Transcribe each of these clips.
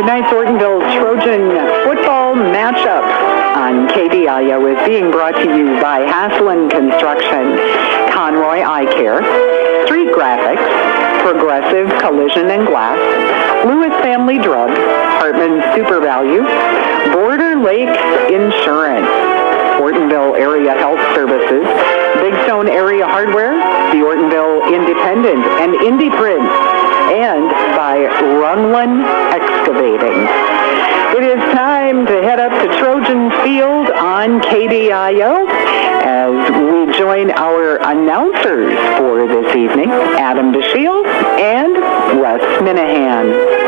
Tonight's Ortonville Trojan football matchup on KDIO is being brought to you by Haslin Construction, Conroy Eye Care, Street Graphics, Progressive Collision and Glass, Lewis Family Drug, Hartman Super Value, Border Lake Insurance, Ortonville Area Health Services, Big Stone Area Hardware, the Ortonville Independent and Indie Print, and by Runlin Excavating. It is time to head up to Trojan Field on KDIO as we join our announcers for this evening, Adam DeShields and Russ Minahan.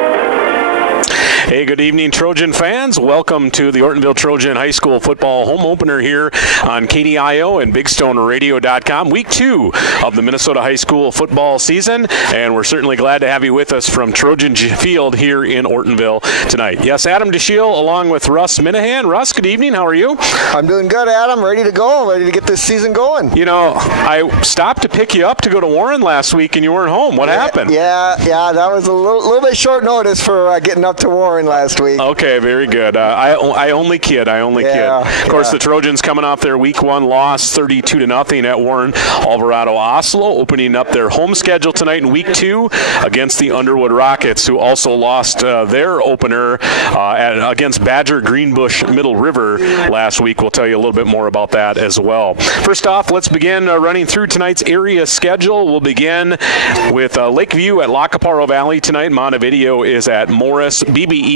Hey, good evening, Trojan fans. Welcome to the Ortonville Trojan High School football home opener here on KDIO and BigStoneRadio.com. Week 2 of the Minnesota High School football season, and we're certainly glad to have you with us from Trojan Field here in Ortonville tonight. Yes, Adam DeShields along with Russ Minahan. Russ, good evening. How are you? I'm doing good, Adam. Ready to go. Ready to get this season going. You know, I stopped to pick you up to go to Warren last week, and you weren't home. What happened? Yeah, that was a little bit short notice for getting up to Warren last week. Okay, very good. I only kid. Of course, the Trojans coming off their Week 1 loss, 32-0 at Warren Alvarado Oslo, opening up their home schedule tonight in Week 2 against the Underwood Rockets, who also lost their opener against Badger Greenbush Middle River last week. We'll tell you a little bit more about that as well. First off, let's begin running through tonight's area schedule. We'll begin with Lakeview at Lacaparo Valley tonight. Montevideo is at Morris. BBE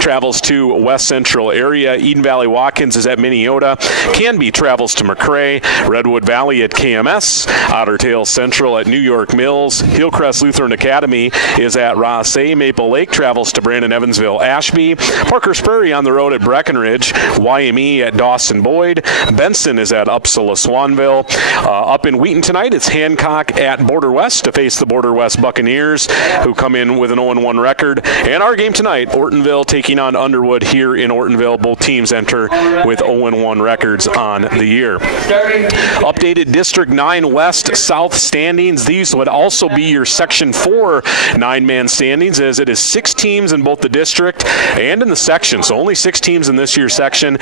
travels to West Central area. Eden Valley Watkins is at Minneota. Canby travels to McRae. Redwood Valley at KMS. Otter Tail Central at New York Mills. Hillcrest Lutheran Academy is at Rossay. Maple Lake travels to Brandon Evansville Ashby. Parker's Prairie on the road at Breckenridge. YME at Dawson Boyd. Benson is at Upsala Swanville. Up in Wheaton tonight, it's Hancock at Border West to face the Border West Buccaneers, who come in with an 0-1 record. And our game tonight, Ortonville taking on Underwood here in Ortonville. Both teams enter with 0-1 records on the year. Updated District 9 West South standings. These would also be your Section 4 9-man standings, as it is 6 teams in both the district and in the section. So only 6 teams in this year's section.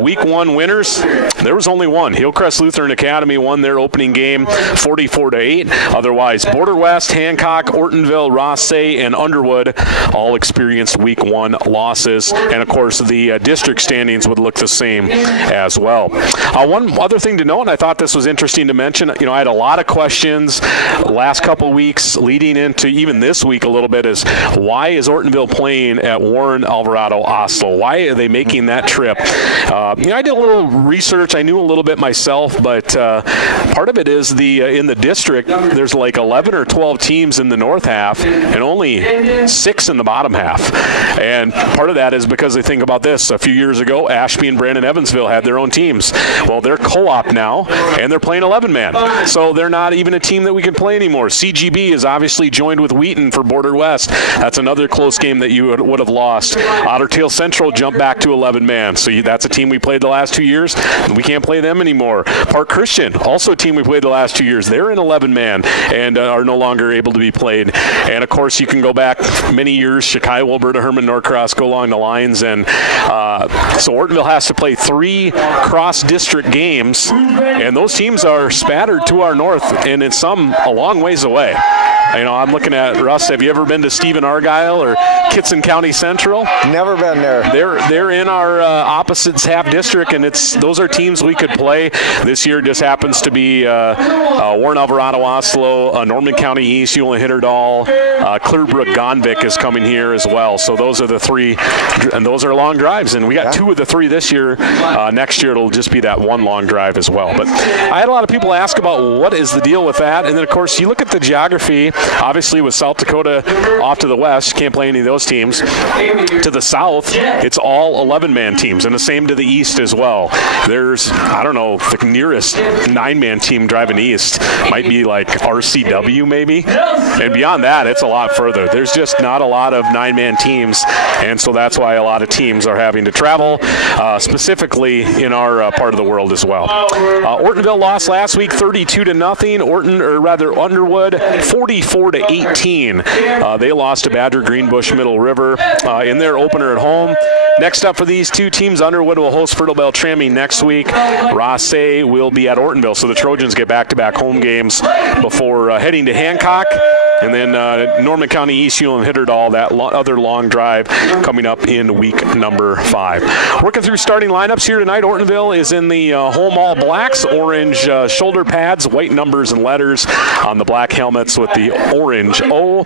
Week 1 winners, there was only one. Hillcrest Lutheran Academy won their opening game 44-8. Otherwise, Border West, Hancock, Ortonville, Rossay, and Underwood all experienced Week 1 losses, and of course the district standings would look the same as well. One other thing to note, and I thought this was interesting to mention, I had a lot of questions last couple weeks leading into even this week a little bit, is why is Ortonville playing at Warren Alvarado Oslo? Why are they making that trip? I did a little research. I knew a little bit myself, but part of it is in the district there's like 11 or 12 teams in the north half and only 6 in the bottom half. And part of that is because they think about this. A few years ago, Ashby and Brandon Evansville had their own teams. Well, they're co-op now, and they're playing 11-man. So they're not even a team that we can play anymore. CGB is obviously joined with Wheaton for Border West. That's another close game that you would have lost. Otter Tail Central jumped back to 11-man. So that's a team we played the last 2 years. We can't play them anymore. Park Christian, also a team we played the last 2 years. They're in 11-man and are no longer able to be played. And, of course, you can go back many years. Chicago, Alberta, Herman, Norcross go along the lines. And so Ortonville has to play 3 cross-district games. And those teams are spattered to our north and in some a long ways away. I'm looking at Russ. Have you ever been to Stephen Argyle or Kitson County Central? Never been there. They're in our opposites half district, and those are teams we could play. This year just happens to be Warren Alvarado Oslo, Norman County East, Hewlett Hitterdal, Clearbrook Gonvick is coming here as well. So those are the 3, and those are long drives. And we got 2 of the 3 this year. Next year it'll just be that 1 long drive as well. But I had a lot of people ask about what is the deal with that. And then, of course, you look at the geography. Obviously, with South Dakota off to the west, can't play any of those teams. To the south, it's all 11-man teams, and the same to the east as well. There's, the nearest 9-man team driving east might be like RCW maybe. And beyond that, it's a lot further. There's just not a lot of 9-man teams, and so that's why a lot of teams are having to travel, specifically in our part of the world as well. Ortonville lost last week 32-0. Underwood 44 34-18. They lost to Badger Greenbush Middle River in their opener at home. Next up for these two teams, Underwood will host Fertile Beltrami next week. Rossay will be at Ortonville, so the Trojans get back-to-back home games before heading to Hancock. And then Norman County, East Hewlett, Hitterdall, that other long drive coming up in week number 5. Working through starting lineups here tonight. Ortonville is in the home all blacks, orange shoulder pads, white numbers and letters on the black helmets with the orange O.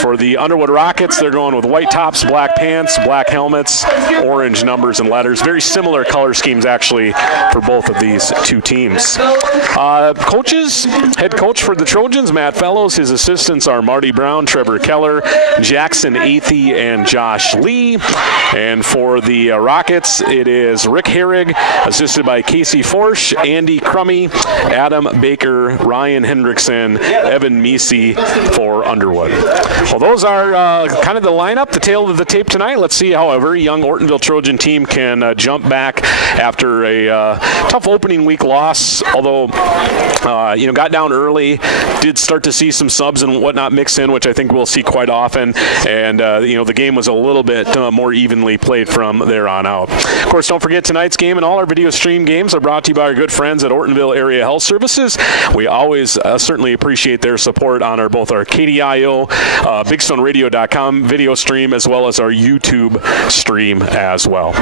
For the Underwood Rockets, they're going with white tops, black pants, black helmets, orange numbers and letters. Very similar color schemes, actually, for both of these two teams. Coaches, head coach for the Trojans, Matt Fellows. His assistants are Marty Brown, Trevor Keller, Jackson Athey, and Josh Lee. And for the Rockets, it is Rick Herrig, assisted by Casey Forsch, Andy Crummy, Adam Baker, Ryan Hendrickson, Evan Meesey for Underwood. Well, those are kind of the lineup, the tale of the tape tonight. Let's see how a very young Ortonville Trojan team can jump back after a tough opening week loss, although got down early, did start to see some subs and whatnot mix in, which I think we'll see quite often, and the game was a little bit more evenly played from there on out. Of course, don't forget tonight's game and all our video stream games are brought to you by our good friends at Ortonville Area Health Services. We always certainly appreciate their support on both our KDIO, BigStoneRadio.com video stream, as well as our YouTube stream as well.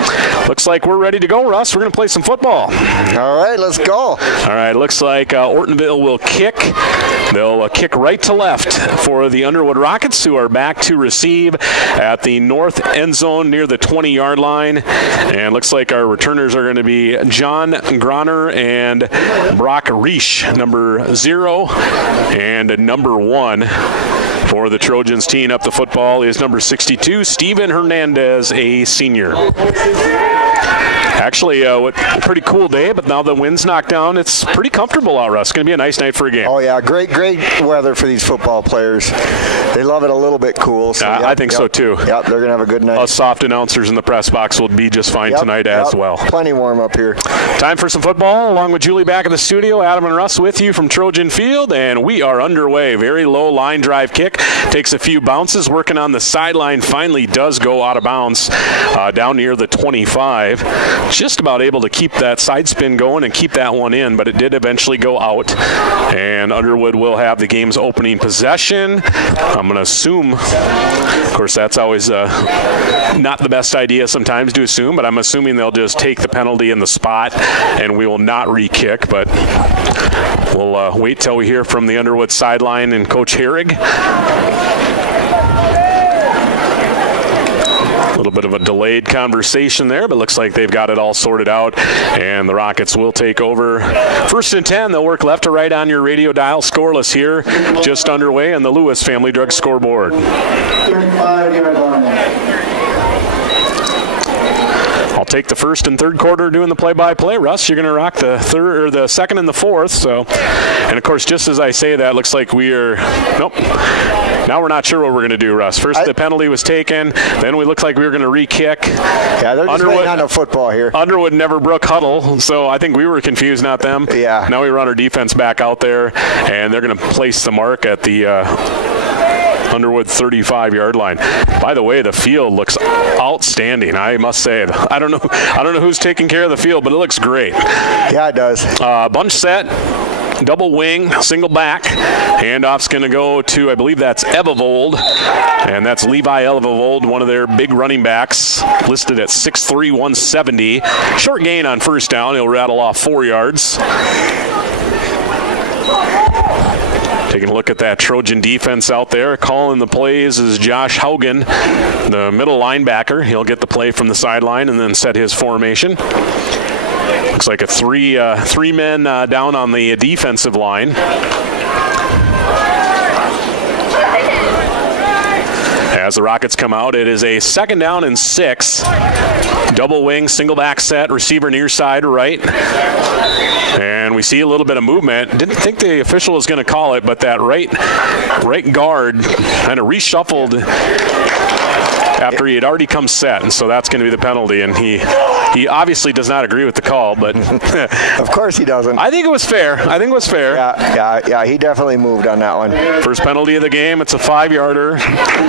Looks like we're ready to go, Russ. We're going to play some football. All right, let's go. All right, looks like Ortonville will kick. They'll kick right to left for the Underwood Rockets, who are back to receive at the north end zone near the 20-yard line. And looks like our returners are going to be John Groner and Brock Reish, number 0 and number 1. For the Trojans, teeing up the football is number 62, Steven Hernandez, a senior. Actually, a pretty cool day, but now the wind's knocked down. It's pretty comfortable out, Russ. It's going to be a nice night for a game. Oh, yeah, great weather for these football players. They love it a little bit cool. So I think so, too. Yep, they're going to have a good night. Us soft announcers in the press box will be just fine tonight as well. Plenty warm up here. Time for some football, along with Julie back in the studio. Adam and Russ with you from Trojan Field, and we are underway. Very low line drive kick. Takes a few bounces, working on the sideline. Finally does go out of bounds down near the 25. Just about able to keep that side spin going and keep that one in, but it did eventually go out. And Underwood will have the game's opening possession. I'm going to assume, of course, that's always not the best idea sometimes to assume, but I'm assuming they'll just take the penalty in the spot and we will not re-kick, but we'll wait till we hear from the Underwood sideline and Coach Herrig. A little bit of a delayed conversation there, but looks like they've got it all sorted out, and the Rockets will take over. 1st and 10, they'll work left to right on your radio dial. Scoreless here, just underway on the Lewis Family Drug scoreboard. 35-yard line. I'll take the first and third quarter doing the play-by-play. Russ, you're going to rock the third or the second and the fourth. So, and of course, just as I say that, looks like we are. Nope. Now we're not sure what we're going to do, Russ. First, the penalty was taken. Then we looked like we were going to re-kick. Yeah, they're just waiting on the football here. Underwood never broke huddle, so I think we were confused, not them. Yeah. Now we run our defense back out there, and they're going to place the mark at the Underwood 35-yard line. By the way, the field looks outstanding, I must say. I don't know who's taking care of the field, but it looks great. Yeah, it does. Bunch set, double wing, single back. Handoff's going to go to, I believe that's Evivold, and that's Levi Evivold, one of their big running backs, listed at 6'3", 170. Short gain on first down. He'll rattle off 4 yards. Taking a look at that Trojan defense out there. Calling the plays is Josh Haugen, the middle linebacker. He'll get the play from the sideline and then set his formation. Looks like a three men down on the defensive line. As the Rockets come out, it is a 2nd down and 6. Double wing, single back set, receiver near side right. And we see a little bit of movement. Didn't think the official was going to call it, but that right guard kind of reshuffled after he had already come set, and so that's going to be the penalty. And he obviously does not agree with the call, but of course he doesn't. I think it was fair. Yeah, he definitely moved on that one. First penalty of the game. It's a 5-yarder,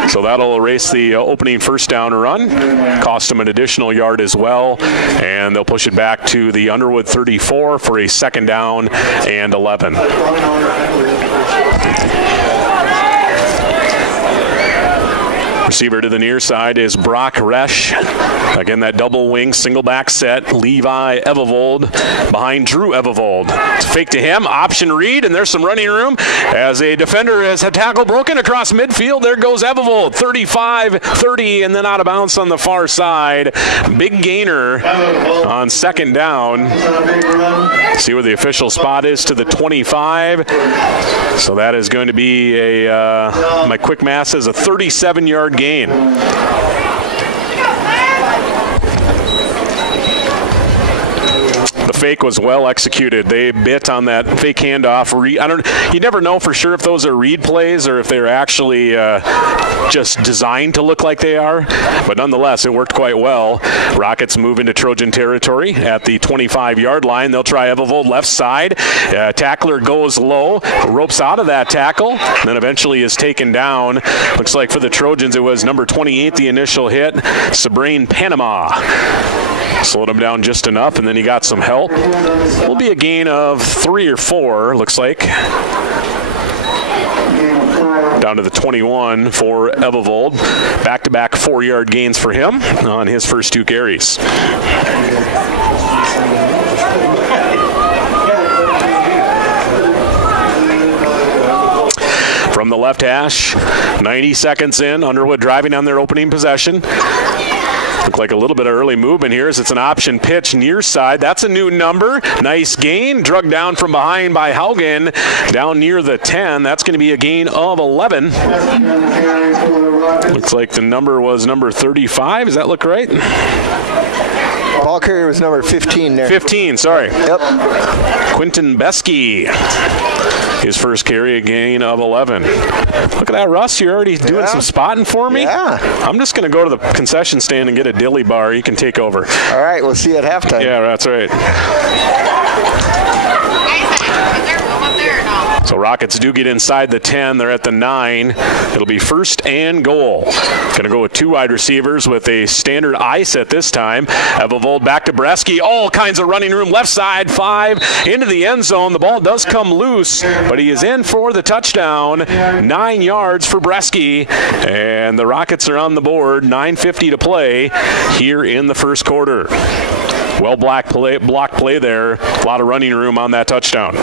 so that'll erase the opening first down run. Cost him an additional yard as well, and they'll push it back to the Underwood 34 for a 2nd down and 11. Receiver to the near side is Brock Resch. Again, that double wing, single back set. Levi Evevold behind Drew Evevold. It's fake to him, option read, and there's some running room as a defender has a tackle broken across midfield. There goes Evevold, 35-30, and then out of bounds on the far side. Big gainer on 2nd down. See where the official spot is to the 25. So that is going to be my quick math says a 37-yard gain. The fake was well executed. They bit on that fake handoff. You never know for sure if those are read plays or if they're actually just designed to look like they are. But nonetheless, it worked quite well. Rockets move into Trojan territory at the 25-yard line. They'll try Evevold left side. Tackler goes low, ropes out of that tackle, and then eventually is taken down. Looks like for the Trojans it was number 28, the initial hit, Sabrine Panama. Slowed him down just enough, and then he got some help. Will be a gain of 3 or 4, looks like. Down to the 21 for Evevold. Back-to-back 4-yard gains for him on his first 2 carries. From the left hash, 90 seconds in, Underwood driving on their opening possession. Look like a little bit of early movement here as it's an option pitch near side. That's a new number. Nice gain. Drug down from behind by Haugen down near the 10. That's going to be a gain of 11. Looks like the number was number 35. Does that look right? Ball carrier was number 15 there. 15, sorry. Yep. Quentin Beskey. His first carry, a gain of 11. Look at that, Russ. You're already doing some spotting for me? Yeah. I'm just going to go to the concession stand and get a dilly bar. You can take over. All right, we'll see you at halftime. Yeah, that's right. So Rockets do get inside the 10. They're at the 9. It'll be 1st and goal. Going to go with 2 wide receivers with a standard I set this time. Evevold back to Bresky. All kinds of running room. Left side, 5 into the end zone. The ball does come loose, but he is in for the touchdown. 9 yards for Bresky. And the Rockets are on the board. 9:50 to play here in the first quarter. Well block play there. A lot of running room on that touchdown.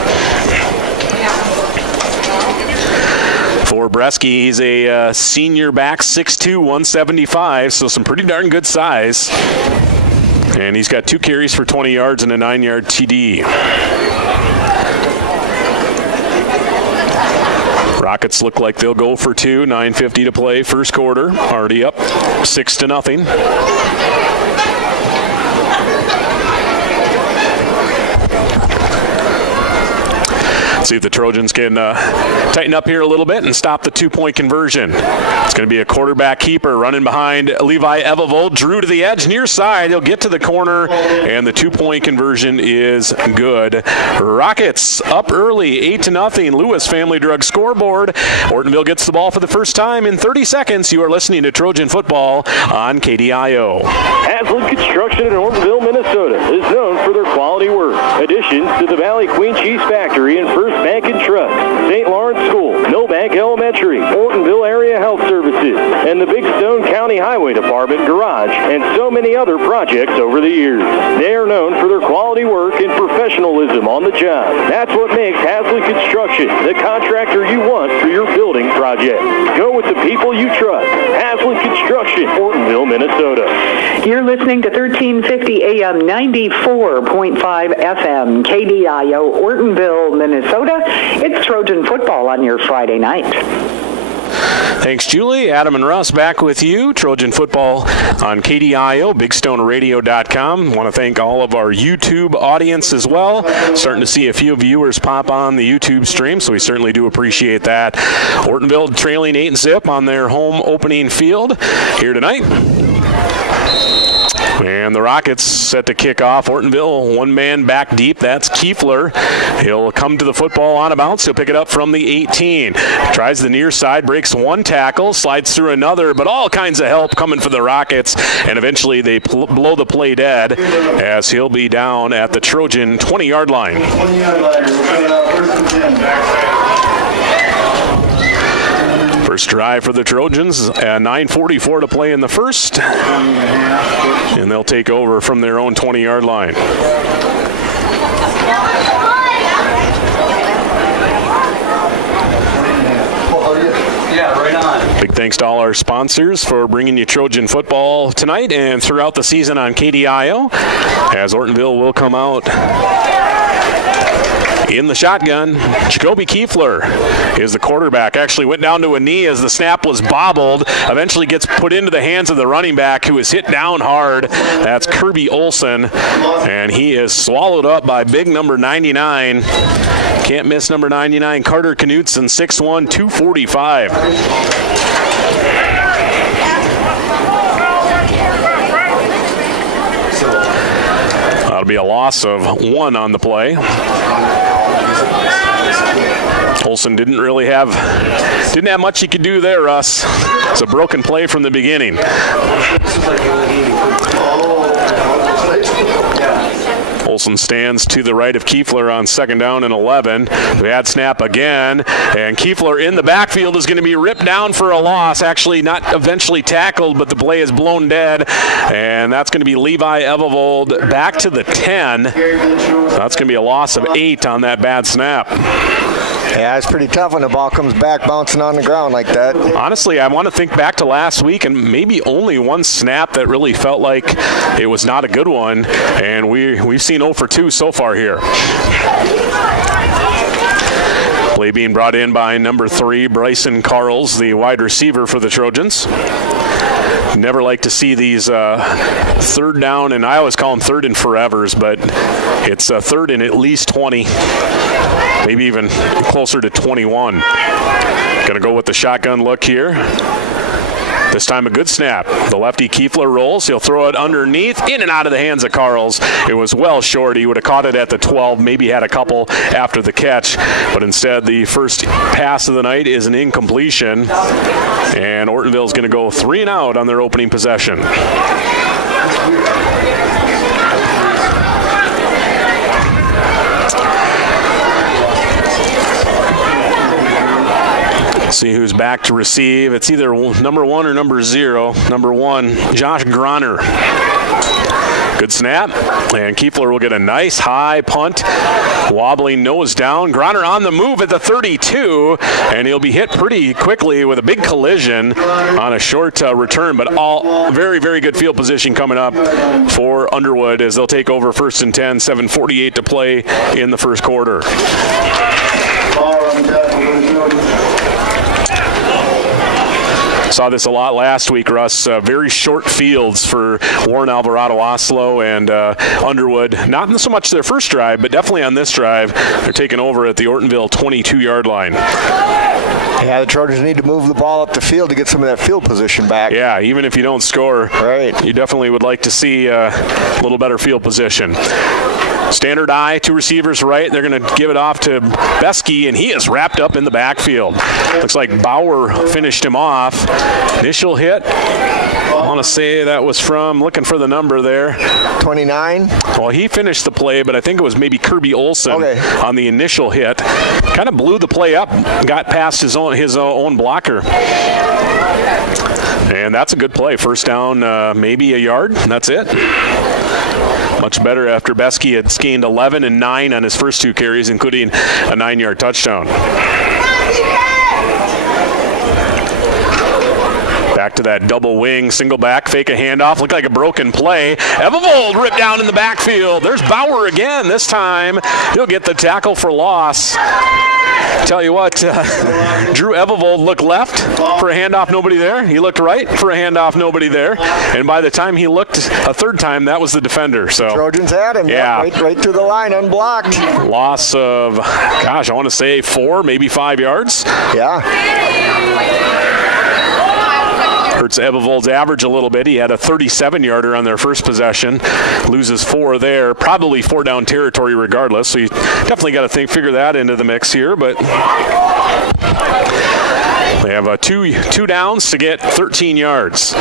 For Bresky, he's a senior back, 6'2", 175, so some pretty darn good size. And he's got 2 carries for 20 yards and a 9-yard TD. Rockets look like they'll go for 2, 9:50 to play, first quarter. Already up 6-0. See if the Trojans can tighten up here a little bit and stop the 2-point conversion. It's going to be a quarterback keeper running behind Levi Evevold. Drew to the edge near side. He'll get to the corner, and the 2-point conversion is good. Rockets up early, 8-0. Lewis Family Drug scoreboard. Ortonville gets the ball for the first time in 30 seconds. You are listening to Trojan Football on KDIO. Haslett Construction in Ortonville, Minnesota is known for their quality work. Additions to the Valley Queen Cheese Factory and First Bank and Trust, St. Lawrence School, Millbank Elementary, Ortonville Area Health Services, and the Big Stone County Highway Department Garage, and so many other projects over the years. They are known for their quality work and professionalism on the job. That's what makes Haslett Construction the contractor you want for your building project. Go with the people you trust. Haslett Construction, Ortonville, Minnesota. You're listening to 1350 AM, 94.5 FM, KDIO, Ortonville, Minnesota. It's Trojan Football on your Friday night. Thanks, Julie. Adam and Russ back with you. Trojan football on KDIO, BigStoneRadio.com. Want to thank all of our YouTube audience as well. Starting to see a few viewers pop on the YouTube stream, so we certainly do appreciate that. Ortonville trailing 8-0 on their home opening field here tonight. And the Rockets set to kick off. Ortonville, one man back deep. That's Kiefler. He'll come to the football on a bounce. He'll pick it up from the 18. Tries the near side, breaks one tackle, slides through another, but all kinds of help coming for the Rockets. And eventually they blow the play dead as he'll be down at the Trojan 20-yard line. 20-yard line. First and 10. First drive for the Trojans, 9:44 to play in the first, and they'll take over from their own 20-yard line. Yeah, right on. Big thanks to all our sponsors for bringing you Trojan football tonight and throughout the season on KDIO, as Ortonville will come out in the shotgun. Jacoby Kiefler is the quarterback. Actually went down to a knee as the snap was bobbled. Eventually gets put into the hands of the running back, who is hit down hard. That's Kirby Olson, and he is swallowed up by big number 99. Can't miss number 99, Carter Knutson, 6'1", 245. That'll be a loss of 1 on the play. Olson didn't have much he could do there, Russ. It's a broken play from the beginning. Olson stands to the right of Kiefler on 2nd down and 11. Bad snap again, and Kiefler in the backfield is going to be ripped down for a loss. Actually, not eventually tackled, but the play is blown dead, and that's going to be Levi Evelvold back to the 10. That's going to be a loss of 8 on that bad snap. Yeah, it's pretty tough when the ball comes back bouncing on the ground like that. Honestly, I want to think back to last week, and maybe only one snap that really felt like it was not a good one, and we've seen 0 for 2 so far here. Play being brought in by number 3, Bryson Carls, the wide receiver for the Trojans. Never like to see these 3rd down, and I always call them 3rd and forevers, but it's 3rd and at least 20, maybe even closer to 21. Going to go with the shotgun look here. This time a good snap. The lefty Kiefler rolls. He'll throw it underneath, in and out of the hands of Carls. It was well short. He would have caught it at the 12, maybe had a couple after the catch. But instead, the first pass of the night is an incompletion. And Ortonville's going to go 3 and out on their opening possession. See who's back to receive. It's either number 1 or number 0. Number 1, Josh Groner. Good snap, and Kiefler will get a nice high punt, wobbling nose down. Groner on the move at the 32, and he'll be hit pretty quickly with a big collision on a short return, but all very, very good field position coming up for Underwood as they'll take over 1st and 10, 7:48 to play in the first quarter. Saw this a lot last week, Russ. Very short fields for Warren Alvarado Oslo and Underwood. Not so much their first drive, but definitely on this drive. They're taking over at the Ortonville 22-yard line. Yeah, the Trojans need to move the ball up the field to get some of that field position back. Yeah, even if you don't score, right, you definitely would like to see a little better field position. Standard eye, 2 receivers right. They're going to give it off to Besky, and he is wrapped up in the backfield. Looks like Bauer finished him off. Initial hit, I want to say that was from, looking for the number there, 29. Well, he finished the play, but I think it was maybe Kirby Olson on the initial hit. Kind of blew the play up, got past his own blocker. And that's a good play. First down, maybe a yard, and that's it. Much better after Besky had gained 11 and 9 on his first 2 carries, including a 9-yard touchdown. Back to that double wing, single back, fake a handoff, looked like a broken play. Ebevold ripped down in the backfield. There's Bauer again. This time he'll get the tackle for loss. Tell you what, Drew Ebevold looked left for a handoff, nobody there. He looked right for a handoff, nobody there. And by the time he looked a third time, that was the defender. So Trojans had him. Yeah. Right through the line, unblocked. Loss of, I want to say 4, maybe 5 yards. Yeah. Hurts Ebevold's average a little bit. He had a 37-yarder on their first possession. Loses 4 there. Probably 4 down territory regardless. So you definitely got to figure that into the mix here. But they have two downs to get 13 yards.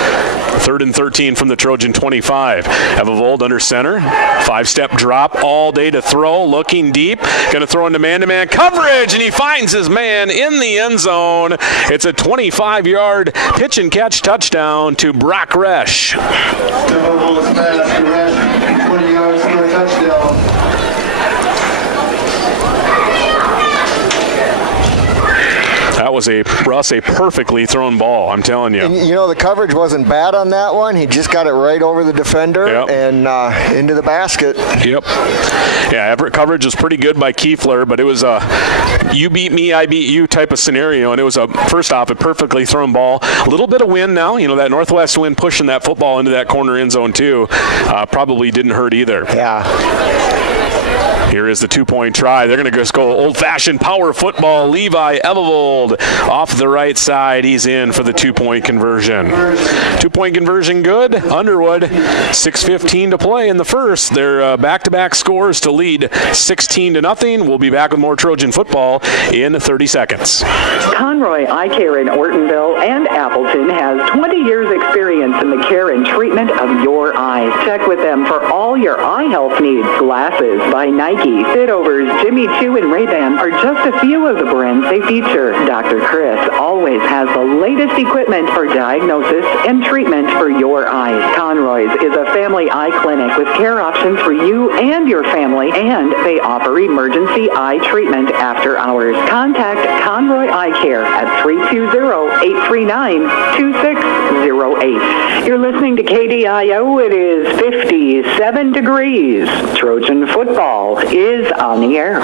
3rd and 13 from the Trojan 25. Ebevold under center. 5-step drop all day to throw. Looking deep. Going to throw into man-to-man coverage, and he finds his man in the end zone. It's a 25-yard pitch and catch touchdown to Brock Resch. Ebevold's pass to Resch, 20 yards for a touchdown. That was a perfectly thrown ball, I'm telling you. And, the coverage wasn't bad on that one. He just got it right over the defender and into the basket. Yep. Yeah, coverage was pretty good by Kiefler, but it was a you beat me, I beat you type of scenario, and it was first off, a perfectly thrown ball. A little bit of wind now. That northwest wind pushing that football into that corner end zone too probably didn't hurt either. Yeah. Here is the 2-point try. They're going to just go old-fashioned power football. Levi Ebevold off the right side. He's in for the 2-point conversion. 2-point conversion good. Underwood, 6:15 to play in the first. Their back-to-back scores to lead 16-0. We'll be back with more Trojan football in 30 seconds. Conroy Eye Care in Ortonville and Appleton has 20 years experience in the care and treatment of your eyes. Check with them for all your eye health needs. Glasses by Nike, Fitovers, Jimmy Choo, and Ray-Ban are just a few of the brands they feature. Dr. Chris always has the latest equipment for diagnosis and treatment for your eyes. Conroy's is a family eye clinic with care options for you and your family, and they offer emergency eye treatment after hours. Contact Conroy Eye Care at 320-839-2608. You're listening to KDIO. It is 57 degrees. Trojan football is on the air.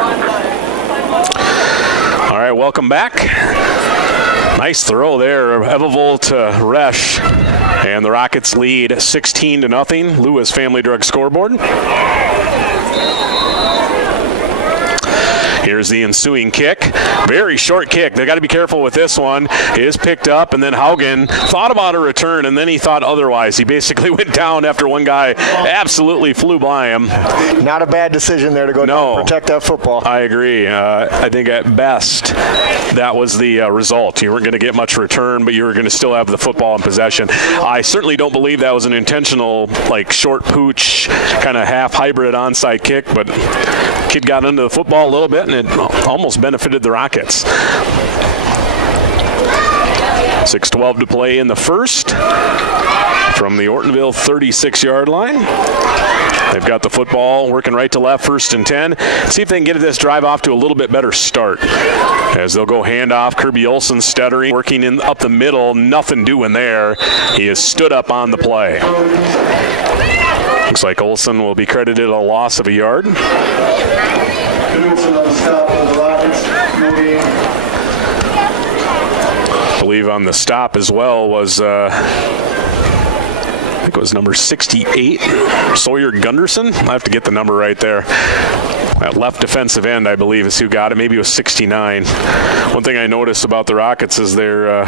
All right, welcome back. Nice throw there, Ebevold to Resch, and the Rockets lead 16-0. Lewis Family Drug scoreboard. Here's the ensuing kick. Very short kick. They got to be careful with this one. It is picked up, and then Haugen thought about a return, and then he thought otherwise. He basically went down after one guy absolutely flew by him. Not a bad decision there to go down and protect that football. I agree. I think at best that was the result. You weren't going to get much return, but you were going to still have the football in possession. I certainly don't believe that was an intentional, short pooch, kind of half hybrid onside kick, but kid got into the football a little bit, and it almost benefited the Rockets. 6:12 to play in the first from the Ortonville 36-yard line. They've got the football working right to left, 1st and 10. See if they can get this drive off to a little bit better start. As they'll go handoff, Kirby Olsen stuttering, working in up the middle, nothing doing there. He has stood up on the play. Looks like Olsen will be credited a loss of a yard. I believe on the stop as well was, I think it was number 68, Sawyer Gunderson. I have to get the number right there. That left defensive end, I believe, is who got it. Maybe it was 69. One thing I noticed about the Rockets is their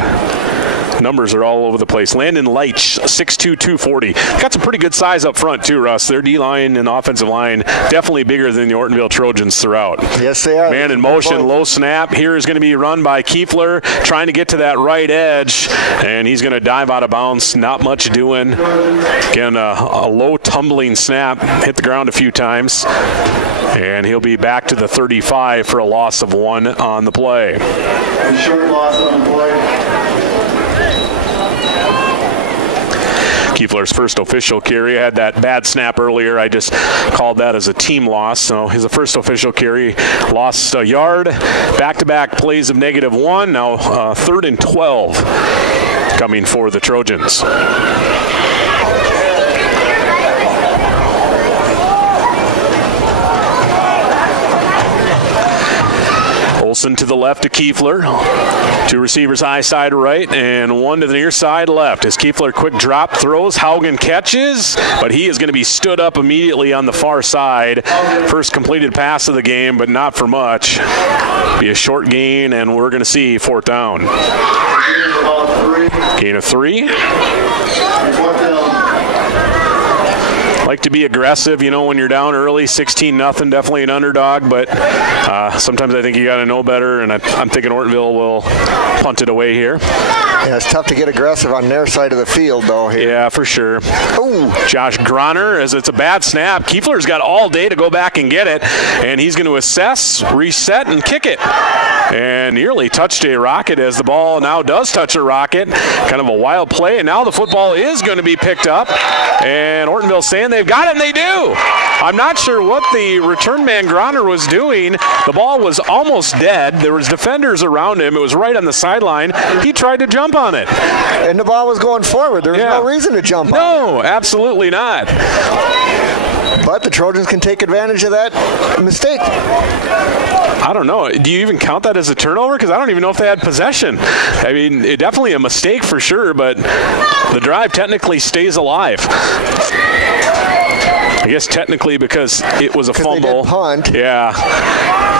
numbers are all over the place. Landon Leitch, 6'2", 240. Got some pretty good size up front, too, Russ. Their D-line and offensive line definitely bigger than the Ortonville Trojans throughout. Yes, they are. Man in motion, low snap. Here is going to be run by Kiefler, trying to get to that right edge, and he's going to dive out of bounds. Not much doing. Again, a low tumbling snap. Hit the ground a few times. And he'll be back to the 35 for a loss of 1 on the play. A short loss on the play. Kiefler's first official carry. I had that bad snap earlier. I just called that as a team loss. So his first official carry, lost a yard. Back-to-back plays of -1. Now 3rd and 12 coming for the Trojans. Olsen to the left to Kiefler. 2 receivers high side right and 1 to the near side left. As Kiefler quick drop throws, Haugen catches, but he is going to be stood up immediately on the far side. First completed pass of the game, but not for much. Be a short gain, and we're going to see 4th down. Gain of 3. Like to be aggressive, when you're down early, 16-0, definitely an underdog, but sometimes I think you got to know better, and I'm thinking Ortonville will punt it away here. Yeah, it's tough to get aggressive on their side of the field, though. Here. Yeah, for sure. Ooh. Josh Groner, as it's a bad snap. Kiefler's got all day to go back and get it, and he's going to assess, reset, and kick it. And nearly touched a rocket as the ball now does touch a rocket. Kind of a wild play, and now the football is going to be picked up, and Ortonville saying they've got it, and they do. I'm not sure what the return man Groner was doing. The ball was almost dead. There was defenders around him. It was right on the sideline. He tried to jump on it. And the ball was going forward. There was no reason to jump on it. No, absolutely not. But the Trojans can take advantage of that mistake. I don't know. Do you even count that as a turnover? Because I don't even know if they had possession. I mean, it definitely a mistake for sure, but the drive technically stays alive. I guess technically because it was a fumble. They did punt. Yeah,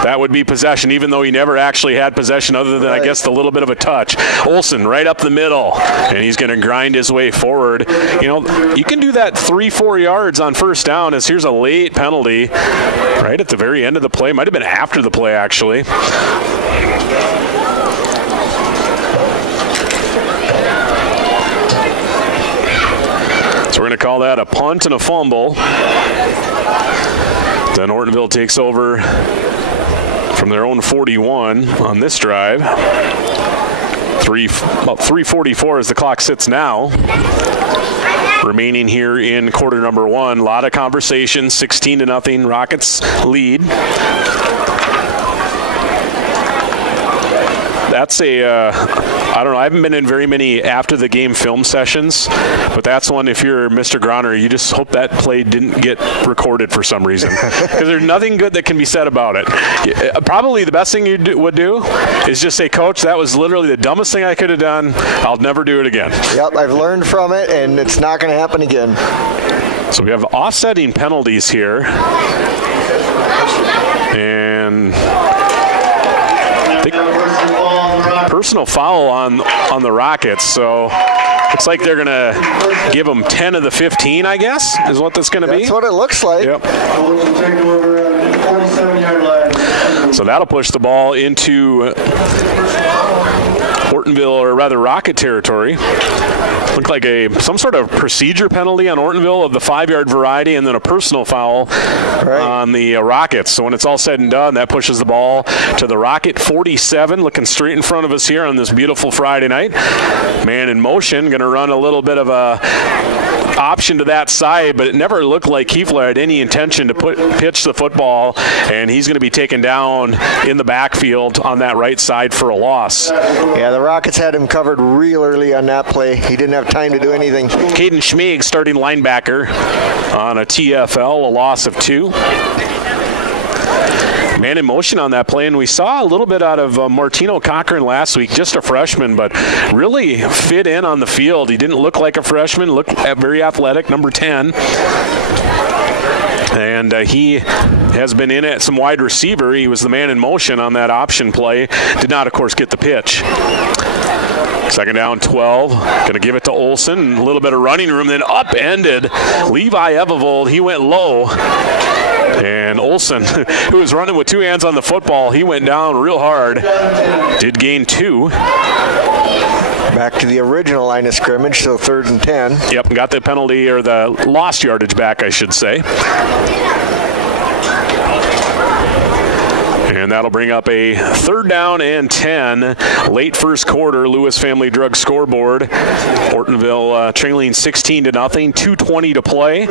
that would be possession, even though he never actually had possession other than, I guess, the little bit of a touch. Olsen right up the middle, and he's going to grind his way forward. You can do that 3-4 yards on 1st down, as here's a late penalty right at the very end of the play. Might have been after the play, actually. So we're going to call that a punt and a fumble. Then Ortonville takes over from their own 41 on this drive. About 3:44 as the clock sits now. Remaining here in quarter number 1. A lot of conversation. 16-0. Rockets lead. That's I don't know, I haven't been in very many after the game film sessions, but that's one, if you're Mr. Groner, you just hope that play didn't get recorded for some reason. Because there's nothing good that can be said about it. Probably the best thing you would do is just say, Coach, that was literally the dumbest thing I could have done. I'll never do it again. Yep, I've learned from it, and it's not going to happen again. So we have offsetting penalties here. And personal foul on the Rockets, so looks like they're going to give them 10 of the 15, I guess, is what that's going to be. That's what it looks like. Yep. So that'll push the ball into Ortonville, or rather Rocket territory. Looked like some sort of procedure penalty on Ortonville of the 5-yard variety, and then a personal foul on the Rockets. So when it's all said and done, that pushes the ball to the Rocket 47, looking straight in front of us here on this beautiful Friday night. Man in motion, going to run a little bit of a option to that side, but it never looked like Kiefler had any intention to pitch the football, and he's going to be taken down in the backfield on that right side for a loss. Yeah, the Rockets had him covered real early on that play. He didn't have time to do anything. Caden Schmieg, starting linebacker, on a TFL, a loss of 2. Man in motion on that play, and we saw a little bit out of Martino Cochran last week, just a freshman, but really fit in on the field. He didn't look like a freshman, looked very athletic, number 10. And he has been in at some wide receiver. He was the man in motion on that option play. Did not, of course, get the pitch. 2nd down, 12. Going to give it to Olsen. A little bit of running room, then upended Levi Evevold. He went low. And Olsen, who was running with 2 hands on the football, he went down real hard. Did gain 2. Back to the original line of scrimmage, so 3rd and 10. Yep, got the penalty, or the lost yardage back, I should say. And And that'll bring up a 3rd down and 10. Late first quarter, Lewis Family Drug scoreboard. Ortonville trailing 16-0, 2:20 to play.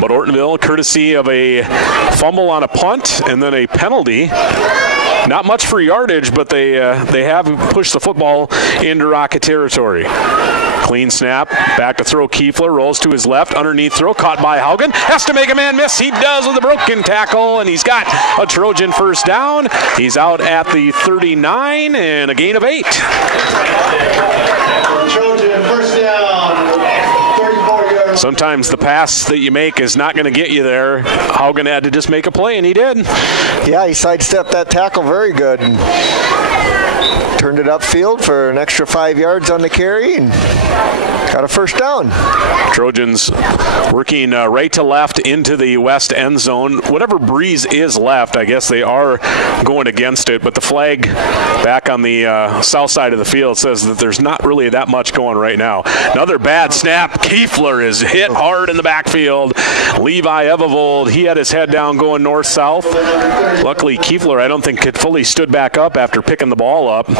But Ortonville, courtesy of a fumble on a punt and then a penalty. Not much for yardage, but they have pushed the football into Rocket territory. Clean snap, back to throw. Kiefler rolls to his left, underneath throw, caught by Haugen. Has to make a man miss. He does with a broken tackle, and he's got a Trojan first down. He's out at the 39 and a gain of 8. Trojan first down. 34 yards. Sometimes the pass that you make is not going to get you there. Haugen had to just make a play, and he did. Yeah, he sidestepped that tackle very good. And turned it upfield for an extra 5 yards on the carry and got a first down. Trojans working right to left into the west end zone. Whatever breeze is left, I guess they are going against it, but the flag back on the south side of the field says that there's not really that much going right now. Another bad snap. Kiefler is hit hard in the backfield. Levi Evevold, he had his head down going north-south. Luckily, Kiefler, I don't think, had fully stood back up after picking the ball up.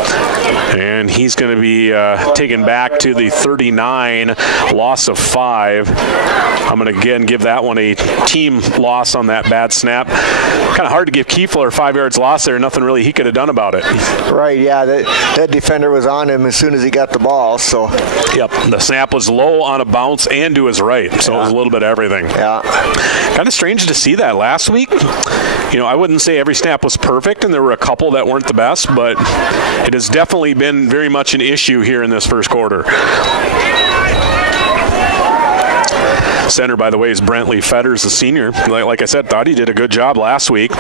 And he's going to be taken back to the 39, loss of 5. I'm going to again give that one a team loss on that bad snap. Kind of hard to give Kiefler 5 yards loss there. Nothing really he could have done about it. Right, yeah. That defender was on him as soon as he got the ball. So. Yep, the snap was low on a bounce and to his right. So it was a little bit of everything. Yeah. Kind of strange to see that last week. You know, I wouldn't say every snap was perfect, and there were a couple that weren't the best, but it has definitely been very much an issue here in this first quarter. Center, by the way, is Brentley Fetters, the senior. Like I said, thought he did a good job last week.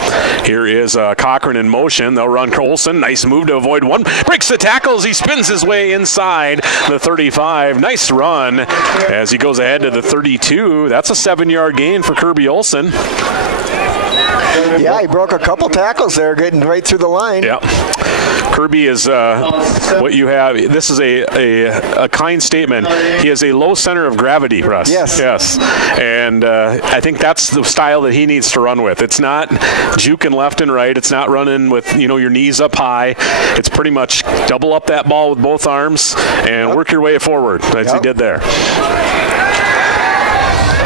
Here is Cochran in motion. They'll run Colson. Nice move to avoid one. Breaks the tackles. He spins his way inside the 35. Nice run as he goes ahead to the 32. That's a 7-yard gain for Kirby Olson. Yeah, he broke a couple tackles there, getting right through the line. Yeah. Kirby is what you have. This is a kind statement. He has a low center of gravity, Russ. Yes. Yes. And I think that's the style that he needs to run with. It's not juking left and right. It's not running with, your knees up high. It's pretty much double up that ball with both arms and work your way forward, as he did there.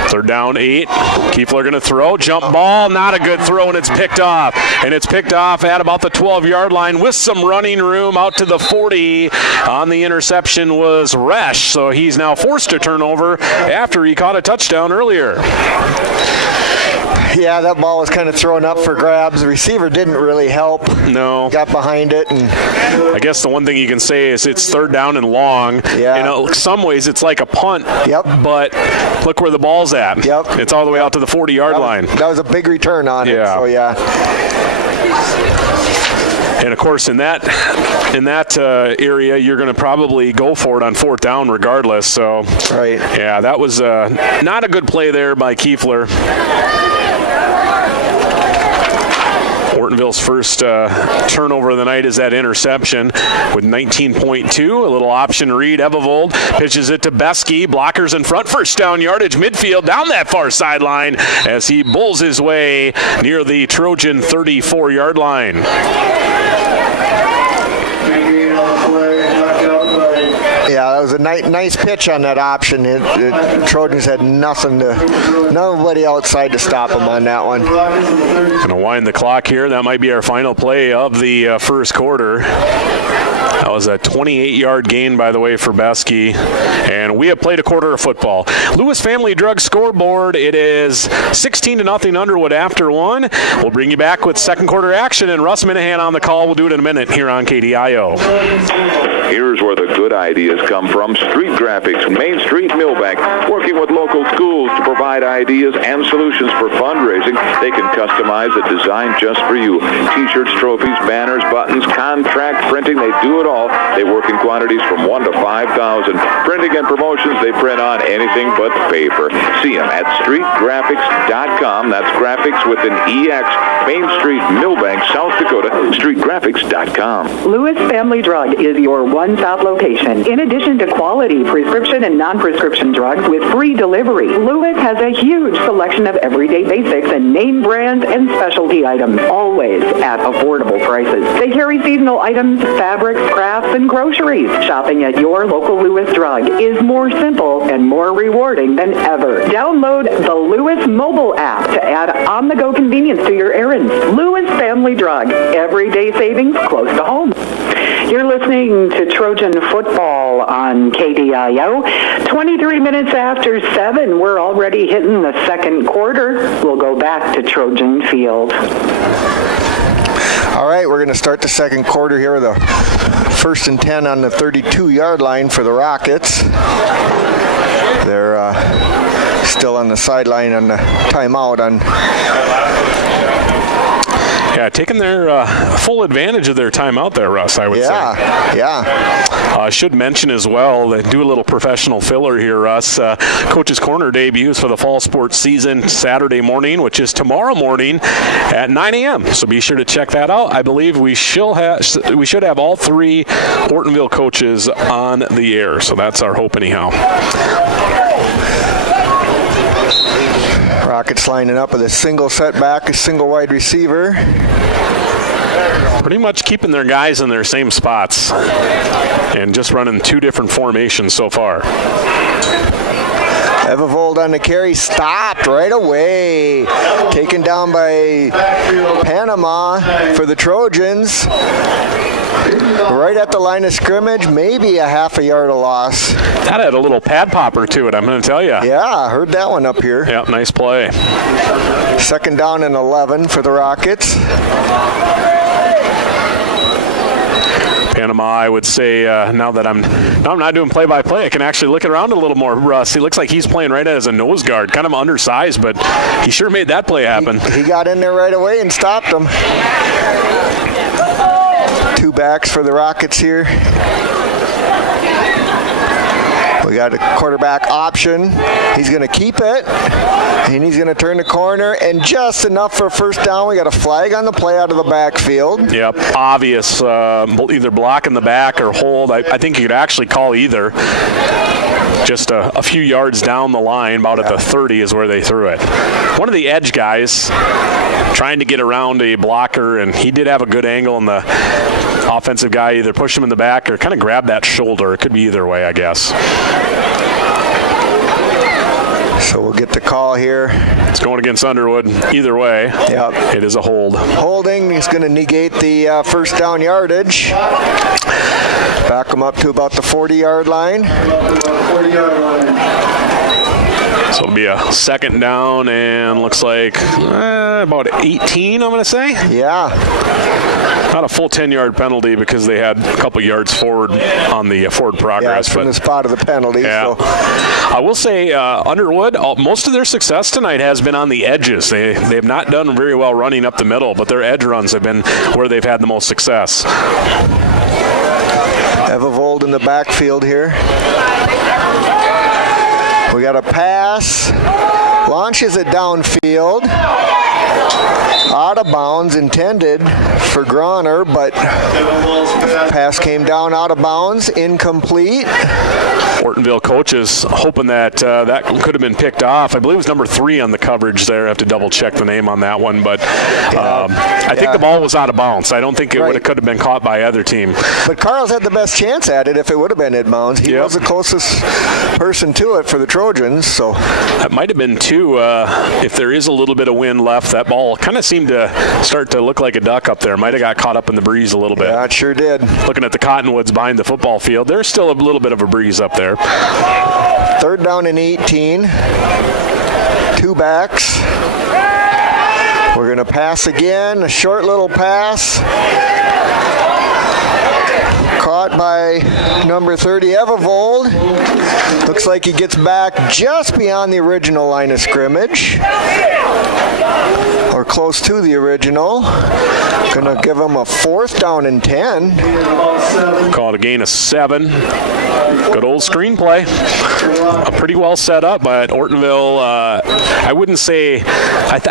3rd down, 8. Kiefler going to throw. Jump ball. Not a good throw, and it's picked off. And it's picked off at about the 12-yard line with some running room out to the 40. On the interception was Resch, so he's now forced to turn over after he caught a touchdown earlier. Yeah, that ball was kind of thrown up for grabs. The receiver didn't really help. No. Got behind it. And I guess the one thing you can say is it's 3rd down and long. Yeah. In some ways, it's like a punt. Yep. But look where the ball's at. Yep. It's all the way out to the 40-yard line. That was a big return on it. So, yeah. And, of course, in that area, you're going to probably go for it on 4th down regardless. So, right. Yeah, that was not a good play there by Kiefler. Ortonville's first turnover of the night is that interception with 19.2. A little option read. Evevold pitches it to Besky. Blockers in front. First down yardage midfield down that far sideline as he bulls his way near the Trojan 34-yard line. Yeah, that was a nice pitch on that option. Trojans had nobody outside to stop them on that one. Going to wind the clock here. That might be our final play of the first quarter. That was a 28-yard gain, by the way, for Besky. And we have played a quarter of football. Lewis Family Drug scoreboard. It is 16-0 Underwood after 1. We'll bring you back with second quarter action. And Russ Minahan on the call. We'll do it in a minute here on KDIO. Here's where the good ideas come from. Street Graphics, Main Street, Millbank, working with local schools to provide ideas and solutions for fundraising. They can customize a design just for you. T-shirts, trophies, banners, buttons, contract printing, they do it all. They work in quantities from 1 to 5,000. Printing and promotions, they print on anything but paper. See them at streetgraphics.com. That's graphics with an EX. Main Street, Millbank, South Dakota, streetgraphics.com. Lewis Family Drug is your one-stop location. In addition addition to quality prescription and non-prescription drugs with free delivery, Lewis has a huge selection of everyday basics and name brand and specialty items, always at affordable prices. They carry seasonal items, fabrics, crafts, and groceries. Shopping at your local Lewis Drug is more simple and more rewarding than ever. Download the Lewis mobile app to add on-the-go convenience to your errands. Lewis Family Drug. Everyday savings close to home. You're listening to Trojan Football on KDIO. 23 minutes after 7, we're already hitting the second quarter. We'll go back to Trojan Field. All right, we're going to start the second quarter here with a 1st and 10 on the 32-yard line for the Rockets. They're still on the sideline on the timeout on... Yeah, taking their full advantage of their timeout there, Russ, I would say. Yeah. I should mention as well, that do a little professional filler here, Russ. Coach's Corner debuts for the fall sports season Saturday morning, which is tomorrow morning at 9 a.m. So be sure to check that out. I believe we should have all 3 Ortonville coaches on the air. So that's our hope anyhow. Rockets lining up with a single setback, a single wide receiver. Pretty much keeping their guys in their same spots and just running 2 different formations so far. Evovold on the carry, stopped right away. Taken down by Panama for the Trojans. Right at the line of scrimmage, maybe a half a yard of loss. That had a little pad popper to it, I'm going to tell you. Yeah, I heard that one up here. Yep, nice play. 2nd down and 11 for the Rockets. Panama, I would say, now I'm not doing play-by-play, I can actually look around a little more, Russ. He looks like he's playing right as a nose guard, kind of undersized, but he sure made that play happen. He got in there right away and stopped him. 2 backs for the Rockets here. We got a quarterback option. He's going to keep it, and he's going to turn the corner, and just enough for a 1st down. We got a flag on the play out of the backfield. Yep, obvious, either block in the back or hold. I think you could actually call either. Just a few yards down the line, about at the 30 is where they threw it. One of the edge guys trying to get around a blocker, and he did have a good angle, and the offensive guy either pushed him in the back or kind of grabbed that shoulder. It could be either way, I guess. So we'll get the call here. It's going against Underwood. Either way, It is a hold. Holding is going to negate the 1st down yardage. Back them up to about the 40-yard line. So it'll be a 2nd down, and looks like about 18, I'm going to say. Yeah. Not a full 10-yard penalty because they had a couple yards forward on the forward progress. Yeah, from the spot of the penalty. Yeah. So. I will say Underwood, most of their success tonight has been on the edges. They have not done very well running up the middle, but their edge runs have been where they've had the most success. Evovold in the backfield here. We got a pass. Launches it downfield. Out of bounds, intended for Groner, but pass came down out of bounds, incomplete. Ortonville coaches hoping that that could have been picked off. I believe it was number 3 on the coverage there. I have to double check the name on that one, but I think the ball was out of bounds. I don't think it could have been caught by either team. But Carl's had the best chance at it if it would have been in bounds. He was the closest person to it for the Trojans. So that might have been too. If there is a little bit of wind left, that ball kind of seemed to start to look like a duck up there. Might have got caught up in the breeze a little bit. Yeah, it sure did. Looking at the cottonwoods behind the football field, there's still a little bit of a breeze up there. 3rd down and 18. 2 backs. We're going to pass again. A short little pass. Caught by number 30, Evovold. Looks like he gets back just beyond the original line of scrimmage. Or close to the original. Gonna give him a 4th down and 10. Called a gain of 7. Good old screenplay. Pretty well set up, but Ortonville, I wouldn't say,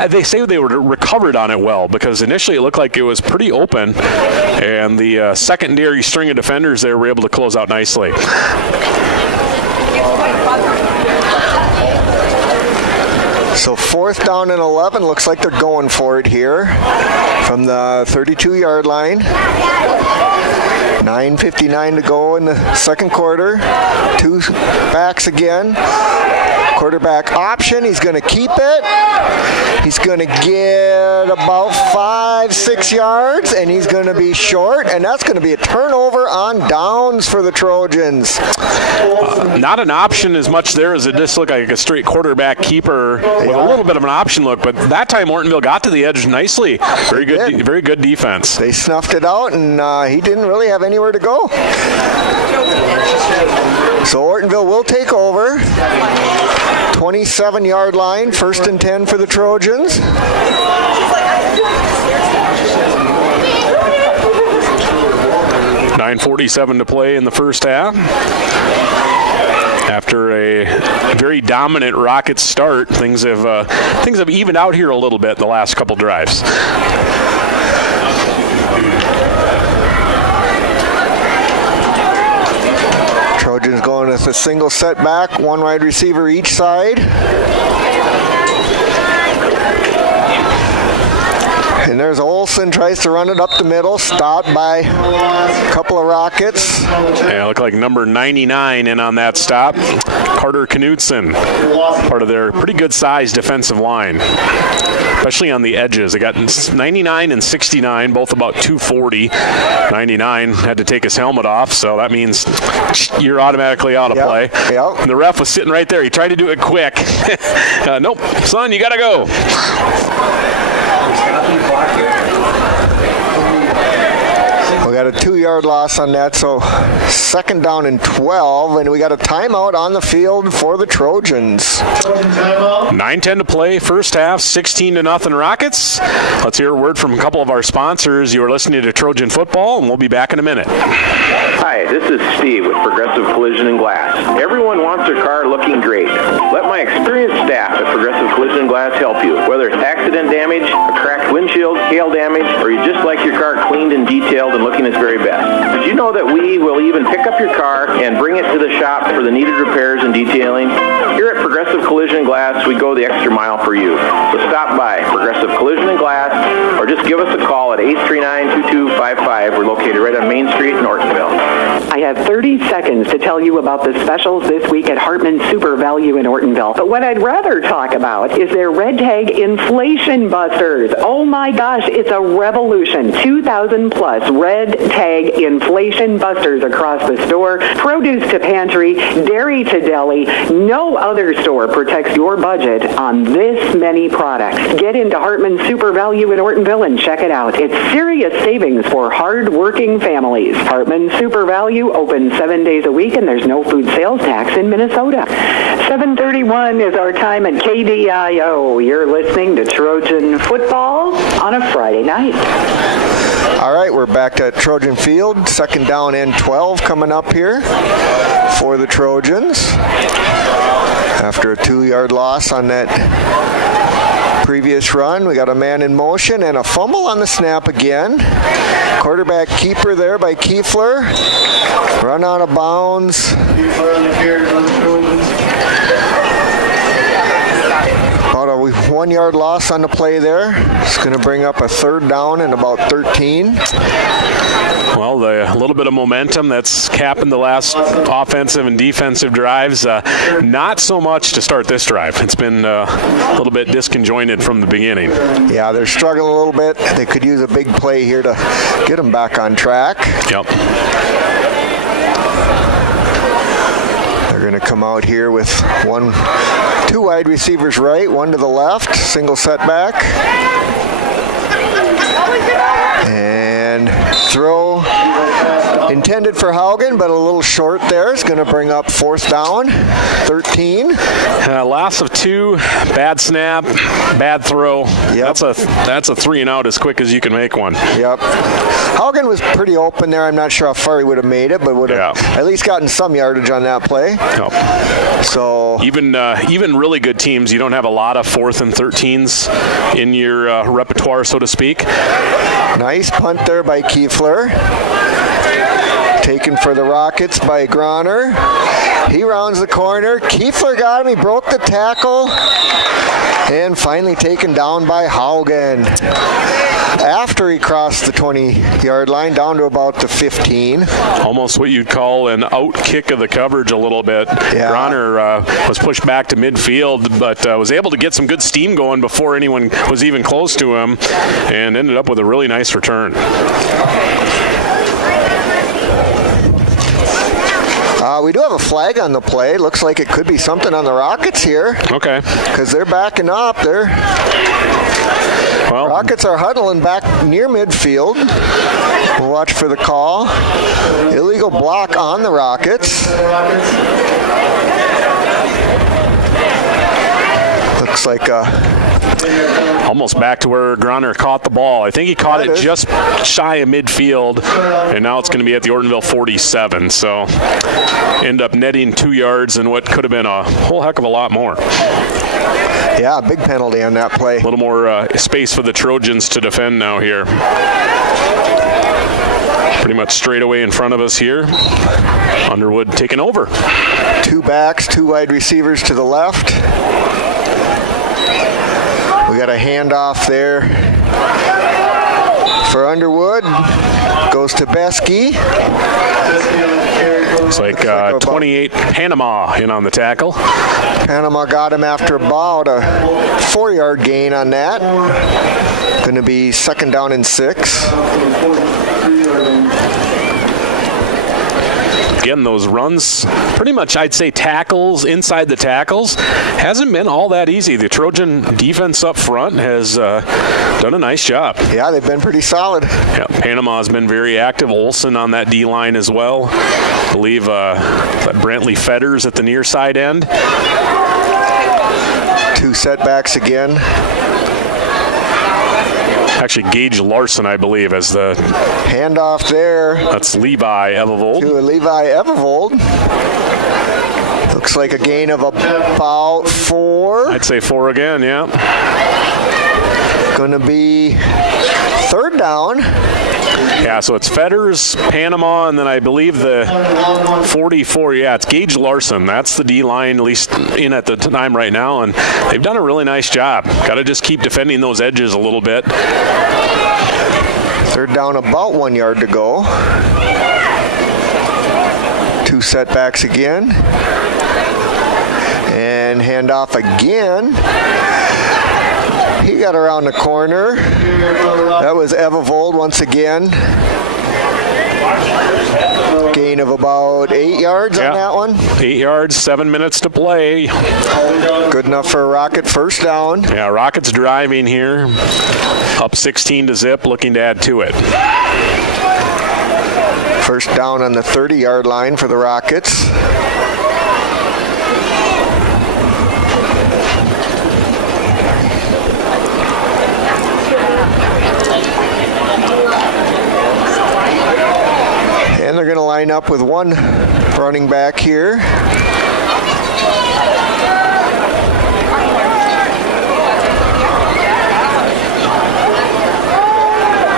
they say they were recovered on it well, because initially it looked like it was pretty open, and the secondary string of defenders there were able to close out nicely. So 4th down and 11. Looks like they're going for it here from the 32-yard line. 9:59 to go in the second quarter. 2 backs again. Quarterback option. He's going to keep it. He's going to get about 5-6 yards, and he's going to be short, and that's going to be a turnover on downs for the Trojans. Not an option as much there as it just looked like a straight quarterback keeper with a little bit of an option look, but that time Ortonville got to the edge nicely. Very good defense. They snuffed it out, and he didn't really have anywhere to go. So Ortonville will take over. 27-yard line, 1st and 10 for the Trojans. $9:47 to play in the first half. After a very dominant Rockets start, things have evened out here a little bit the last couple drives. Trojans going with a single setback, 1 wide receiver each side. And there's Olson, tries to run it up the middle, stopped by a couple of Rockets. Yeah, look like number 99 in on that stop. Carter Knutson, part of their pretty good sized defensive line, especially on the edges. They got 99 and 69, both about 240. 99 had to take his helmet off, so that means you're automatically out of play. Yep. And the ref was sitting right there. He tried to do it quick. Nope, son, you got to go. We got a 2-yard loss on that, so 2nd down and 12, and we got a timeout on the field for the Trojans. 9:10 to play, first half, 16-0 Rockets. Let's hear a word from a couple of our sponsors. You are listening to Trojan Football, and we'll be back in a minute. Hi, this is Steve with Progressive Collision and Glass. Everyone wants their car looking great. Let my experienced staff at Progressive Collision and Glass help you. Whether it's accident damage, a cracked windshield, hail damage, or you just like your car cleaned and detailed and looking its very best. Did you know that we will even pick up your car and bring it to the shop for the needed repairs and detailing? Here at Progressive Collision and Glass, we go the extra mile for you. So stop by Progressive Collision and Glass, or just give us a call at 839-2255. We're located right on Main Street in Ortonville. I have 30 seconds to tell you about the specials this week at Hartman Super Value in Ortonville. But what I'd rather talk about is their Red Tag Inflation Busters. Oh my gosh, it's a revolution. 2,000 plus Red Tag Inflation Busters across the store. Produce to pantry, dairy to deli. No other store protects your budget on this many products. Get into Hartman Super Value in Ortonville and check it out. It's serious savings for hard-working families. Hartman Super Value open 7 days a week, and there's no food sales tax in Minnesota. 7:31 is our time at KDIO. You're listening to Trojan Football on a Friday night. All right, we're back at Trojan Field. 2nd down and 12 coming up here for the Trojans. After a 2-yard loss on that previous run, we got a man in motion and a fumble on the snap again. Quarterback keeper there by Kiefler. Run out of bounds. About a 1-yard loss on the play there. It's going to bring up a 3rd down and about 13. Well, a little bit of momentum that's capping the last offensive and defensive drives. Not so much to start this drive. It's been a little bit disconjointed from the beginning. Yeah, they're struggling a little bit. They could use a big play here to get them back on track. Yep. They're going to come out here with 2 wide receivers right, 1 to the left, single setback. And throw intended for Haugen, but a little short there. It's going to bring up 4th down, 13. Loss of 2, bad snap, bad throw. Yep. That's a 3 and out as quick as you can make one. Yep. Haugen was pretty open there. I'm not sure how far he would have made it, but would have at least gotten some yardage on that play. Yep. So even really good teams, you don't have a lot of 4th and 13s in your repertoire, so to speak. Nice punt there by Kiefler. Taken for the Rockets by Groner. He rounds the corner. Kiefler got him. He broke the tackle. And finally taken down by Haugen. After he crossed the 20-yard line, down to about the 15. Almost what you'd call an out kick of the coverage a little bit. Yeah. Groner was pushed back to midfield, but was able to get some good steam going before anyone was even close to him, and ended up with a really nice return. We do have a flag on the play. Looks like it could be something on the Rockets here. Okay. Because they're backing up. Rockets are huddling back near midfield. We'll watch for the call. Illegal block on the Rockets. Looks like almost back to where Groner caught the ball. I think he caught it just shy of midfield, and now it's going to be at the Ortonville 47. So end up netting 2 yards and what could have been a whole heck of a lot more. Yeah, big penalty on that play. A little more space for the Trojans to defend now here. Pretty much straight away in front of us here. Underwood taking over. 2 backs, 2 wide receivers to the left. We got a handoff there for Underwood. Goes to Besky. Looks like 28 Panama in on the tackle. Panama got him after about a 4-yard gain on that. Going to be 2nd down and 6. Again, those runs, pretty much I'd say tackles, inside the tackles, hasn't been all that easy. The Trojan defense up front has done a nice job. Yeah, they've been pretty solid. Yeah, Panama has been very active. Olsen on that D-line as well. I believe Brantley Fetters at the near side end. 2 setbacks again. Actually, Gage Larson, I believe, as the handoff there. That's Levi Evevold. To Levi Evevold. Looks like a gain of about 4. I'd say 4 again, yeah. Going to be 3rd down. Yeah, so it's Fetters, Panama, and then I believe the 44. Yeah, it's Gage Larson. That's the D-line, at least in at the time right now, and they've done a really nice job. Got to just keep defending those edges a little bit. 3rd down, about 1 yard to go. 2 setbacks again. And handoff again. He got around the corner. That was Evevold once again. Gain of about 8 yards on that one. 8 yards, 7 minutes to play. Good enough for a Rocket 1st down. Yeah, Rockets driving here. Up 16-0, looking to add to it. 1st down on the 30-yard line for the Rockets. And they're going to line up with 1 running back here.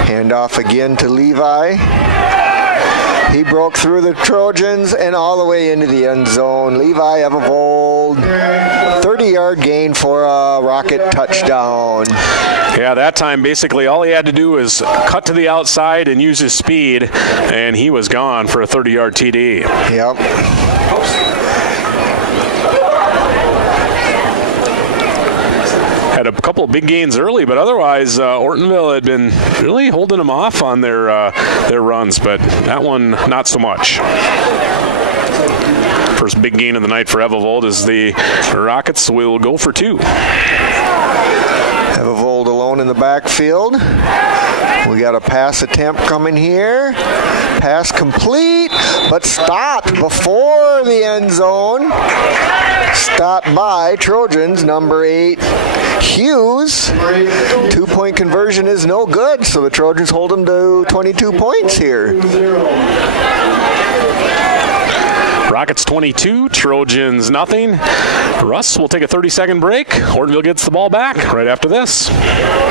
Handoff again to Levi. He broke through the Trojans and all the way into the end zone. Levi Evevold, 30-yard gain for a Rocket touchdown. Yeah, that time basically all he had to do was cut to the outside and use his speed, and he was gone for a 30-yard TD. Yep. Had a couple of big gains early, but otherwise Ortonville had been really holding them off on their runs, but that one not so much. First big gain of the night for Evevold as the Rockets will go for 2. Evevold alone in the backfield. We got a pass attempt coming here. Pass complete, but stopped before the end zone. Stopped by Trojans, number 8, Hughes. 2-point conversion is no good, so the Trojans hold them to 22 points here. Rockets 22, Trojans nothing. Russ, we'll take a 30-second break. Ortonville gets the ball back right after this.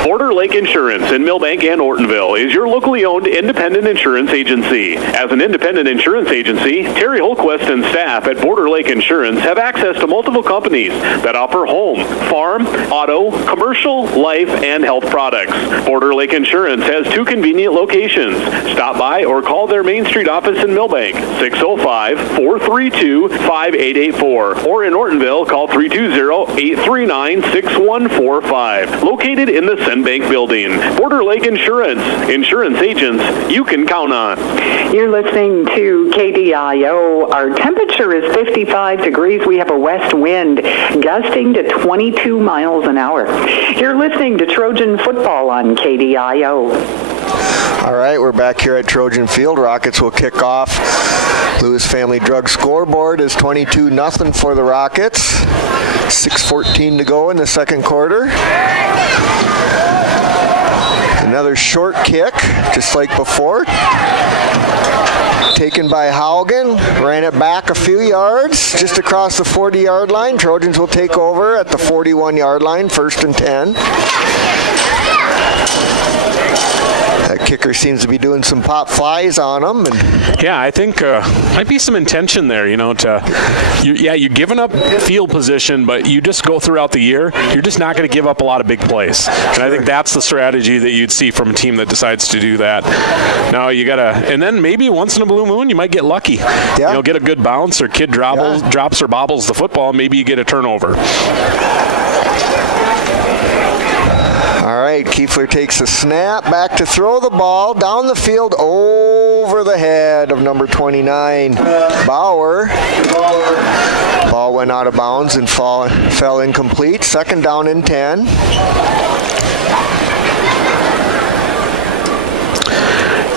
Border Lake Insurance in Millbank and Ortonville is your locally owned independent insurance agency. As an independent insurance agency, Terry Holquist and staff at Border Lake Insurance have access to multiple companies that offer home, farm, auto, commercial, life, and health products. Border Lake Insurance has 2 convenient locations. Stop by or call their Main Street office in Millbank, 605-432-5884. Or in Ortonville, call 320-839-6145. Located in the Senbank building. Border Lake Insurance. Insurance agents you can count on. You're listening to KDIO. Our temperature is 55 degrees. We have a west wind gusting to 22 miles an hour. You're listening to Trojan football on KDIO. All right, we're back here at Trojan Field. Rockets will kick off. Lewis Family Drug scoreboard is 22-0 for the Rockets. 6:14 to go in the second quarter. Another short kick, just like before. Taken by Haugen, ran it back a few yards, just across the 40-yard line. Trojans will take over at the 41-yard line, 1st and 10. That kicker seems to be doing some pop flies on him. Yeah, I think might be some intention there, you're giving up field position, but you just go throughout the year, you're just not going to give up a lot of big plays. And I think that's the strategy that you'd see from a team that decides to do that. Now you got to, and then maybe once in a blue moon, you might get lucky. Yeah. Get a good bounce or kid drops or bobbles the football, maybe you get a turnover. All right, Kiefler takes the snap, back to throw the ball, down the field, over the head of number 29, Bauer. Ball went out of bounds and fell incomplete. 2nd down and 10.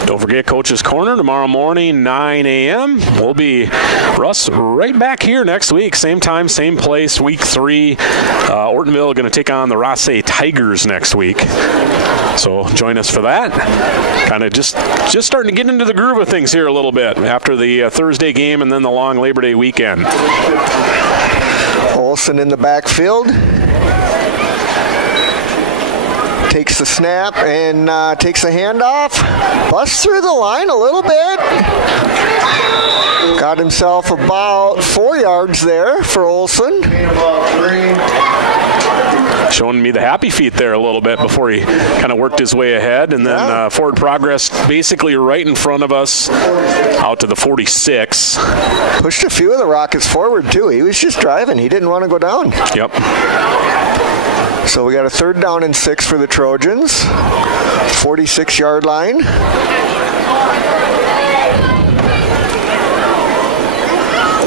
Don't forget Coach's Corner tomorrow morning, 9 a.m. We'll be, Russ, right back here next week. Same time, same place, week 3. Ortonville going to take on the Rossay Tigers next week. So join us for that. Kind of just starting to get into the groove of things here a little bit after the Thursday game and then the long Labor Day weekend. Olsen in the backfield. Takes the snap and takes the handoff. Busts through the line a little bit. Got himself about 4 yards there for Olsen. Showing me the happy feet there a little bit before he kind of worked his way ahead. And then forward progress basically right in front of us out to the 46. Pushed a few of the Rockets forward, too. He was just driving. He didn't want to go down. Yep. So we got a 3rd down and 6 for the Trojans. 46-yard line.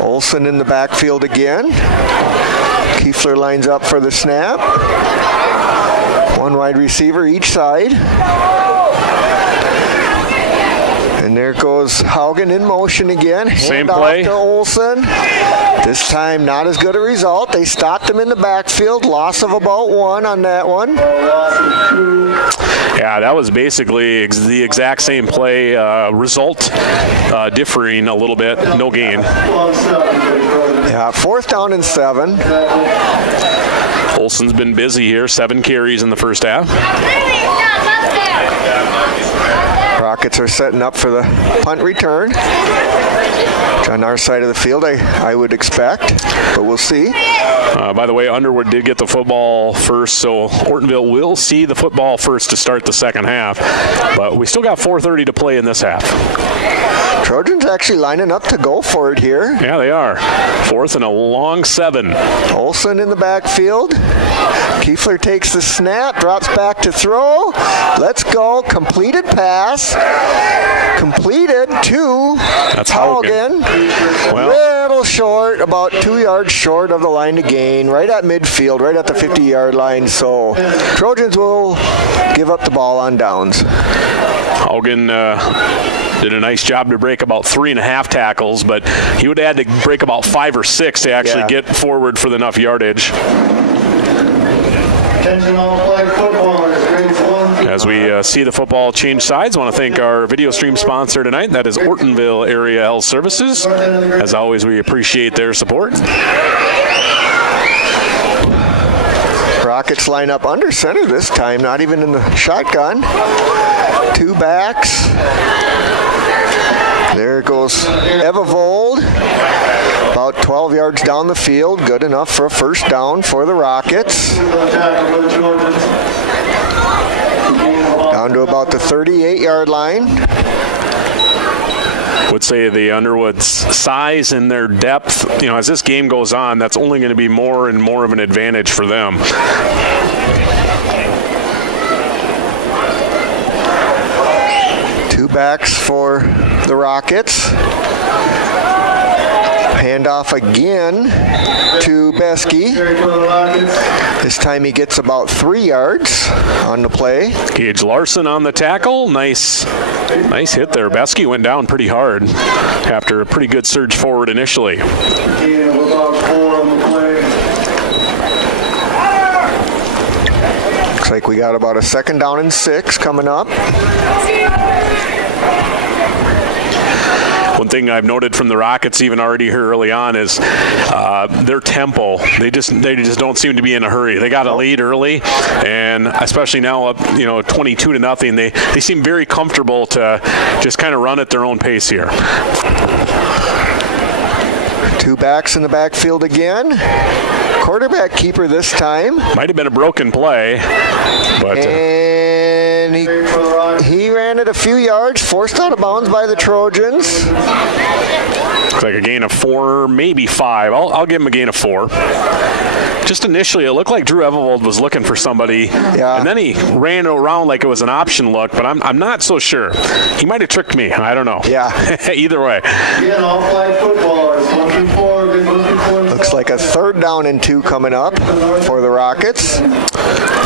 Olsen in the backfield again. Kiefler lines up for the snap. 1 wide receiver each side. And there goes Haugen in motion again. Same Hand play. off to Olsen. This time not as good a result. They stopped him in the backfield. Loss of about 1 on that one. Yeah, that was basically the exact same play. Result differing a little bit. No gain. Yeah, 4th down and 7. Olsen's been busy here. 7 carries in the first half. Rockets are setting up for the punt return. On our side of the field, I would expect, but we'll see. By the way, Underwood did get the football first, so Ortonville will see the football first to start the second half. But we still got 4:30 to play in this half. Trojans actually lining up to go for it here. Yeah, they are. 4th and a long 7. Olsen in the backfield. Kiefler takes the snap, drops back to throw. Let's go. Completed pass. Completed to Haugen. Well, little short, about 2 yards short of the line to gain, right at midfield, right at the 50-yard line. So Trojans will give up the ball on downs. Haugen did a nice job to break about 3.5 tackles, but he would have had to break about 5 or 6 to actually get forward for enough yardage. Attention all flag footballers, grades 1 through As we see the football change sides, I want to thank our video stream sponsor tonight. That is Ortonville Area Health Services. As always, we appreciate their support. Rockets line up under center this time, not even in the shotgun. 2 backs. There goes Evavold, about 12 yards down the field, good enough for a first down for the Rockets. Down to about the 38-yard line. Would say the Underwood's size and their depth, as this game goes on, that's only going to be more and more of an advantage for them. 2 backs for the Rockets. Handoff again to Beskey. This time he gets about 3 yards on the play. Gage Larson on the tackle. Nice hit there. Beskey went down pretty hard after a pretty good surge forward initially. Looks like we got about a 2nd down and 6 coming up. One thing I've noted from the Rockets even already here early on is their tempo. They just don't seem to be in a hurry. They got a lead early, and especially now up 22-0. They seem very comfortable to just kind of run at their own pace here. 2 backs in the backfield again. Quarterback keeper this time. Might have been a broken play, but and he ran it a few yards, forced out of bounds by the Trojans. Looks like a gain of 4, maybe 5. I'll give him a gain of 4. Just initially, it looked like Drew Evavold was looking for somebody, and then he ran around like it was an option look, but I'm not so sure. He might have tricked me. I don't know. Yeah. Either way. All flag footballers, 1-4, Looks like a 3rd down and 2 coming up for the Rockets.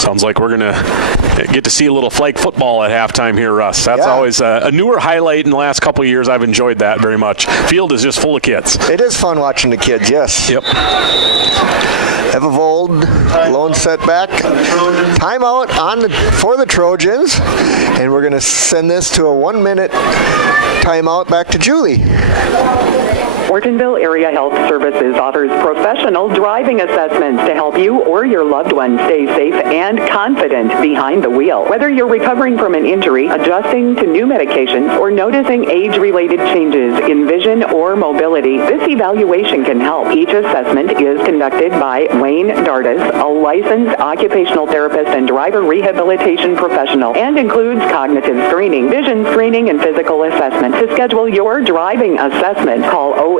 Sounds like we're going to get to see a little flag football at halftime here, Russ. That's always a newer highlight in the last couple of years. I've enjoyed that very much. Field is just full of kids. It is fun watching the kids, yes. Yep. Evavold, lone setback. Timeout for the Trojans. And we're going to send this to a 1-minute timeout back to Julie. Ortonville Area Health Services offers professional driving assessments to help you or your loved one stay safe and confident behind the wheel. Whether you're recovering from an injury, adjusting to new medications, or noticing age-related changes in vision or mobility, this evaluation can help. Each assessment is conducted by Wayne Dardis, a licensed occupational therapist and driver rehabilitation professional, and includes cognitive screening, vision screening, and physical assessment. To schedule your driving assessment, call OAHS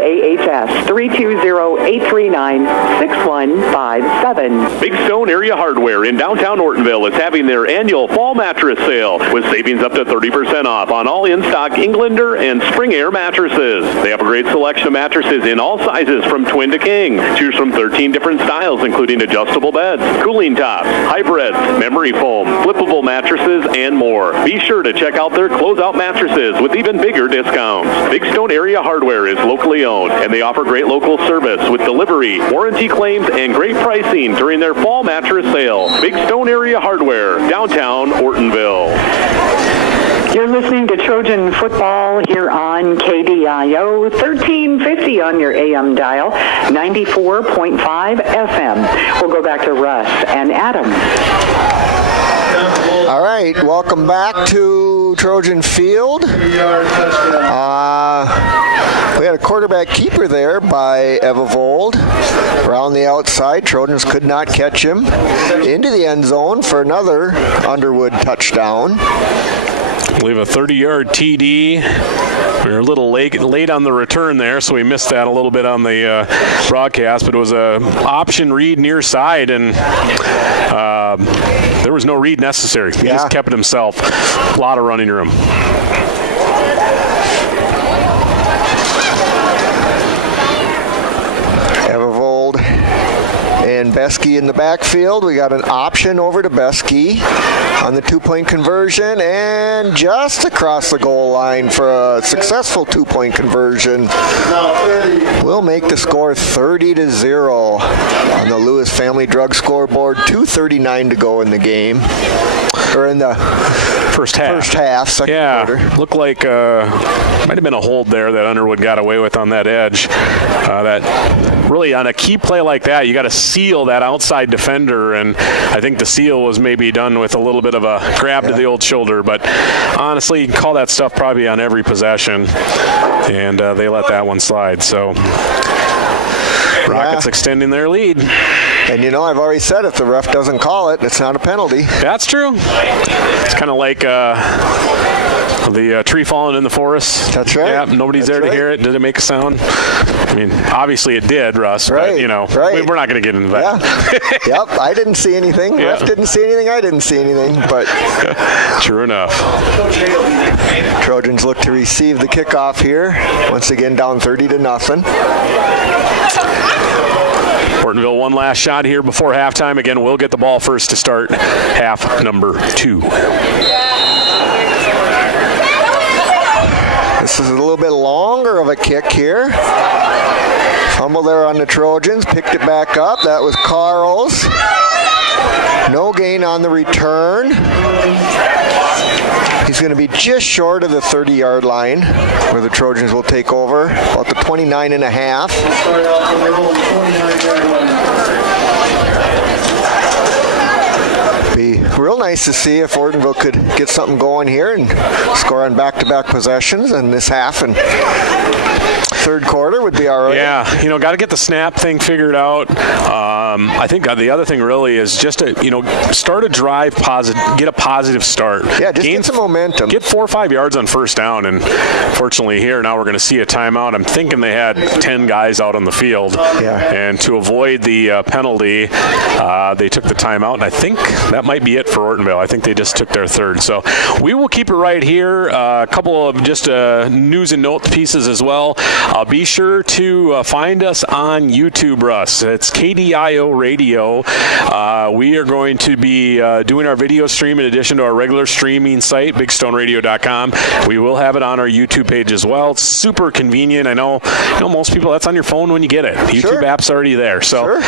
320-839-6157. Big Stone Area Hardware in downtown Ortonville is having their annual fall mattress sale with savings up to 30% off on all in-stock Englander and Spring Air mattresses. They have a great selection of mattresses in all sizes from twin to king. Choose from 13 different styles, including adjustable beds, cooling tops, hybrids, memory foam, flippable mattresses, and more. Be sure to check out their closeout mattresses with even bigger discounts. Big Stone Area Hardware is locally owned, and they offer great local service with delivery, warranty claims, and great pricing during their fall mattress sale. Big Stone Area Hardware, downtown Ortonville. You're listening to Trojan Football here on KDIO, 1350 on your AM dial, 94.5 FM. We'll go back to Russ and Adam. All right, welcome back to Trojan Field. We had a quarterback keeper there by Evavold. Around the outside, Trojans could not catch him. Into the end zone for another Underwood touchdown. I believe a 30-yard TD. We were a little late on the return there, so we missed that a little bit on the broadcast, but it was a option read near side, and there was no read necessary. He just kept it himself. A lot of running room. Evavold and Beskey in the backfield. We got an option over to Beskey on the 2-point conversion, and just across the goal line for a successful 2-point conversion. We'll make the score 30-0 on the Lewis Family Drug scoreboard. 2:39 to go in the game. or in the first half. Second quarter. Looked like might have been a hold there that Underwood got away with on that edge. That really, on a key play like that, you got to seal that outside defender, and I think the seal was maybe done with a little bit of a grab to the old shoulder, but honestly, you can call that stuff probably on every possession, and they let that one slide. So Rockets extending their lead. And I've already said if the ref doesn't call it, it's not a penalty. That's true. It's kind of like the tree falling in the forest. That's right. Yeah, nobody's there to hear it. Did it make a sound? I mean, obviously it did, Russ. Right. But, we're not going to get into that. Yeah. Yep. I didn't see anything. Ref didn't see anything. I didn't see anything. But true enough. Trojans look to receive the kickoff here. Once again, down 30-0. Ortonville one last shot here before halftime. Again, we'll get the ball first to start half number 2. This is a little bit longer of a kick here. Fumble there on the Trojans. Picked it back up. That was Carl's. No gain on the return. He's going to be just short of the 30-yard line, where the Trojans will take over, about the 29.5. Be real nice to see if Ortonville could get something going here and score on back-to-back possessions in this half, and third quarter would be all right. Yeah, got to get the snap thing figured out. I think the other thing really is just to, start a drive, get a positive start. Yeah, just get some momentum. Get 4 or 5 yards on first down, and fortunately here now we're going to see a timeout. I'm thinking they had 10 guys out on the field, and to avoid the penalty, they took the timeout, and I think that might be it for Ortonville. I think they just took their third. So we will keep it right here. A couple of just news and note pieces as well. Be sure to find us on YouTube, Russ. It's KDIO Radio. We are going to be doing our video stream in addition to our regular streaming site, bigstoneradio.com. We will have it on our YouTube page as well. It's super convenient. I know most people, that's on your phone when you get it. YouTube app's already there. So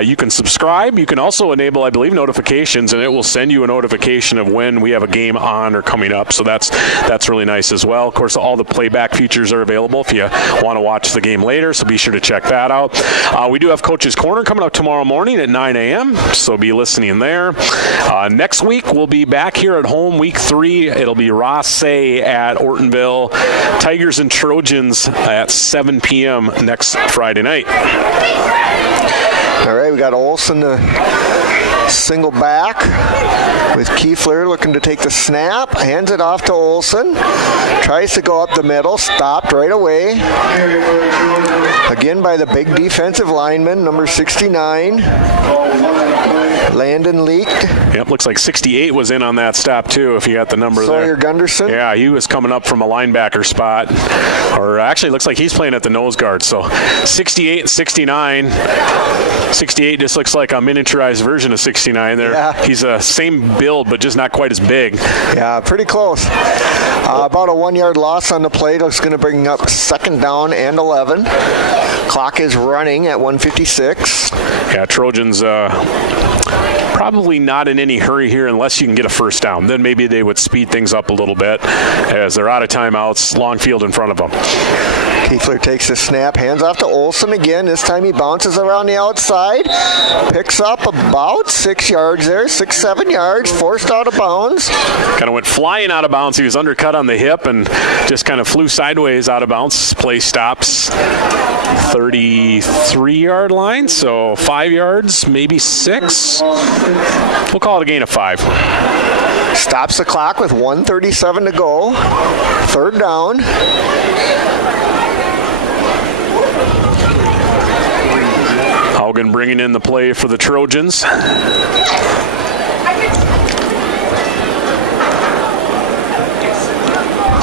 you can subscribe. You can also enable, I believe, notifications, and it will send you a notification of when we have a game on or coming up. So that's really nice as well. Of course, all the playback features are available if you want to watch the game later, so be sure to check that out. We do have Coach's Corner coming up tomorrow morning at 9 a.m., so be listening there. Next week, we'll be back here at home, week 3. It'll be Rossay at Ortonville, Tigers and Trojans at 7 p.m. next Friday night. All right, we got Olson to single back with Kiefler looking to take the snap, hands it off to Olson, tries to go up the middle, stopped right away. Again by the big defensive lineman, number 69. Landon leaked. Yep, looks like 68 was in on that stop too, if you got the number Sawyer there. Gunderson. Yeah, he was coming up from a linebacker spot. Or actually looks like he's playing at the nose guard. So 68 and 69. 68 just looks like a miniaturized version of 69 there. Yeah. He's a same build, but just not quite as big. Yeah, pretty close. About a 1-yard loss on the play. That's going to bring up 2nd down and 11. Clock is running at 1:56. Yeah, Trojans probably not in any hurry here unless you can get a first down. Then maybe they would speed things up a little bit as they're out of timeouts, long field in front of them. Kiefler takes the snap, hands off to Olson again. This time he bounces around the outside, picks up about 6 yards there, 6-7 yards, forced out of bounds. Kind of went flying out of bounds. He was undercut on the hip and just kind of flew sideways out of bounds. Play stops 33-yard line, so 5 yards, maybe 6. We'll call it a gain of 5. Stops the clock with 1:37 to go. 3rd down. Haugen bringing in the play for the Trojans.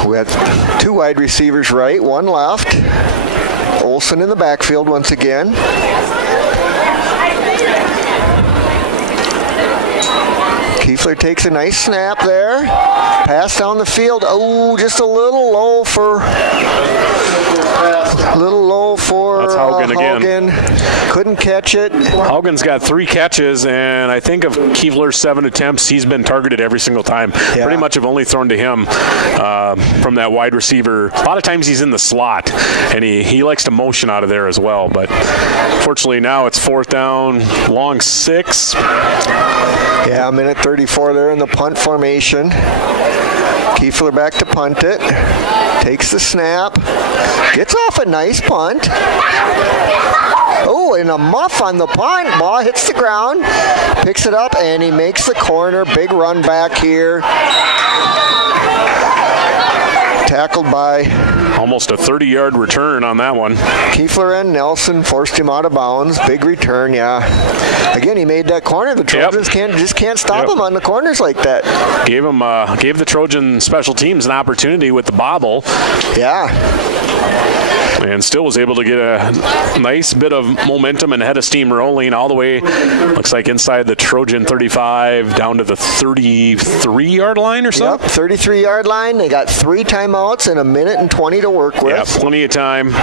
We have 2 wide receivers right, 1 left. Olson in the backfield once Kiefler takes a nice snap there. Pass down the field. Oh, just a little low for That's Haugen again. Couldn't catch it. Haugen's got 3 catches, and I think of Kiefler's 7 attempts, he's been targeted every single time. Yeah. Pretty much have only thrown to him from that wide receiver. A lot of times he's in the slot, and he likes to motion out of there as well. But fortunately now it's 4th down, long 6. Yeah, a minute 34 there in the punt formation. Kiefler back to punt it. Takes the snap. Gets off a nice punt. Oh, and a muff on the punt. Ball hits the ground. Picks it up, and he makes the corner. Big run back here. Tackled by almost a 30-yard return on that one. Kiefler and Nelson forced him out of bounds. Big return, yeah. Again, he made that corner. The Trojans can't stop him on the corners like that. Gave the Trojan special teams an opportunity with the bobble. Yeah. And still was able to get a nice bit of momentum and head of steam rolling all the way, looks like inside the Trojan 35 down to the 33-yard line or so. Yep, 33-yard line. They got 3 timeouts and a minute and 20 to work with. Yeah, plenty of time.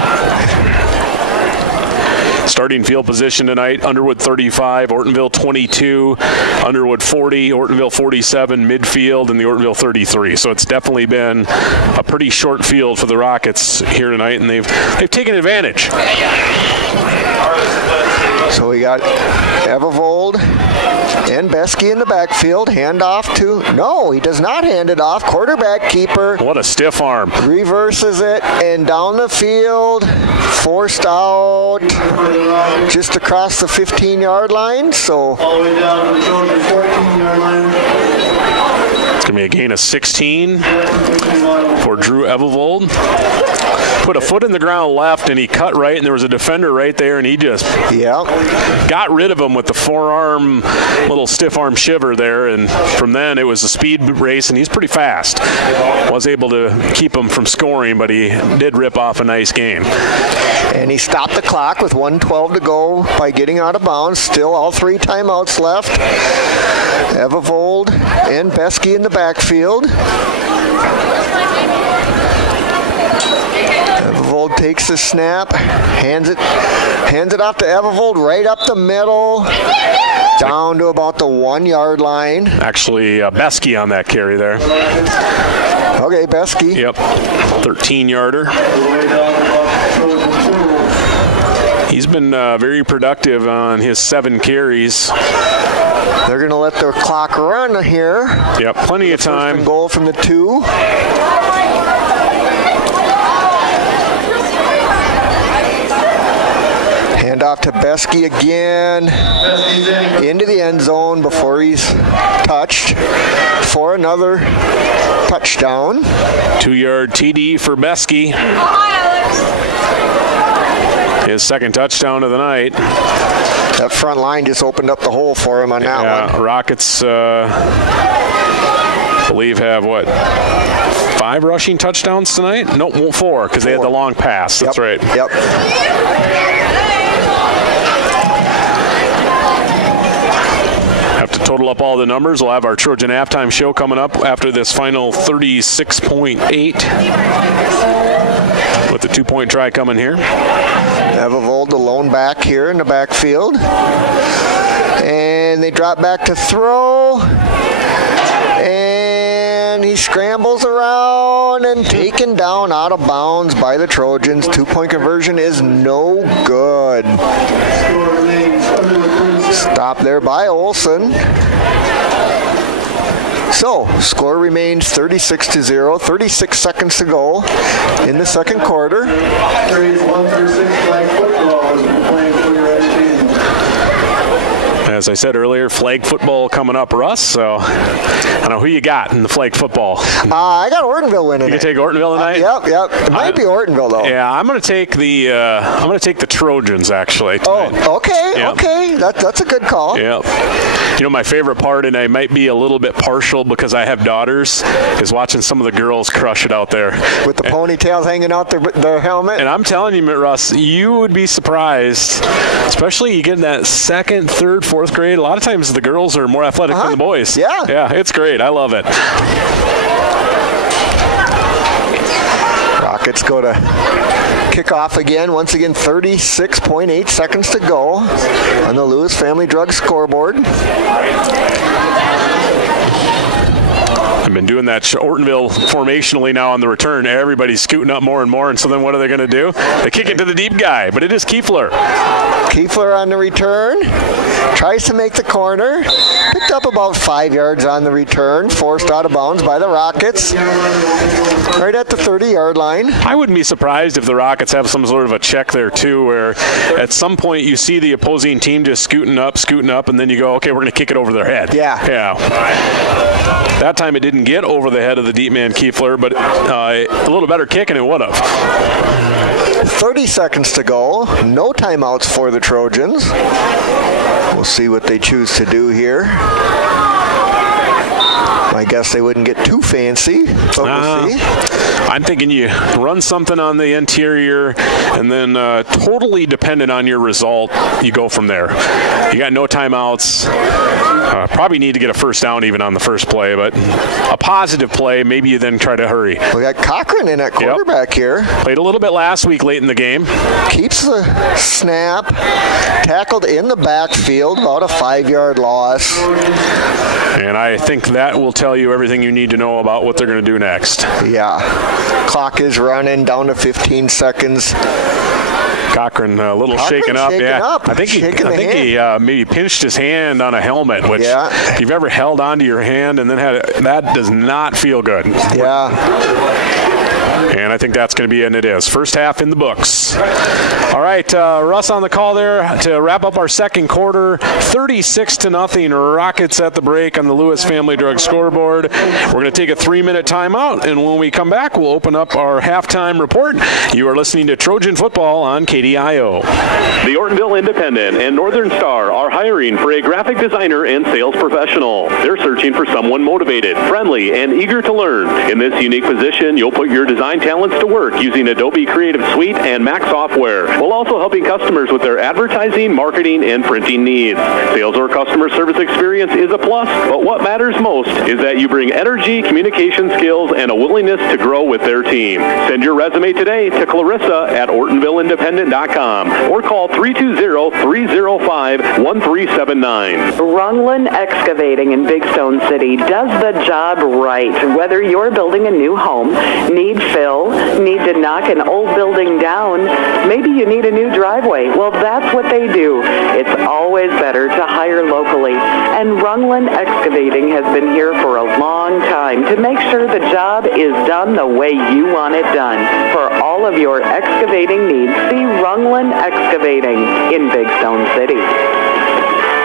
Starting field position tonight, Underwood 35, Ortonville 22, Underwood 40, Ortonville 47, midfield, and the Ortonville 33. So it's definitely been a pretty short field for the Rockets here tonight, and they've taken advantage. So we got Evevold and Besky in the backfield. Handoff to, no, he does not hand it off. Quarterback keeper. What a stiff arm. Reverses it and down the field. Forced out just across the 15-yard line. So All the way down to the Trojan 14-yard line. It's going to be a gain of 16 for Drew Evevold. Put a foot in the ground left, and he cut right, and there was a defender right there, and he just got rid of him with the forearm, little stiff arm shiver there, and from then it was a speed race, and he's pretty fast. Was able to keep him from scoring, but he did rip off a nice gain. And he stopped the clock with 1:12 to go by getting out of bounds. Still all 3 timeouts left. Evevold and Besky in the backfield. Evevold takes the snap, hands it off to Evevold right up the middle, down to about the 1-yard line. Actually, Besky on that carry there. Okay, Besky. Yep, 13-yarder. He's been very productive on his 7 carries. They're going to let their clock run here. Yep, plenty of time. First and goal from the 2. Hand off to Besky again. Into the end zone before he's touched for another touchdown. 2-yard TD for Besky. His second touchdown of the night. That front line just opened up the hole for him on that one. Rockets, I believe, have, 5 rushing touchdowns tonight? Nope, 4, because they had the long pass. That's right. Yep. Have to total up all the numbers. We'll have our Trojan halftime show coming up after this final 36.8 with the 2-point try coming here. Evevold, the lone back here in the backfield. And they drop back to throw. And he scrambles around and taken down out of bounds by the Trojans. 2-point conversion is no good. Stop there by Olson. So, score remains 36-0, 36 seconds to go in the second quarter. Grades 1 through 6 flag football is playing for your education. As I said earlier, flag football coming up, Russ. So, I don't know who you got in the flag football. I got Ortonville winning. You can take Ortonville tonight. Yep. It might be Ortonville though. Yeah, I'm going to take the Trojans actually tonight. Oh, okay, Yep. okay. That's a good call. Yep. You know, my favorite part, and I might be a little bit partial because I have daughters, is watching some of the girls crush it out there. With the ponytails hanging out their helmet. And I'm telling you, Russ, you would be surprised, especially you get in that second, third, fourth 4th grade. A lot of times the girls are more athletic than the boys. Yeah. Yeah, it's great. I love it. Rockets go to kick off again. Once again, 36.8 seconds to go on the Lewis Family Drug scoreboard. I've been doing that Ortonville formationally now on the return. Everybody's scooting up more and more, and so then what are they going to do? They kick it to the deep guy, but it is Kiefler. Kiefler on the return. Tries to make the corner. Picked up about 5 yards on the return. Forced out of bounds by the Rockets. Right at the 30-yard line. I wouldn't be surprised if the Rockets have some sort of a check there, too, where at some point you see the opposing team just scooting up, and then you go, okay, we're going to kick it over their head. Yeah. That time it didn't get over the head of the deep man Kiefler, but a little better kick and it would have. 30 seconds to go. No timeouts for the Trojans. We'll see what they choose to do here. I guess they wouldn't get too fancy, but we'll see. I'm thinking you run something on the interior, and then totally dependent on your result, you go from there. You got no timeouts. Probably need to get a first down even on the first play, but a positive play, maybe you then try to hurry. We got Cochran in at quarterback here. Played a little bit last week late in the game. Keeps the snap. Tackled in the backfield, about a 5-yard loss. And I think that will tell you everything you need to know about what they're going to do next. Yeah. Clock is running down to 15 seconds. Cochran a little shaken up. I think he maybe pinched his hand on a helmet, which if you've ever held onto your hand and then that does not feel good. Yeah. And I think that's going to be, and it is. First half in the books. All right, Russ on the call there to wrap up our second quarter. 36-0 Rockets at the break on the Lewis Family Drug scoreboard. We're going to take a 3-minute timeout, and when we come back, we'll open up our halftime report. You are listening to Trojan Football on KDIO. The Ortonville Independent and Northern Star are hiring for a graphic designer and sales professional. They're searching for someone motivated, friendly, and eager to learn. In this unique position, you'll put your design talents to work using Adobe Creative Suite and Mac software, while also helping customers with their advertising, marketing, and printing needs. Sales or customer service experience is a plus, but what matters most is that you bring energy, communication skills, and a willingness to grow with their team. Send your resume today to Clarissa at OrtonvilleIndependent.com or call 320-305-1379. Rungland Excavating in Big Stone City does the job right. Whether you're building a new home, need fill, need to knock an old building down, maybe you need a new driveway. Well, that's what they do. It's always better to hire locally. And Rungland Excavating has been here for a long time to make sure the job is done the way you want it done. For all of your excavating needs, see Rungland Excavating in Big Stone City.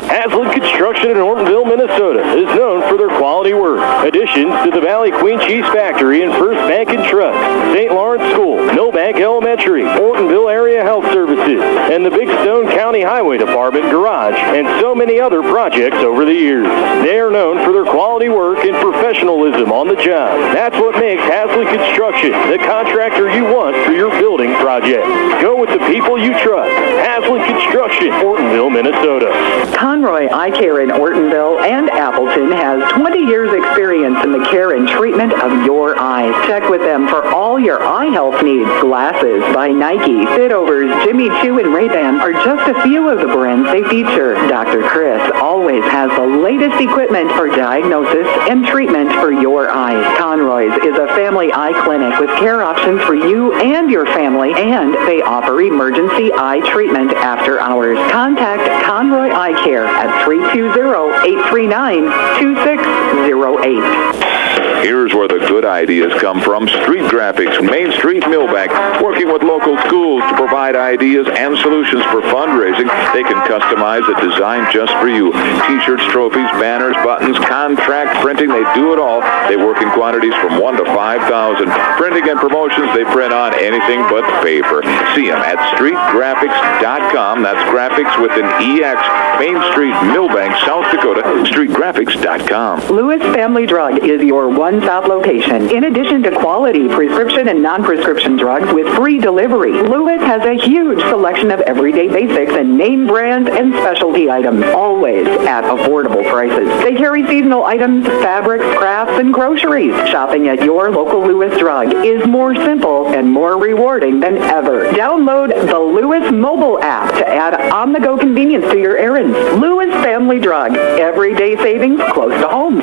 Haslam Construction in Ortonville, Minnesota is known for their quality work. Additions to the Valley Queen Cheese Factory and First Bank and Trust, St. Lawrence School, Millbank Elementary, Ortonville Area Health Services, and the Big Stone County Highway Department Garage, and so many other projects over the years. They are known for their quality work and professionalism on the job. That's what makes Haslam Construction the contractor you want for your building project. Go with the people you trust. Haslam Construction, Ortonville, Minnesota. Conroy Eye Care in Ortonville and Appleton has 20 years experience in the care and treatment of your eyes. Check with them for all your eye health needs. Glasses by Nike, Fitovers, Jimmy Choo, and Ray-Ban are just a few of the brands they feature. Dr. Chris always has the latest equipment for diagnosis and treatment for your eyes. Conroy's is a family eye clinic with care options for you and your family, and they offer emergency eye treatment after hours. Contact Conroy Eye Care at 320-839-2608. Here's where the good ideas come from. Street Graphics, Main Street, Millbank, working with local schools to provide ideas and solutions for fundraising. They can customize a design just for you. T-shirts, trophies, banners, buttons, contract printing, they do it all. They work in quantities from 1 to 5,000. Printing and promotions, they print on anything but paper. See them at streetgraphics.com. That's graphics with an EX. Main Street, Millbank, South Dakota, streetgraphics.com. Lewis Family Drug is your 1,000 one-stop location. In addition to quality prescription and non-prescription drugs with free delivery, Lewis has a huge selection of everyday basics and name brand and specialty items, always at affordable prices. They carry seasonal items, fabrics, crafts, and groceries. Shopping at your local Lewis Drug is more simple and more rewarding than ever. Download the Lewis mobile app to add on-the-go convenience to your errands. Lewis Family Drug, everyday savings close to home.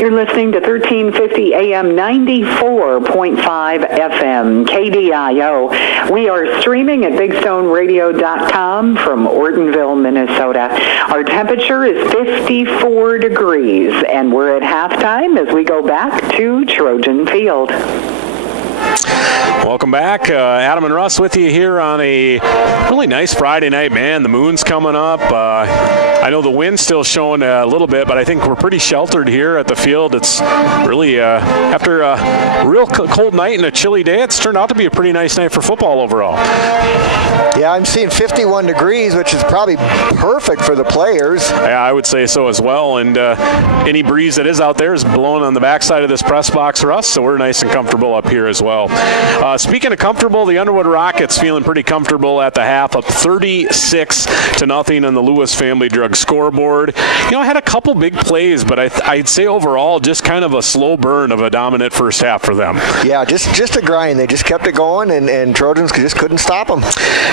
You're listening to 1350 AM 94.5 FM KDIO. We are streaming at BigStoneRadio.com from Ortonville, Minnesota. Our temperature is 54 degrees, and we're at halftime as we go back to Trojan Field. Welcome back. Adam and Russ with you here on a really nice Friday night, man. The moon's coming up. I know the wind's still showing a little bit, but I think we're pretty sheltered here at the field. It's really, after a real cold night and a chilly day, it's turned out to be a pretty nice night for football overall. Yeah, I'm seeing 51 degrees, which is probably perfect for the players. Yeah, I would say so as well. And any breeze that is out there is blowing on the backside of this press box for us, so we're nice and comfortable up here as well. Speaking of comfortable, the Underwood Rockets feeling pretty comfortable at the half, up 36-0 on the Lewis Family Drug scoreboard. You know, I had a couple big plays, but I'd say overall just kind of a slow burn of a dominant first half for them. Yeah, just a grind. They just kept it going, and Trojans just couldn't stop them.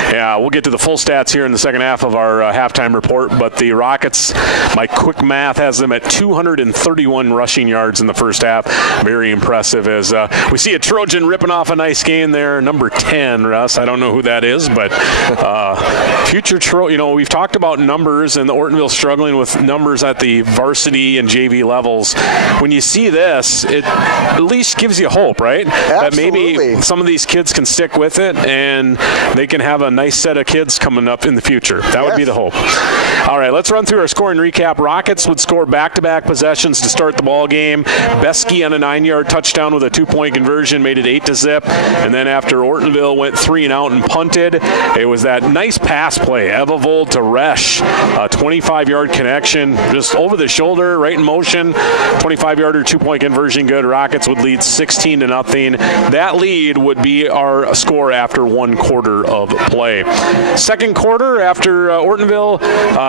Yeah, we'll get to the full stats here in the second half of our halftime report, but the Rockets, my quick math has them at 231 rushing yards in the first half. Very impressive as we see a Trojan ripping off a nice gain there, number 10, Russ. I don't know who that is, but future we've talked about numbers and the Ortonville struggling with numbers at the varsity and JV levels. When you see this, it at least gives you hope, right? Absolutely. That maybe some of these kids can stick with it and they can have a nice set of kids coming up in the future. That would be the hope. All right, let's run through our scoring recap. Rockets would score back-to-back possessions to start the ball game. Besky on a 9-yard touchdown with a 2-point conversion made it 8-0. And then after Ortonville went 3 and out and punted, it was that nice pass play. Evavold to Resch, a 25-yard connection, just over the shoulder, right in motion. 25-yarder, 2-point conversion good. Rockets would lead 16-0. That lead would be our score after 1 quarter of play. Second quarter, after Ortonville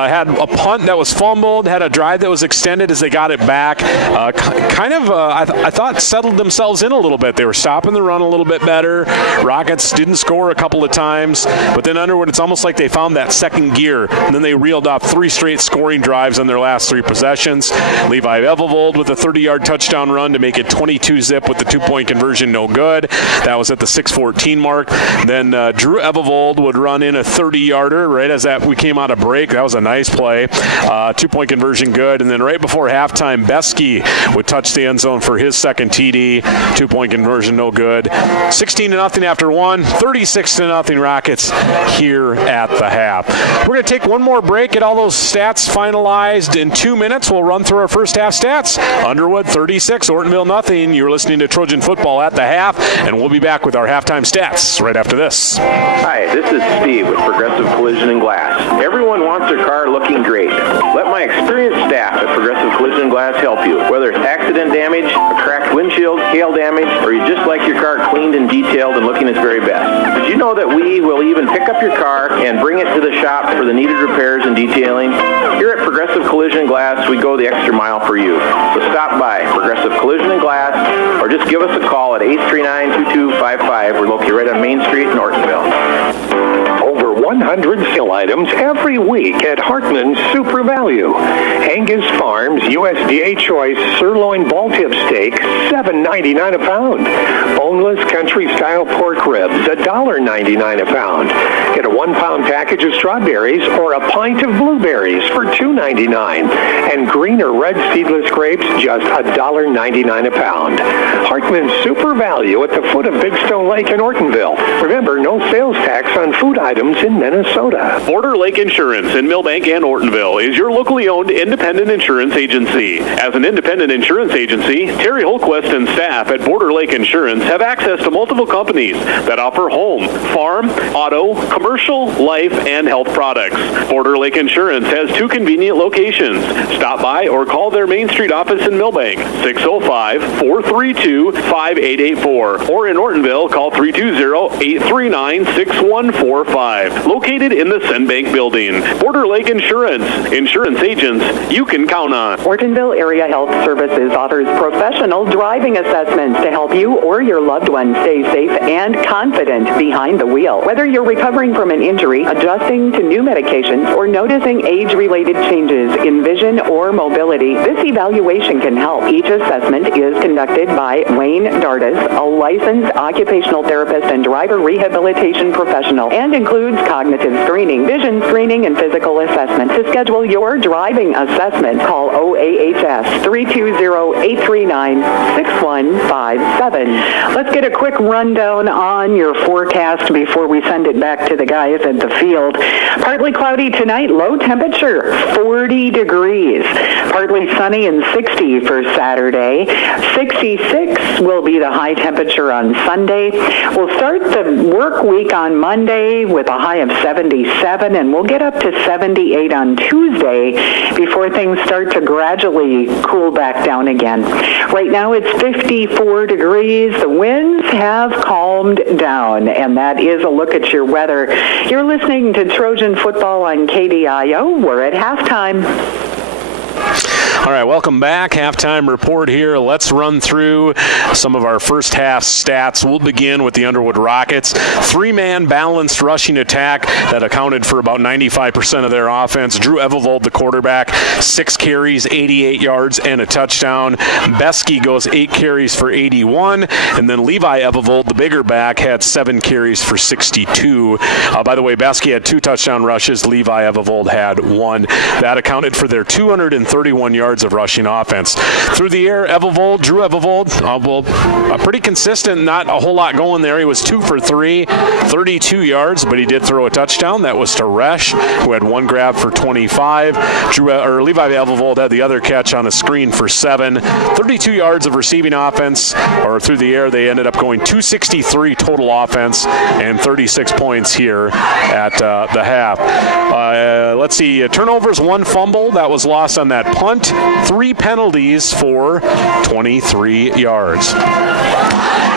had a punt that was fumbled, had a drive that was extended as they got it back, I thought settled themselves in a little bit. They were stopping the run a little bit better. Rockets didn't score a couple of times, but then Underwood, it's almost like they found that second gear, and then they reeled off 3 straight scoring drives on their last 3 possessions. Levi Evavold with a 30-yard touchdown run to make it 22-0 with the 2-point conversion no good. That was at the 6:14 mark. Then Drew Evavold would run in a 30-yarder right as we came out of break. That was a nice play. 2-point conversion good. And then right before halftime, Besky would touch the end zone for his second TD. 2-point conversion no good. 16-0 after 1. 36-0 Rockets here at the half. We're going to take one more break, get all those stats finalized in 2 minutes. We'll run through our first half stats. Underwood 36, Ortonville nothing. You're listening to Trojan Football at the half, and we'll be back with our halftime stats right after this. Hi, this is Steve with Progressive Collision and Glass. Everyone wants their car looking great. Let my experienced staff at Progressive Collision and Glass help you. Whether it's accident damage, a cracked windshield, hail damage, or you just like your car cleaned and detailed and looking its very best. Did you know that we will even pick up your car and bring it to the shop for the needed repairs and detailing? Here at Progressive Collision and Glass, we go the extra mile for you. So stop by Progressive Collision and Glass or just give us a call at 839-2255. We're located right on Main Street in Ortonville. Over 100 sale items every week at Hartman's Super Value. Angus Farms USDA Choice Sirloin Ball Tip Steak, $7.99 a pound. Boneless Country Style Pork Ribs, $1.99 a pound. Get a 1-pound package of strawberries or a pint of blueberries for $2.99. And green or red seedless grapes, just $1.99 a pound. Hartman's Super Value at the foot of Big Stone Lake in Ortonville. Remember, no sales tax on food items in Minnesota. Border Lake Insurance in Millbank and Ortonville is your locally owned independent insurance agency. As an independent insurance agency, Terry Holquist and staff at Border Lake Insurance have access to multiple companies that offer home, farm, auto, commercial, life, and health products. Border Lake Insurance has 2 convenient locations. Stop by or call their Main Street office in Millbank, 605-432-5884. Or in Ortonville, call 320-839-6145. Located in the Senbank building. Border Lake Insurance. Insurance agents you can count on. Ortonville Area Health Services offers professional driving assessments to help you or your loved one stay safe and confident behind the wheel. Whether you're recovering from an injury, adjusting to new medications, or noticing age-related changes in vision or mobility, this evaluation can help. Each assessment is conducted by Wayne Dardis, a licensed occupational therapist and driver rehabilitation professional, and includes cognitive screening, vision screening, and physical assessment. To schedule your driving assessment, call OAHS 320-839-6157. Let's get a quick rundown on your forecast before we send it back to the guys at the field. Partly cloudy tonight, low temperature 40 degrees. Partly sunny and 60 for Saturday. 66 will be the high temperature on Sunday. We'll start the work week on Monday with a high of 77, and we'll get up to 78 on Tuesday before things start to gradually cool back down again. Right now it's 54 degrees. The winds have calmed down, and that is a look at your weather. You're listening to Trojan Football on KDIO. We're at halftime. All right, welcome back. Halftime report here. Let's run through some of our first half stats. We'll begin with the Underwood Rockets. 3-man balanced rushing attack that accounted for about 95% of their offense. Drew Evelvold, the quarterback, 6 carries, 88 yards, and a touchdown. Besky goes 8 carries for 81. And then Levi Evelvold, the bigger back, had 7 carries for 62. By the way, Besky had 2 touchdown rushes. Levi Evelvold had 1. That accounted for their 231 yards of rushing offense. Through the air, Drew Evelvold, pretty consistent, not a whole lot going there. He was 2 for 3, 32 yards, but he did throw a touchdown. That was to Resch, who had 1 grab for 25. Levi Evelvold had the other catch on a screen for 7. 32 yards of receiving offense, or through the air, they ended up going 263 total offense and 36 points here at the half. Let's see, turnovers, 1 fumble. That was lost on that punt. 3 penalties for 23 yards.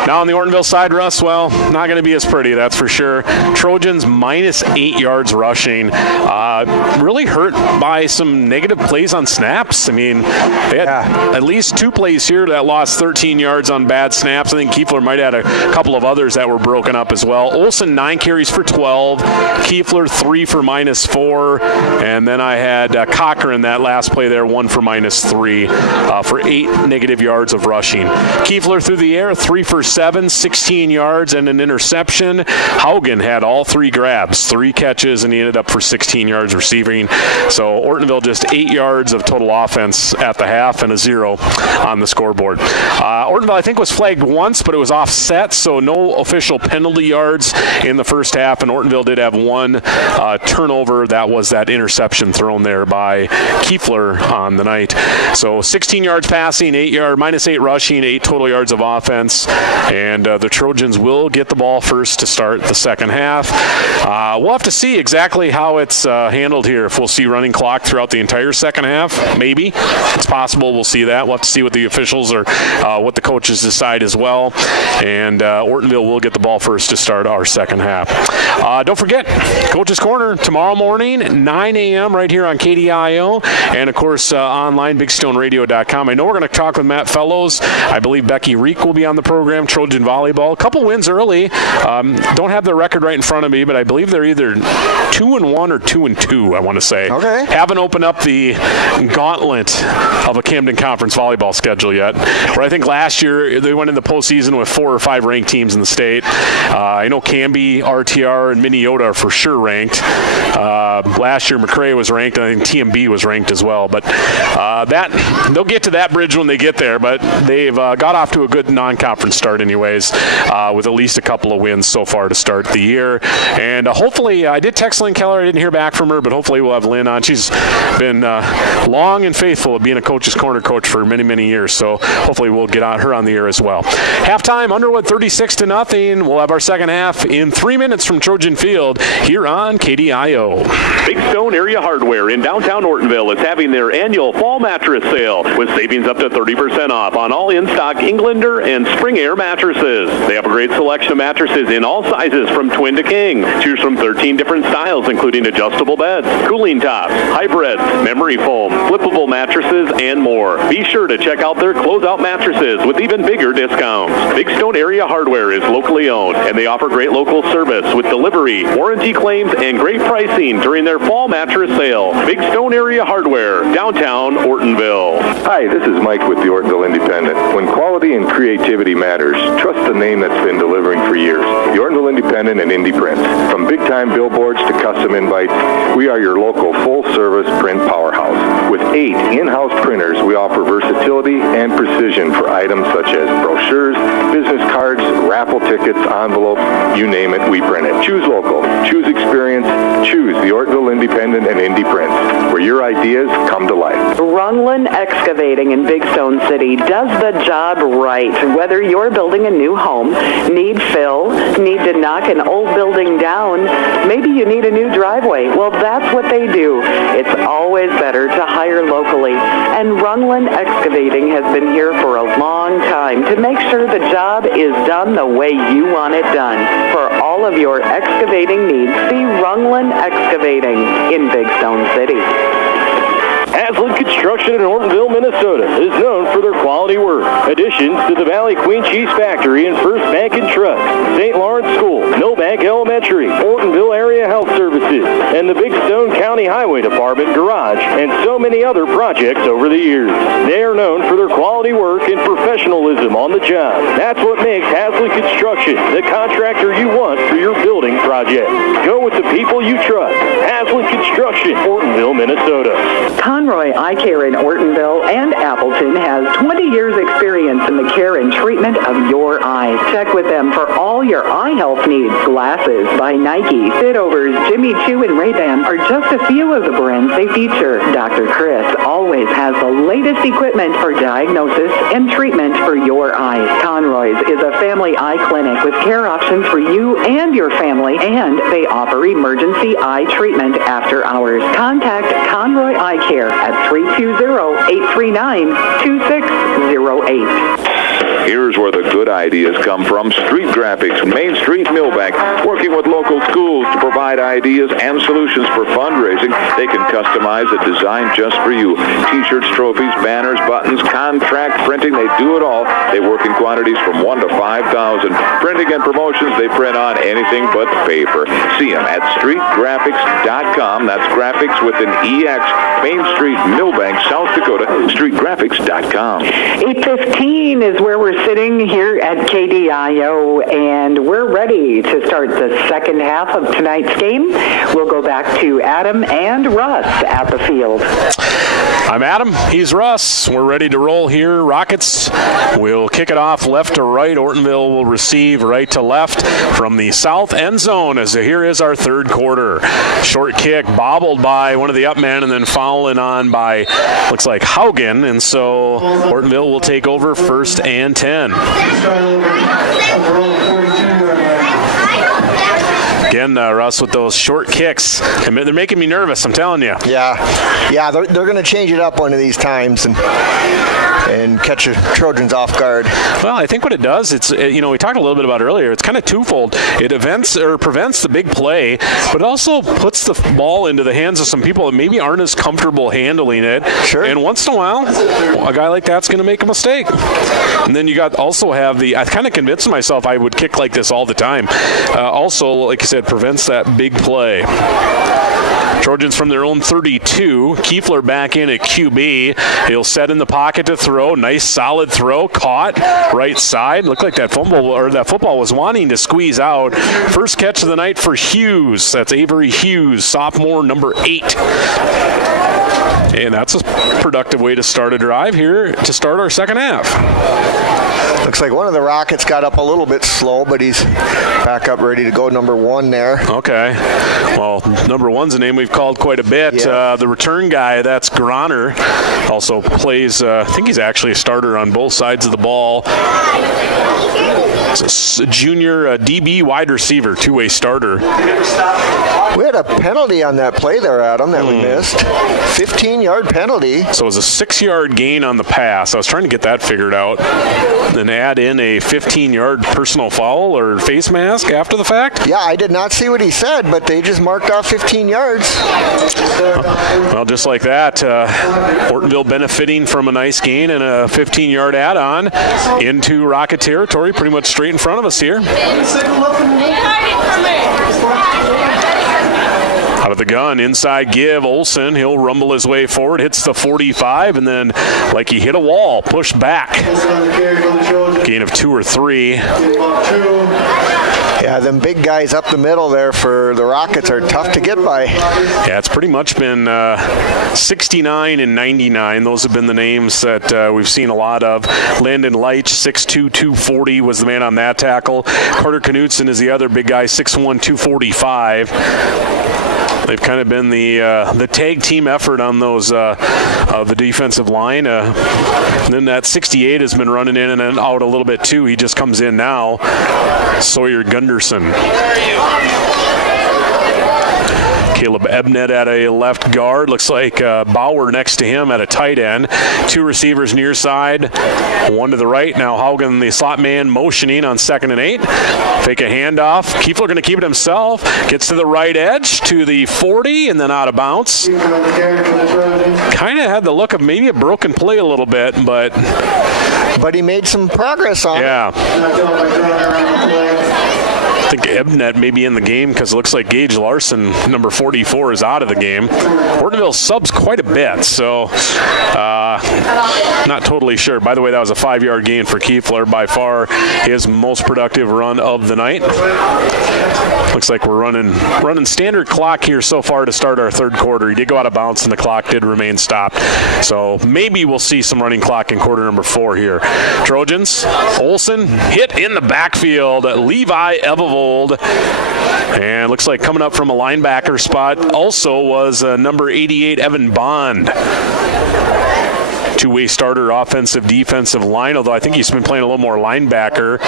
Now on the Ortonville side, Russ, well, not going to be as pretty, that's for sure. Trojans minus 8 yards rushing. Really hurt by some negative plays on snaps. I mean, they had at least 2 plays here that lost 13 yards on bad snaps. I think Kiefler might have had a couple of others that were broken up as well. Olsen, 9 carries for 12. Kiefler, 3 for minus 4. And then I had Cochran, that last play there, 1 for minus 3 for 8 negative yards of rushing. Kiefler through the air, 3 for 7, 16 yards and an interception. Haugen had all 3 grabs, 3 catches, and he ended up for 16 yards receiving. So Ortonville just 8 yards of total offense at the half and a 0 on the scoreboard. Ortonville, I think, was flagged once, but it was offset, so no official penalty yards in the first half, and Ortonville did have 1 turnover. That was that interception thrown there by Kiefler on the night. So 16 yards passing, minus 8 rushing, 8 total yards of offense, and the Trojans will get the ball first to start the second half. We'll have to see exactly how it's handled here. If we'll see running clock throughout the entire second half, maybe. It's possible we'll see that. We'll have to see what the officials or what the coaches decide as well. And Ortonville will get the ball first to start our second half. Don't forget, Coach's Corner tomorrow morning, 9 a.m. right here on KDIO, and of course online, BigStoneRadio.com. I know we're going to talk with Matt Fellows. I believe Becky Reek will be on the program. Trojan Volleyball, a couple wins early. Don't have the record right in front of me, but I believe they're either 2-1 or 2-2, I want to say. Okay. Haven't opened up the gauntlet of a Camden Conference volleyball schedule yet, where I think last year they went in the postseason with 4 or 5 ranked teams in the state. I know Canby, RTR, and Minneota are for sure ranked. Last year McRae was ranked, and I think TMB was ranked as well. But they'll get to that bridge when they get there, but they've got off to a good non-conference start anyways, with at least a couple of wins so far to start the year. And hopefully, I did text Lynn Keller. I didn't hear back from her, but hopefully we'll have Lynn on. She's been long and faithful of being a Coach's Corner coach for many, many years, so hopefully we'll get her on the air as well. Halftime, Underwood 36-0. We'll have our second half in 3 minutes from Trojan Field here on KDIO. Big Stone Area Hardware in downtown Ortonville is having their annual fall mattress sale with savings up to 30% off on all in-stock Englander and Spring Air mattresses. They have a great selection of mattresses in all sizes from twin to king. Choose from 13 different styles, including adjustable beds, cooling tops, hybrids, memory foam, flippable mattresses, and more. Be sure to check out their closeout mattresses with even bigger discounts. Big Stone Area Hardware is locally owned, and they offer great local service with delivery, warranty claims, and great pricing during their fall mattress sale. Big Stone Area Hardware, downtown Ortonville. Hi, this is Mike with the Ortonville Independent. When quality and creativity matters, trust the name that's been delivering for years. The Ortonville Independent and Indie Prints. From big-time billboards to custom invites, we are your local full-service print powerhouse. With 8 in-house printers, we offer versatility and precision for items such as brochures, business cards, raffle tickets, envelopes, you name it, we print it. Choose local, choose experience, choose the Ortonville Independent and Indie Prints, where your ideas come to life. Runlin Excavating in Big Stone City does the job right. Whether you're building a new home, need fill, need to knock an old building down, maybe you need a new driveway. Well, that's what they do. It's always better to hire locally. And Runlin Excavating has been here for a long time to make sure the job is done the way you want it done. For all of your excavating needs, see Runlin Excavating in Big Stone City. Haslam Construction in Ortonville, Minnesota is known for their quality work. Additions to the Valley Queen Cheese Factory and First Bank and Trust, St. Lawrence School, Millbank Elementary, Ortonville Area Health Services, and the Big Stone County Highway Department Garage, and so many other projects over the years. They are known for their quality work and professionalism on the job. That's what makes Haslam Construction the contractor you want for your building project. Go with the people you trust. Haslam Construction, Ortonville, Minnesota. Conroy Eye Care in Ortonville and Appleton has 20 years experience in the care and treatment of your eyes. Check with them for all your eye health needs. Glasses by Nike, Fitovers, Jimmy Choo, and Ray-Ban are just a few of the brands they feature. Dr. Chris always has the latest equipment for diagnosis and treatment for your eyes. Conroy's is a family eye clinic with care options for you and your family, and they offer emergency eye treatment after hours. Contact Conroy Eye Care at 320-839-2608. Here's where the good ideas come from. Street Graphics, Main Street, Millbank, working with local schools to provide ideas and solutions for fundraising. They can customize a design just for you. T-shirts, trophies, banners, buttons, contract printing, they do it all. They work in quantities from 1 to 5,000. Printing and promotions, they print on anything but paper. See them at streetgraphics.com. That's graphics with an EX. Main Street, Millbank, South Dakota, streetgraphics.com. 8:15 is where we're sitting here at KDIO, and we're ready to start the second half of tonight's game. We'll go back to Adam and Russ at the field. I'm Adam. He's Russ. We're ready to roll here. Rockets will kick it off left to right. Ortonville will receive right to left from the south end zone as here is our third quarter. Short kick bobbled by one of the up men and then fouling on by, looks like Haugen, and so Ortonville will take over first and 10. Again, Russ, with those short kicks, they're making me nervous, I'm telling you. Yeah, they're going to change it up one of these times and catch the Trojans off guard. Well, I think what it does, it's we talked a little bit about earlier, it's kind of twofold. It prevents the big play, but it also puts the ball into the hands of some people that maybe aren't as comfortable handling it. Sure. And once in a while, a guy like that's going to make a mistake. And then I kind of convinced myself I would kick like this all the time. Also, like you said, prevents that big play. Trojans from their own 32. Kiefler back in at QB. He'll set in the pocket to throw. Nice solid throw. Caught right side. Looked like that football was wanting to squeeze out. First catch of the night for Hughes. That's Avery Hughes, sophomore, number 8. And that's a productive way to start a drive here to start our second half. Looks like one of the Rockets got up a little bit slow, but he's back up ready to go, number 1 there. Okay. Well, number 1's a name we've called quite a bit. Yeah. The return guy, that's Groner. Also plays, I think he's actually a starter on both sides of the ball. It's a junior DB wide receiver, two-way starter. We had a penalty on that play there, Adam, that we missed. 15-yard penalty. So it was a 6-yard gain on the pass. I was trying to get that figured out. Then add in a 15-yard personal foul or face mask after the fact? Yeah, I did not see what he said, but they just marked off 15 yards. Well, just like that, Ortonville benefiting from a nice gain and a 15-yard add-on into Rocket territory, pretty much straight in front of us here. Out of the gun, inside give, Olsen, he'll rumble his way forward, hits the 45, and then like he hit a wall, pushed back. Gain of 2 or 3. Yeah, them big guys up the middle there for the Rockets are tough to get by. Yeah, it's pretty much been 69 and 99. Those have been the names that we've seen a lot of. Landon Leitch, 6'2", 240 was the man on that tackle. Carter Knudsen is the other big guy, 6'1", 245. They've kind of been the tag team effort on those the defensive line. And then that 68 has been running in and out a little bit too. He just comes in now. Sawyer Gunderson. Caleb Ebnet at a left guard. Looks like Bauer next to him at a tight end. 2 receivers near side, 1 to the right. Now Haugen, the slot man, motioning on 2nd and 8. Fake a handoff. Kiefler going to keep it himself. Gets to the right edge to the 40 and then out of bounds. Kind of had the look of maybe a broken play a little bit, but he made some progress on it. Yeah. I think Ebnet may be in the game because it looks like Gage Larson, number 44, is out of the game. Ortonville subs quite a bit, so not totally sure. By the way, that was a 5-yard gain for Kiefler, by far his most productive run of the night. Looks like we're running standard clock here so far to start our third quarter. He did go out of bounds and the clock did remain stopped. So maybe we'll see some running clock in quarter number 4 here. Trojans, Olsen hit in the backfield. Levi Ebevold. And looks like coming up from a linebacker spot also was number 88, Evan Bond. Two-way starter, offensive, defensive line, although I think he's been playing a little more linebacker.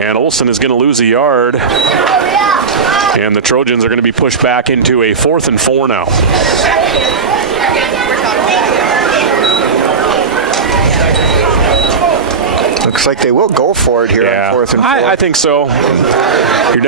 And Olsen is going to lose a yard. And the Trojans are going to be pushed back into a 4th and 4 now. Looks like they will go for it here on 4th and 4. I think so. You're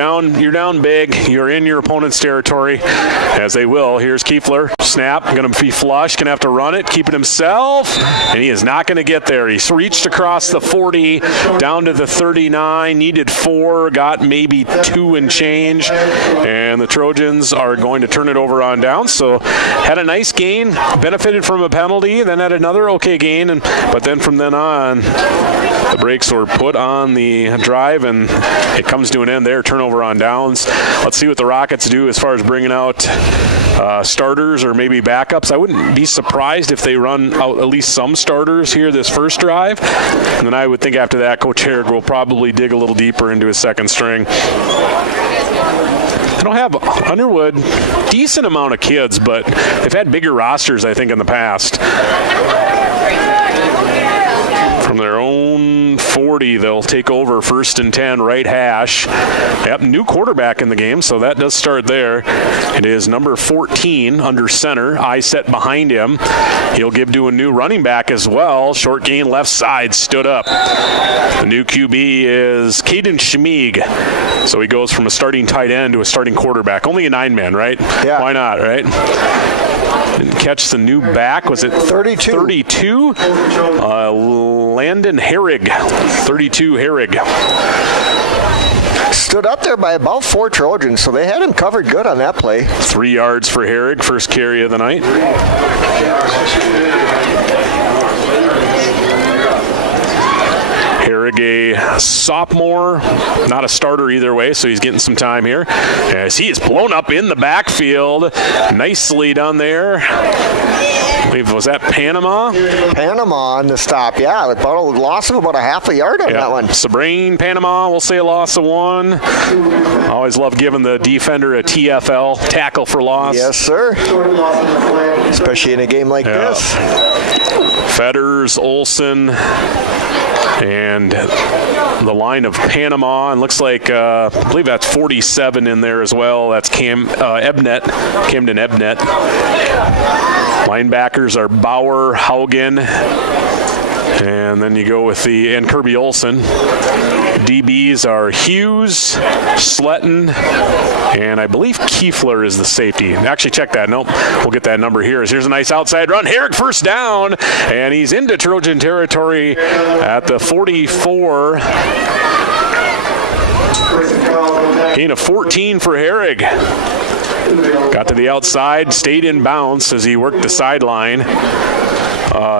down big. You're in your opponent's territory, as they will. Here's Kiefler. Snap. Going to be flush. Going to have to run it. Keep it himself. And he is not going to get there. He's reached across the 40, down to the 39. Needed 4. Got maybe 2 and change. And the Trojans are going to turn it over on down. So had a nice gain. Benefited from a penalty. Then had another okay gain. But then from then on, the brakes were put on the drive, and it comes to an end there. Turnover on downs. Let's see what the Rockets do as far as bringing out starters or maybe backups. I wouldn't be surprised if they run out at least some starters here this first drive. And then I would think after that, Coach Herrig will probably dig a little deeper into his second string. They don't have Underwood, decent amount of kids, but they've had bigger rosters, I think, in the past. From their own 40, they'll take over 1st and 10, right hash. Yep, new quarterback in the game, so that does start there. It is number 14 under center. Eye set behind him. He'll give to a new running back as well. Short gain left side, stood up. The new QB is Caden Schmieg. So he goes from a starting tight end to a starting quarterback. Only a 9-man, right? Yeah. Why not, right? Didn't catch the new back. Was it 32? 32? Landon Herrig. 32 Herrig. stood up there by about 4 Trojans, so they had him covered good on that play. 3 yards for Herrig, first carry of the night. Herrig, a sophomore, not a starter either way, so he's getting some time here. As he is blown up in the backfield. Nicely done there. I believe, was that Panama? Panama on the stop, yeah. About a loss of about a half a yard on that one. Sabrine, Panama, we'll say a loss of 1. Always love giving the defender a TFL, tackle for loss. Yes, sir. Especially in a game like this. Fetters, Olson, and the line of Panama, and looks like I believe that's 47 in there as well. That's Camden Ebnet. Linebackers are Bauer, Haugen, and then you go with and Kirby Olson. DBs are Hughes, Sletton, and I believe Kiefler is the safety. Actually, check that. Nope. We'll get that number here. Here's a nice outside run. Herrig first down, and he's into Trojan territory at the 44. Gain of 14 for Herrig. Got to the outside, stayed in bounds as he worked the sideline.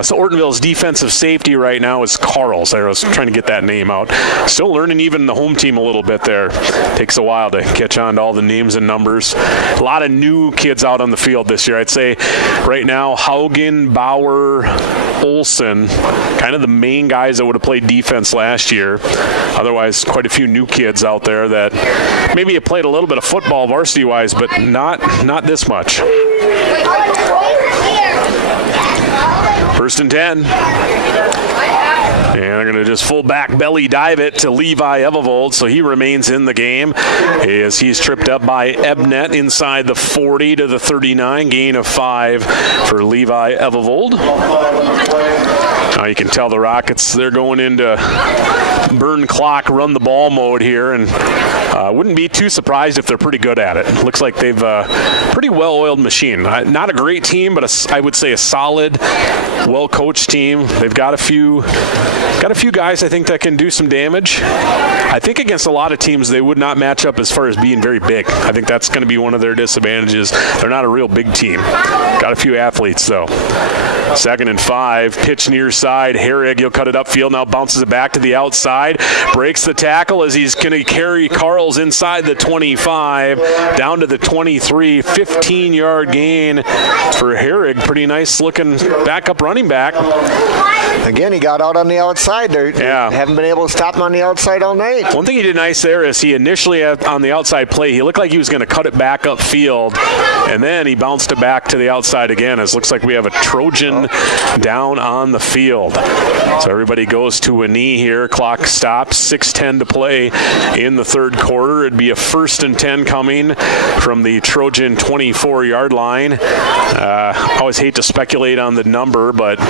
So Ortonville's defensive safety right now is Carls. I was trying to get that name out. Still learning even the home team a little bit there. Takes a while to catch on to all the names and numbers. A lot of new kids out on the field this year. I'd say right now Haugen, Bauer, Olson, kind of the main guys that would have played defense last year. Otherwise, quite a few new kids out there that maybe have played a little bit of football varsity-wise, but not this much. First and 10. And they're going to just full back belly dive it to Levi Evevold, so he remains in the game as he's tripped up by Ebnet inside the 40 to the 39, gain of 5 for Levi Evevold. Now you can tell the Rockets, they're going into burn clock, run the ball mode here, and wouldn't be too surprised if they're pretty good at it. Looks like they've pretty well-oiled machine. Not a great team, but I would say a solid, well-coached team. They've got a few guys I think that can do some damage. I think against a lot of teams they would not match up as far as being very big. I think that's going to be one of their disadvantages. They're not a real big team. Got a few athletes though. 2nd and 5, pitch near side. Herrig, he'll cut it upfield, now bounces it back to the outside, breaks the tackle as he's going to carry Carls inside the 25, down to the 23, 15-yard gain for Herrig. Pretty nice looking backup running back. Again, he got out on the outside. They haven't been able to stop him on the outside all night. One thing he did nice there is he initially on the outside play, he looked like he was going to cut it back upfield, and then he bounced it back to the outside again. It looks like we have a Trojan down on the field. So everybody goes to a knee here. Clock stops. 6:10 to play in the third quarter. It'd be a 1st and 10 coming from the Trojan 24-yard line. Always hate to speculate on the number, but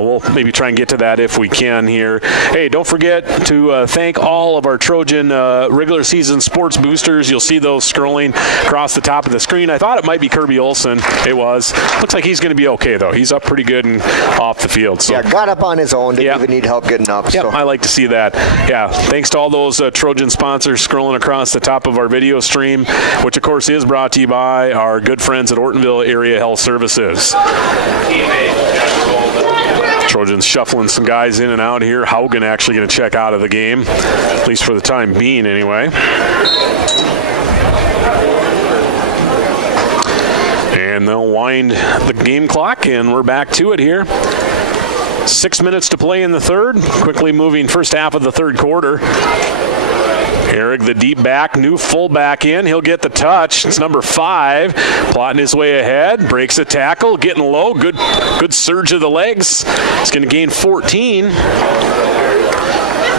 we'll maybe try and get to that if we can here. Hey, don't forget to thank all of our Trojan regular season sports boosters. You'll see those scrolling across the top of the screen. I thought it might be Kirby Olson. It was. Looks like he's going to be okay, though. He's up pretty good and off the field. So. Yeah, got up on his own. Didn't even need help getting up. Yeah, I like to see that. Yeah, thanks to all those Trojan sponsors scrolling across the top of our video stream, which, of course, is brought to you by our good friends at Ortonville Area Health Services. Trojans shuffling some guys in and out here. Haugen actually going to check out of the game, at least for the time being anyway. And they'll wind the game clock, and we're back to it here. 6 minutes to play in the third. Quickly moving first half of the third quarter. Herrig, the deep back, new fullback in. He'll get the touch. It's number 5, plotting his way ahead. Breaks a tackle, getting low. Good surge of the legs. He's going to gain 14.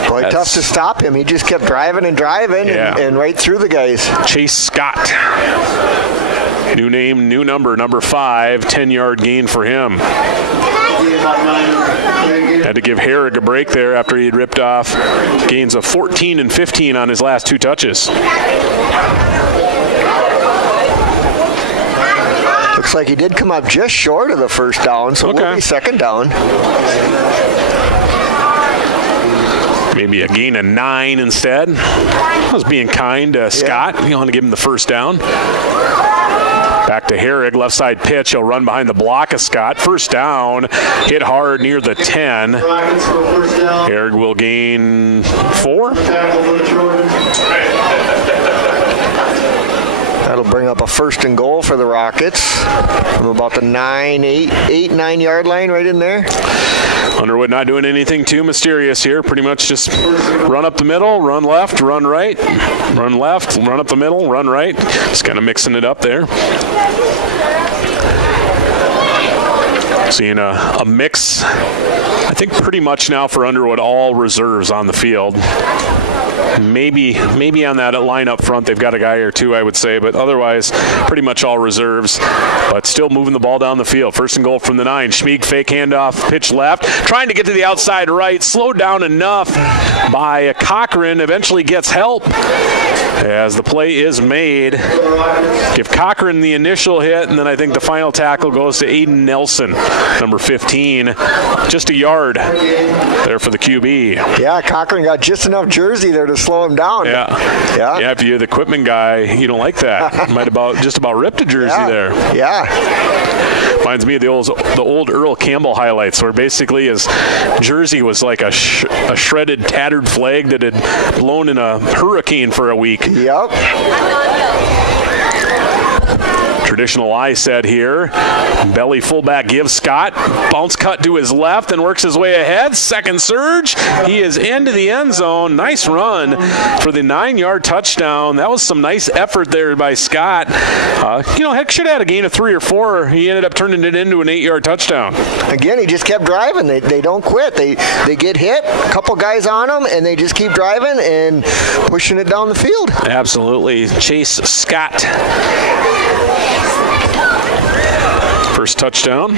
Boy, tough to stop him. He just kept driving and driving and right through the guys. Chase Scott. New name, new number, number 5. 10-yard gain for him. Had to give Herrig a break there after he had ripped off gains of 14 and 15 on his last 2 touches. Looks like he did come up just short of the first down, so it will be second down. Maybe a gain of 9 instead. I was being kind to Scott. You want to give him the first down. Back to Herrig, left side pitch. He'll run behind the block of Scott. First down, hit hard near the 10. Herrig will gain 4. That'll bring up a 1st and goal for the Rockets from about the 9 yard line right in there. Underwood not doing anything too mysterious here. Pretty much just run up the middle, run left, run right, run left, run up the middle, run right. Just kind of mixing it up there. Seeing a mix, I think pretty much now for Underwood, all reserves on the field. Maybe on that line up front, they've got a guy or two, I would say, but otherwise, pretty much all reserves, but still moving the ball down the field. 1st and goal from the 9. Schmeek, fake handoff, pitch left, trying to get to the outside right, slowed down enough by Cochran, eventually gets help as the play is made. Give Cochran the initial hit, and then I think the final tackle goes to Aiden Nelson, number 15. Just a yard there for the QB. Yeah, Cochran got just enough jersey there to slow him down. Yeah, if you're the equipment guy, you don't like that. Might just about ripped a jersey there. Yeah. Reminds me of the old Earl Campbell highlights, where basically his jersey was like a shredded, tattered flag that had blown in a hurricane for a week. Yep. Traditional I set here. Belly fullback gives Scott. Bounce cut to his left and works his way ahead. Second surge. He is into the end zone. Nice run for the 9-yard touchdown. That was some nice effort there by Scott. Heck, should have had a gain of 3 or 4. He ended up turning it into an 8-yard touchdown. Again, he just kept driving. They don't quit. They get hit, a couple guys on them, and they just keep driving and pushing it down the field. Absolutely. Chase Scott. First touchdown.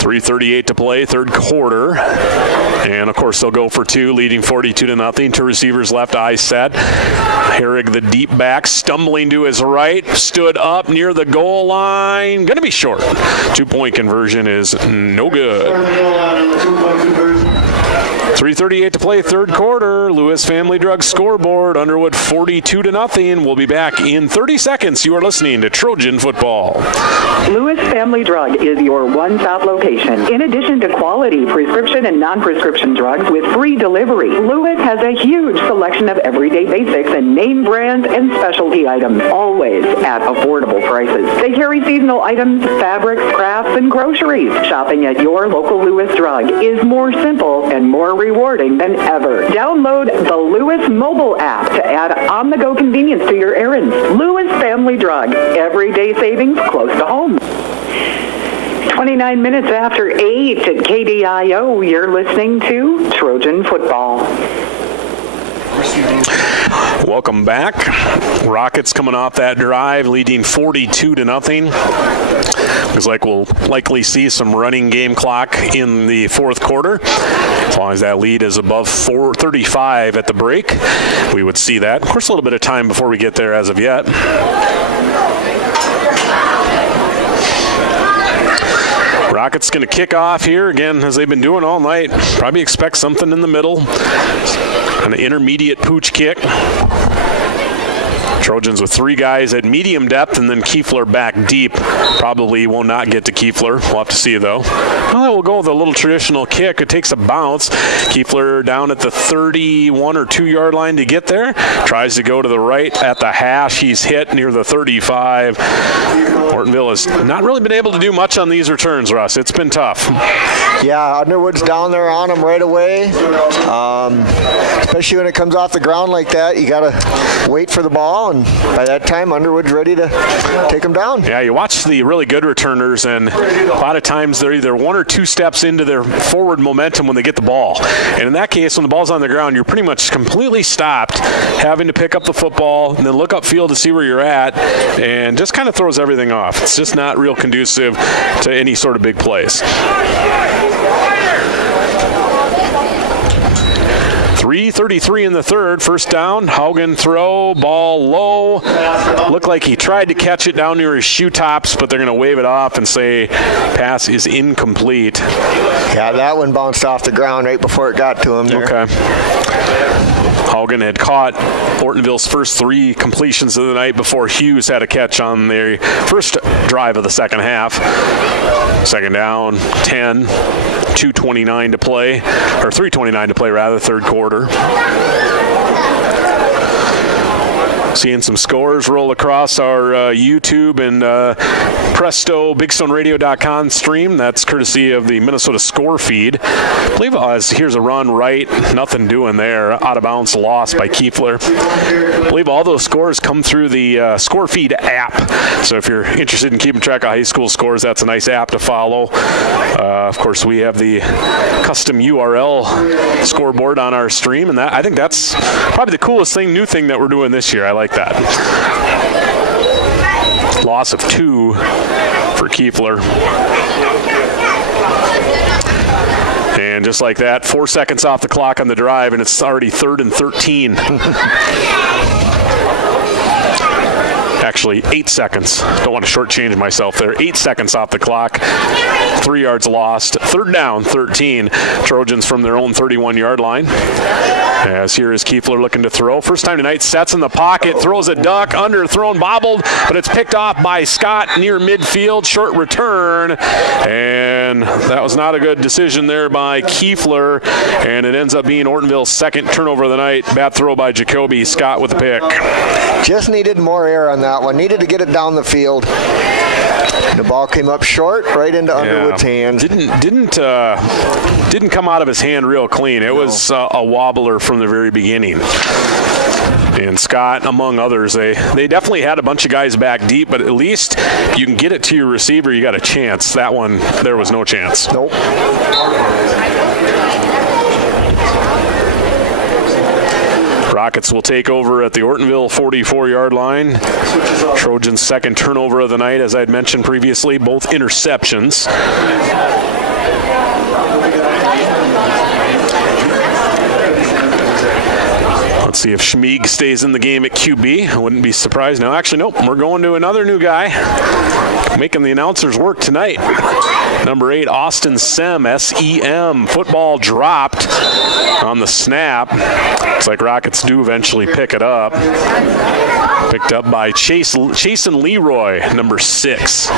3:38 to play, third quarter. And, of course, they'll go for 2, leading 42-0. 2 receivers left, I set. Herrig, the deep back, stumbling to his right, stood up near the goal line. Going to be short. 2-point conversion is no good. 3:38 to play, third quarter. Lewis Family Drug scoreboard. Underwood 42-0. We'll be back in 30 seconds. You are listening to Trojan Football. Lewis Family Drug is your one-stop location. In addition to quality prescription and non-prescription drugs with free delivery, Lewis has a huge selection of everyday basics and name brands and specialty items, always at affordable prices. They carry seasonal items, fabrics, crafts, and groceries. Shopping at your local Lewis Drug is more simple and more rewarding than ever. Download the Lewis mobile app to add on-the-go convenience to your errands. Lewis Family Drug. Everyday savings close to home. 29 minutes after 8 at KDIO, you're listening to Trojan Football. Welcome back. Rockets coming off that drive, leading 42-0. Looks like we'll likely see some running game clock in the fourth quarter. As long as that lead is above 4:35 at the break, we would see that. Of course, a little bit of time before we get there as of yet. Rockets going to kick off here again, as they've been doing all night. Probably expect something in the middle. An intermediate pooch kick. Trojans with 3 guys at medium depth, and then Kiefler back deep. Probably will not get to Kiefler. We'll have to see, though. Well, we'll go with a little traditional kick. It takes a bounce. Kiefler down at the 31 or 2 yard line to get there. Tries to go to the right at the hash. He's hit near the 35. Ortonville has not really been able to do much on these returns, Russ. It's been tough. Yeah, Underwood's down there on him right away. Especially when it comes off the ground like that, you got to wait for the ball, and by that time, Underwood's ready to take him down. Yeah, you watch the really good returners, and a lot of times they're either 1 or 2 steps into their forward momentum when they get the ball. And in that case, when the ball's on the ground, you're pretty much completely stopped, having to pick up the football and then look upfield to see where you're at, and just kind of throws everything off. It's just not real conducive to any sort of big plays. 3:33 in the third. First down, Haugen throw, ball low. Looked like he tried to catch it down near his shoe tops, but they're going to wave it off and say pass is incomplete. Yeah, that one bounced off the ground right before it got to him there. Okay. Haugen had caught Ortonville's first 3 completions of the night before Hughes had a catch on their first drive of the second half. Second down, 10, 2:29 to play, or 3:29 to play rather, third quarter. Seeing some scores roll across our YouTube and Presto BigStoneRadio.com stream. That's courtesy of the Minnesota score feed. I believe here's a run right, nothing doing there. Out of bounds loss by Kiefler. I believe all those scores come through the score feed app. So if you're interested in keeping track of high school scores, that's a nice app to follow. Of course, we have the custom URL scoreboard on our stream, and I think that's probably the coolest new thing that we're doing this year. I like that. Loss of 2 for Kiefler. And just like that, 4 seconds off the clock on the drive, and it's already 3rd and 13. Actually, 8 seconds. Don't want to shortchange myself there. 8 seconds off the clock. 3 yards lost. Third down, 13. Trojans from their own 31-yard line. As here is Kiefler looking to throw. First time tonight, sets in the pocket, throws a duck, underthrown, bobbled, but it's picked off by Scott near midfield. Short return, and that was not a good decision there by Kiefler, and it ends up being Ortonville's second turnover of the night. Bad throw by Jacoby. Scott with the pick. Just needed more air on that one. Needed to get it down the field. The ball came up short, right into Underwood's hands. Didn't come out of his hand real clean. It was a wobbler from the very beginning. And Scott, among others, they definitely had a bunch of guys back deep, but at least you can get it to your receiver, you got a chance. That one, there was no chance. Nope. Rockets will take over at the Ortonville 44-yard line. Trojans' second turnover of the night, as I'd mentioned previously, both interceptions. Let's see if Schmieg stays in the game at QB. I wouldn't be surprised. No, actually, nope. We're going to another new guy. Making the announcers work tonight. Number 8, Austin Sem, S-E-M. Football dropped on the snap. Looks like Rockets do eventually pick it up. Picked up by Chasen Leroy, number 6.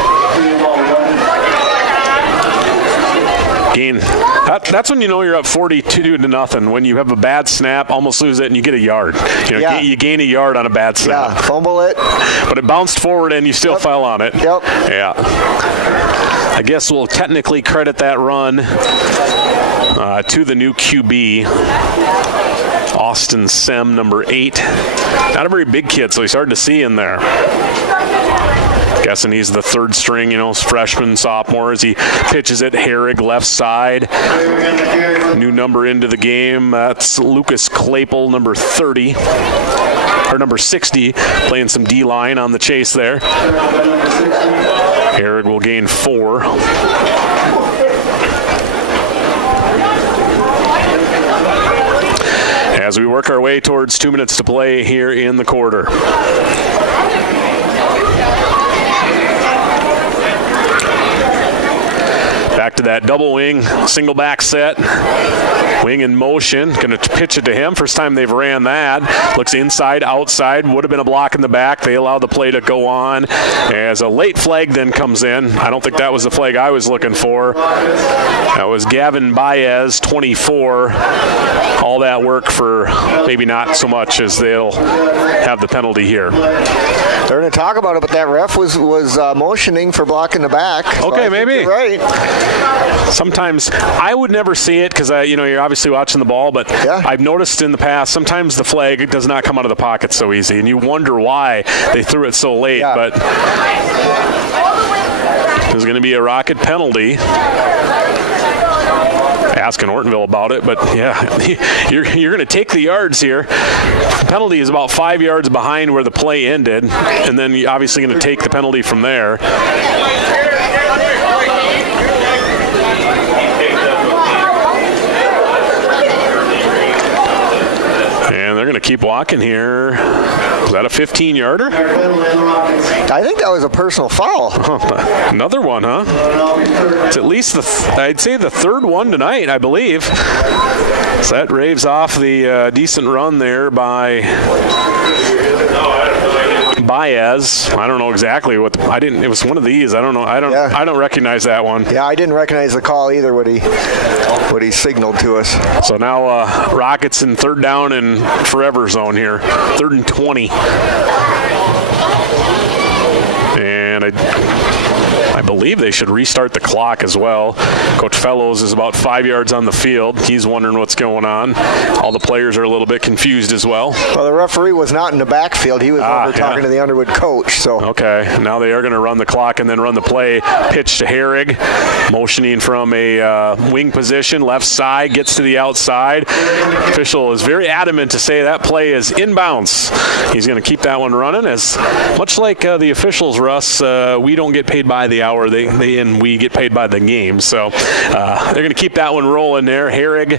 Gain. That's when you know you're up 42-0. When you have a bad snap, almost lose it, and you get a yard. You gain a yard on a bad snap. Yeah, fumble it. But it bounced forward, and you still fell on it. Yep. Yeah. I guess we'll technically credit that run to the new QB, Austin Sem, number 8. Not a very big kid, so he's hard to see in there. Guessing he's the third string, freshman, sophomore, as he pitches it. Herrig, left side. New number into the game. That's Lucas Claypool, number 30. Or number 60, playing some D-line on the chase there. Herrig will gain 4. As we work our way towards 2 minutes to play here in the quarter. Back to that double wing, single back set. Wing in motion, going to pitch it to him. First time they've ran that. Looks inside, outside. Would have been a block in the back. They allowed the play to go on. As a late flag then comes in. I don't think that was the flag I was looking for. That was Gavin Baez, 24. All that work for maybe not so much, as they'll have the penalty here. They're going to talk about it, but that ref was motioning for blocking the back. So okay, maybe. You're right. Sometimes I would never see it because you're obviously watching the ball, but I've noticed in the past sometimes the flag does not come out of the pocket so easy, and you wonder why they threw it so late. Yeah. But there's going to be a Rocket penalty. Asking Ortonville about it, but you're going to take the yards here. The penalty is about 5 yards behind where the play ended, and then you're obviously going to take the penalty from there. going to keep walking here. Was that a 15-yarder? I think that was a personal foul. Another one, huh? It's at least I'd say the third one tonight, I believe. So that raves off the decent run there by Baez. I don't know exactly what it was one of these. I don't know. I don't recognize that one. Yeah, I didn't recognize the call either, what he signaled to us. So now Rockets in third down and forever zone here. 3rd and 20. And I believe they should restart the clock as well. Coach Fellows is about 5 yards on the field. He's wondering what's going on. All the players are a little bit confused as well. Well, the referee was not in the backfield. He was over talking to the Underwood coach. So okay, now they are going to run the clock and then run the play. Pitch to Herrig, motioning from a wing position, left side, gets to the outside. Official is very adamant to say that play is inbounds. He's going to keep that one running. As much like the officials, Russ, we don't get paid by the hour, and we get paid by the game. So they're going to keep that one rolling there. Herrig,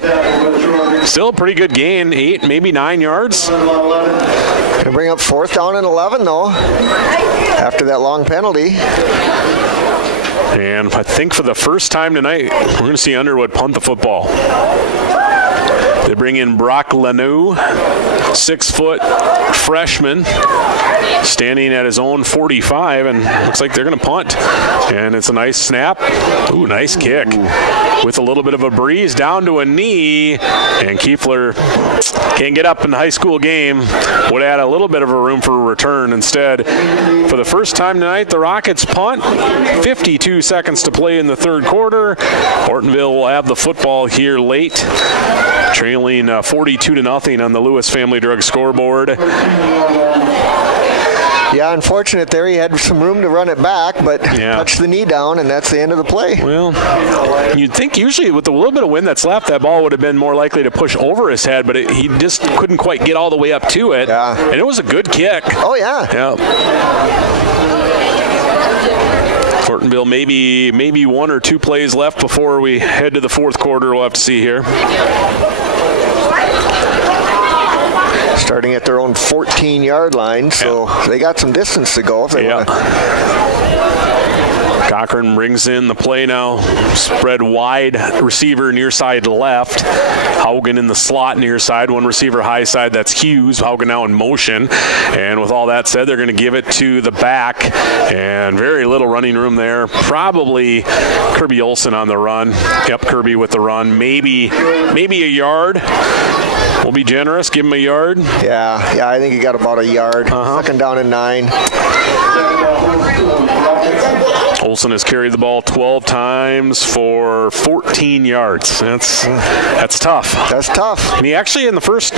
still a pretty good gain, 8, maybe 9 yards. Going to bring up 4th down and 11, though, after that long penalty. And I think for the first time tonight, we're going to see Underwood punt the football. They bring in Brock Lanou, 6-foot freshman, standing at his own 45, and looks like they're going to punt. And it's a nice snap. Ooh, nice kick. With a little bit of a breeze down to a knee, and Kiefler can't get up in the high school game. Would add a little bit of a room for a return instead. For the first time tonight, the Rockets punt. 52 seconds to play in the third quarter. Ortonville will have the football here late, trailing 42-0 on the Lewis Family Drug scoreboard. Yeah, unfortunate there. He had some room to run it back, but touched the knee down, and that's the end of the play. Well, you'd think usually with the little bit of wind that's left, that ball would have been more likely to push over his head, but he just couldn't quite get all the way up to it. Yeah. And it was a good kick. Oh, yeah. Yeah. Ortonville, maybe 1 or 2 plays left before we head to the fourth quarter. We'll have to see here. Starting at their own 14-yard line, so they got some distance to go if they want to. Cochran brings in the play now. Spread wide, receiver near side left. Haugen in the slot near side. One receiver high side, that's Hughes. Haugen now in motion. And with all that said, they're going to give it to the back. And very little running room there. Probably Kirby Olsen on the run. Yep, Kirby with the run. Maybe a yard. We'll be generous. Give him a yard. Yeah, I think he got about a yard. 2nd down and 9. Olsen has carried the ball 12 times for 14 yards. That's tough. That's tough. And he actually, in the first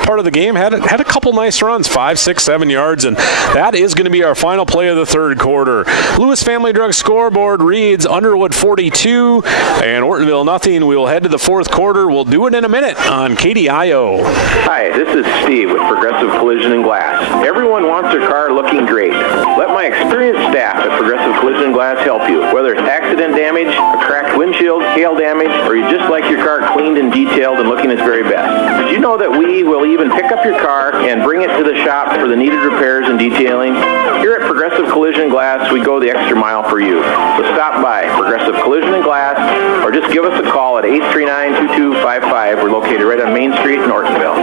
part of the game, had a couple nice runs, 5, 6, 7 yards, and that is going to be our final play of the third quarter. Lewis Family Drug scoreboard reads Underwood 42 and Ortonville nothing. We will head to the fourth quarter. We'll do it in a minute on KDIO. Hi, this is Steve with Progressive Collision and Glass. Everyone wants their car looking great. Let my experienced staff at Progressive Collision and Glass help you. Whether it's accident damage, a cracked windshield, hail damage, or you just like your car cleaned and detailed and looking its very best. Did you know that we will even pick up your car and bring it to the shop for the needed repairs and detailing? Here at Progressive Collision and Glass, we go the extra mile for you. So stop by Progressive Collision and Glass or just give us a call at 839-2255. We're located right on Main Street in Ortonville.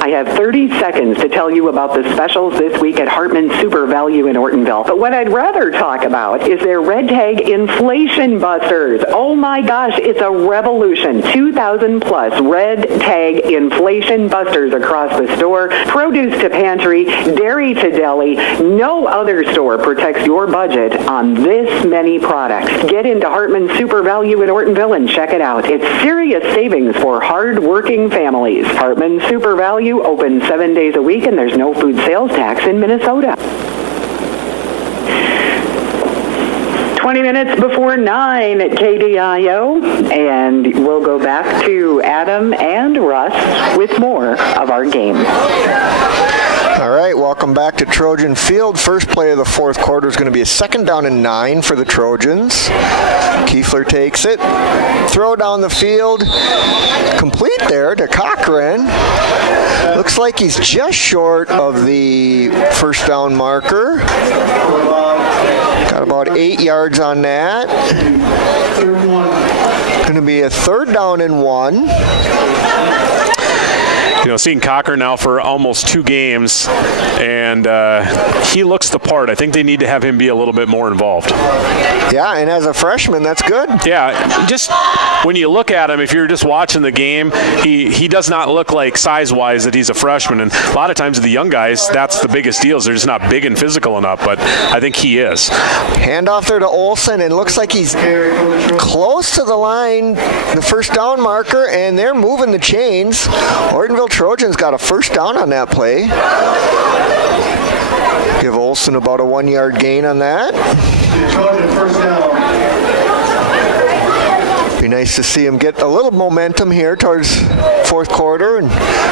I have 30 seconds to tell you about the specials this week at Hartman Super Value in Ortonville. But what I'd rather talk about is their Red Tag Inflation Busters. Oh my gosh, it's a revolution. 2,000 plus Red Tag Inflation Busters across the store. Produce to pantry, dairy to deli. No other store protects your budget on this many products. Get into Hartman Super Value in Ortonville and check it out. It's serious savings for hard-working families. Hartman Super Value open 7 days a week, and there's no food sales tax in Minnesota. 20 minutes before 9 at KDIO, and we'll go back to Adam and Russ with more of our game. All right, welcome back. back to Trojan Field. First play of the fourth quarter is going to be a 2nd down and 9 for the Trojans. Kiefler takes it. Throw down the field. Complete there to Cochran. Looks like he's just short of the first down marker. Got about 8 yards on that. Going to be a 3rd down and 1. Seeing Cochran now for almost 2 games, and he looks the part. I think they need to have him be a little bit more involved. Yeah, and as a freshman, that's good. Yeah, just when you look at him, if you're just watching the game, he does not look like size-wise that he's a freshman. And a lot of times the young guys, that's the biggest deal. They're just not big and physical enough, but I think he is. Handoff there to Olsen, and looks like he's close to the line, the first down marker, and they're moving the chains. Ortonville Trojans got a first down on that play. Give Olsen about a 1-yard gain on that. Trojan first down. Be nice to see him get a little momentum here towards fourth quarter and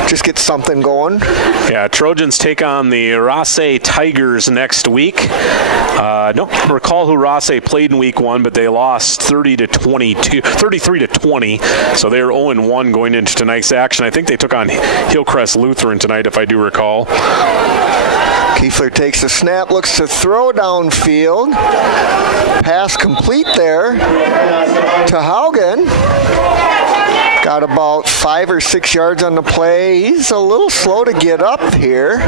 just get something going. Yeah, Trojans take on the Rosse Tigers next week. Don't recall who Rosse played in week 1, but they lost 33-20. So they're 0-1 going into tonight's action. I think they took on Hillcrest Lutheran tonight, if I do recall. Kiefler takes the snap, looks to throw downfield. Pass complete there to Haugen. Got about 5 or 6 yards on the play. He's a little slow to get up here.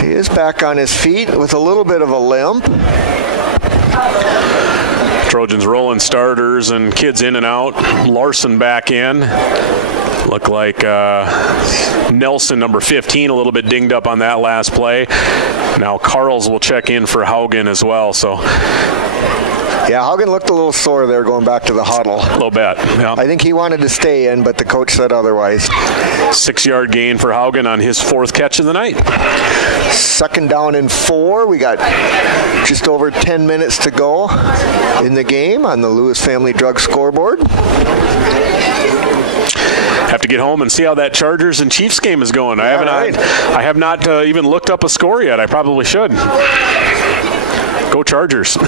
He is back on his feet with a little bit of a limp. Trojans rolling starters and kids in and out. Larson back in. Look like Nelson, number 15, a little bit dinged up on that last play. Now Carls will check in for Haugen as well. So, yeah, Haugen looked a little sore there going back to the huddle. A little bit, yeah. I think he wanted to stay in, but the coach said otherwise. 6-yard gain for Haugen on his 4th catch of the night. 2nd down and 4. We got just over 10 minutes to go in the game on the Lewis Family Drug scoreboard. Have to get home and see how that Chargers and Chiefs game is going. I have not even looked up a score yet. I probably should. Go Chargers.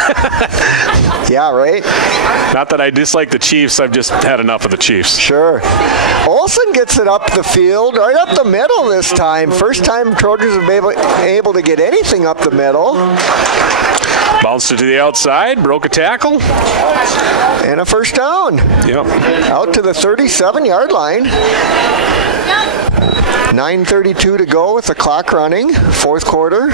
Yeah, right? Not that I dislike the Chiefs. I've just had enough of the Chiefs. Sure. Olsen gets it up the field, right up the middle this time. First time Trojans have been able to get anything up the middle. Bounced it to the outside, broke a tackle. And a first down. Yep. Out to the 37-yard line. 9:32 to go with the clock running. Fourth quarter.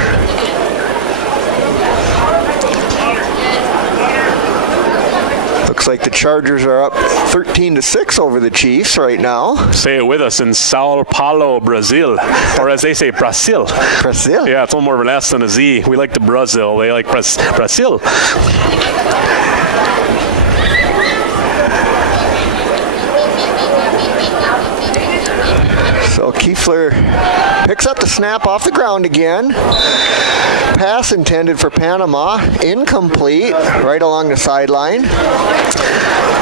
Looks like the Chargers are up 13-6 over the Chiefs right now. Say it with us, in Sao Paulo, Brazil. Or as they say, Brazil. Brazil? Yeah, it's a little more of an S than a Z. We like the Brazil. They like Brazil. So Kiefler picks up the snap off the ground again. Pass intended for Panama. Incomplete. Right along the sideline.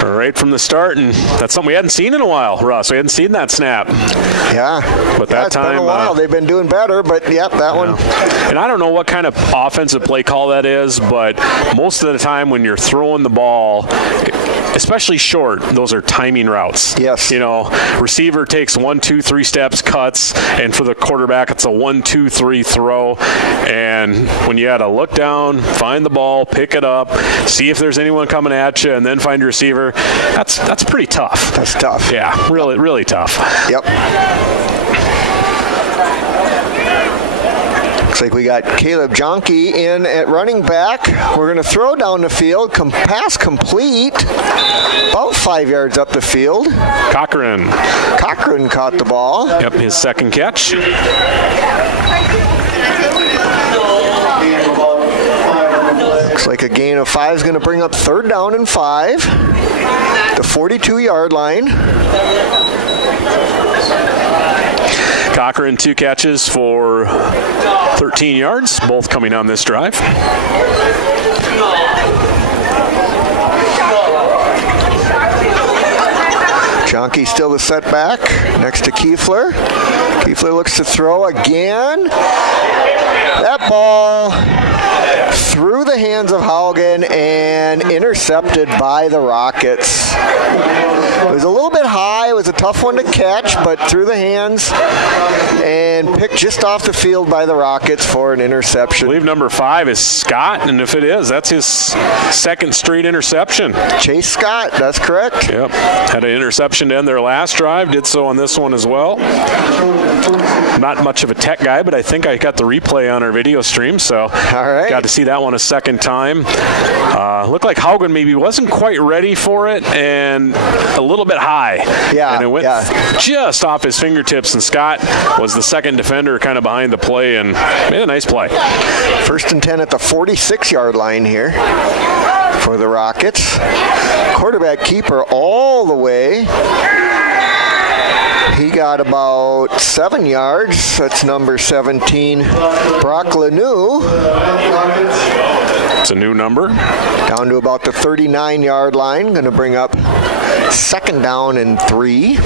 Right from the start, and that's something we hadn't seen in a while, Russ. We hadn't seen that snap. Yeah. But that it's time, been a while. They've been doing better, but yep, that one. And I don't know what kind of offensive play call that is, but most of the time when you're throwing the ball, especially short, those are timing routes. Yes. Receiver takes 1, 2, 3 steps, cuts, and for the quarterback, it's a 1, 2, 3 throw. And when you had to look down, find the ball, pick it up, see if there's anyone coming at you, and then find your receiver, that's pretty tough. That's tough. Yeah, really, really tough. Yep. Looks like we got Caleb Jonke in at running back. We're going to throw down the field. Pass complete. About 5 yards up the field. Cochran caught the ball. Yep, his 2nd catch. Looks like a gain of 5 is going to bring up 3rd down and 5. The 42-yard line. Cochran, 2 catches for 13 yards, both coming on this drive. Jonke still the setback next to Kiefler. Kiefler looks to throw again. That ball through the hands of Haugen and intercepted by the Rockets. It was a little bit high. It was a tough one to catch, but through the hands and picked just off the field by the Rockets for an interception. I believe number 5 is Scott, and if it is, that's his second straight interception. Chase Scott, that's correct. Yep. Had an interception to end their last drive, did so on this one as well. Not much of a tech guy, but I think I got the replay on our video stream, so all right. Got to see that one a second time. Looked like Haugen maybe wasn't quite ready for it and a little bit high. Yeah. And it went just off his fingertips, and Scott was the second defender kind of behind the play and made a nice play. 1st and 10 at the 46-yard line here for the Rockets. Quarterback keeper all the way. He got about 7 yards. That's number 17, Brock Lanou. It's a new number. Down to about the 39-yard line. Going to bring up 2nd down and 3.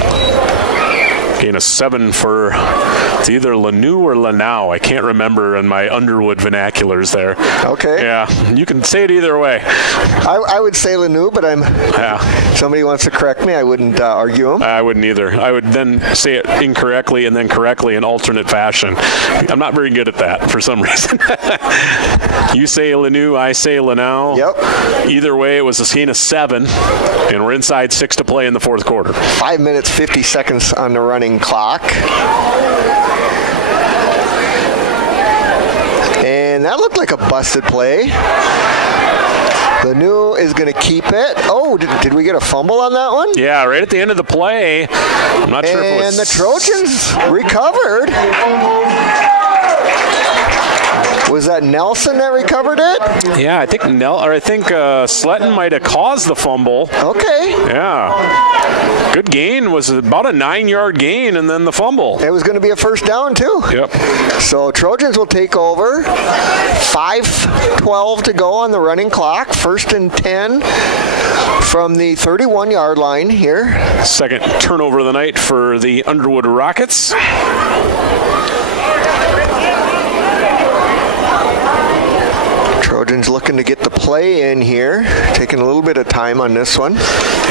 Gain of 7 for, it's either Lanou or Lanau. I can't remember in my Underwood vernaculars there. Okay. Yeah, you can say it either way. I would say Lanou, but somebody wants to correct me, I wouldn't argue him. I wouldn't either. I would then say it incorrectly and then correctly in alternate fashion. I'm not very good at that for some reason. You say Lanou, I say Lanau. Yep. Either way, it was a gain of 7, and we're inside 6 to play in the 4th quarter. 5 minutes, 50 seconds on the running clock. And that looked like a busted play. Lanou is going to keep it. Oh, did we get a fumble on that one? Yeah, right at the end of the play. I'm not sure if it was... And the Trojans recovered. Was that Nelson that recovered it? Yeah, I think Sletton might have caused the fumble. Okay. Yeah. Good gain. Was about a 9-yard gain and then the fumble. It was going to be a 1st down too. Yep. So Trojans will take over. 5:12 to go on the running clock. 1st and 10 from the 31-yard line here. Second turnover of the night for the Underwood Rockets. Trojans looking to get the play in here, taking a little bit of time on this one.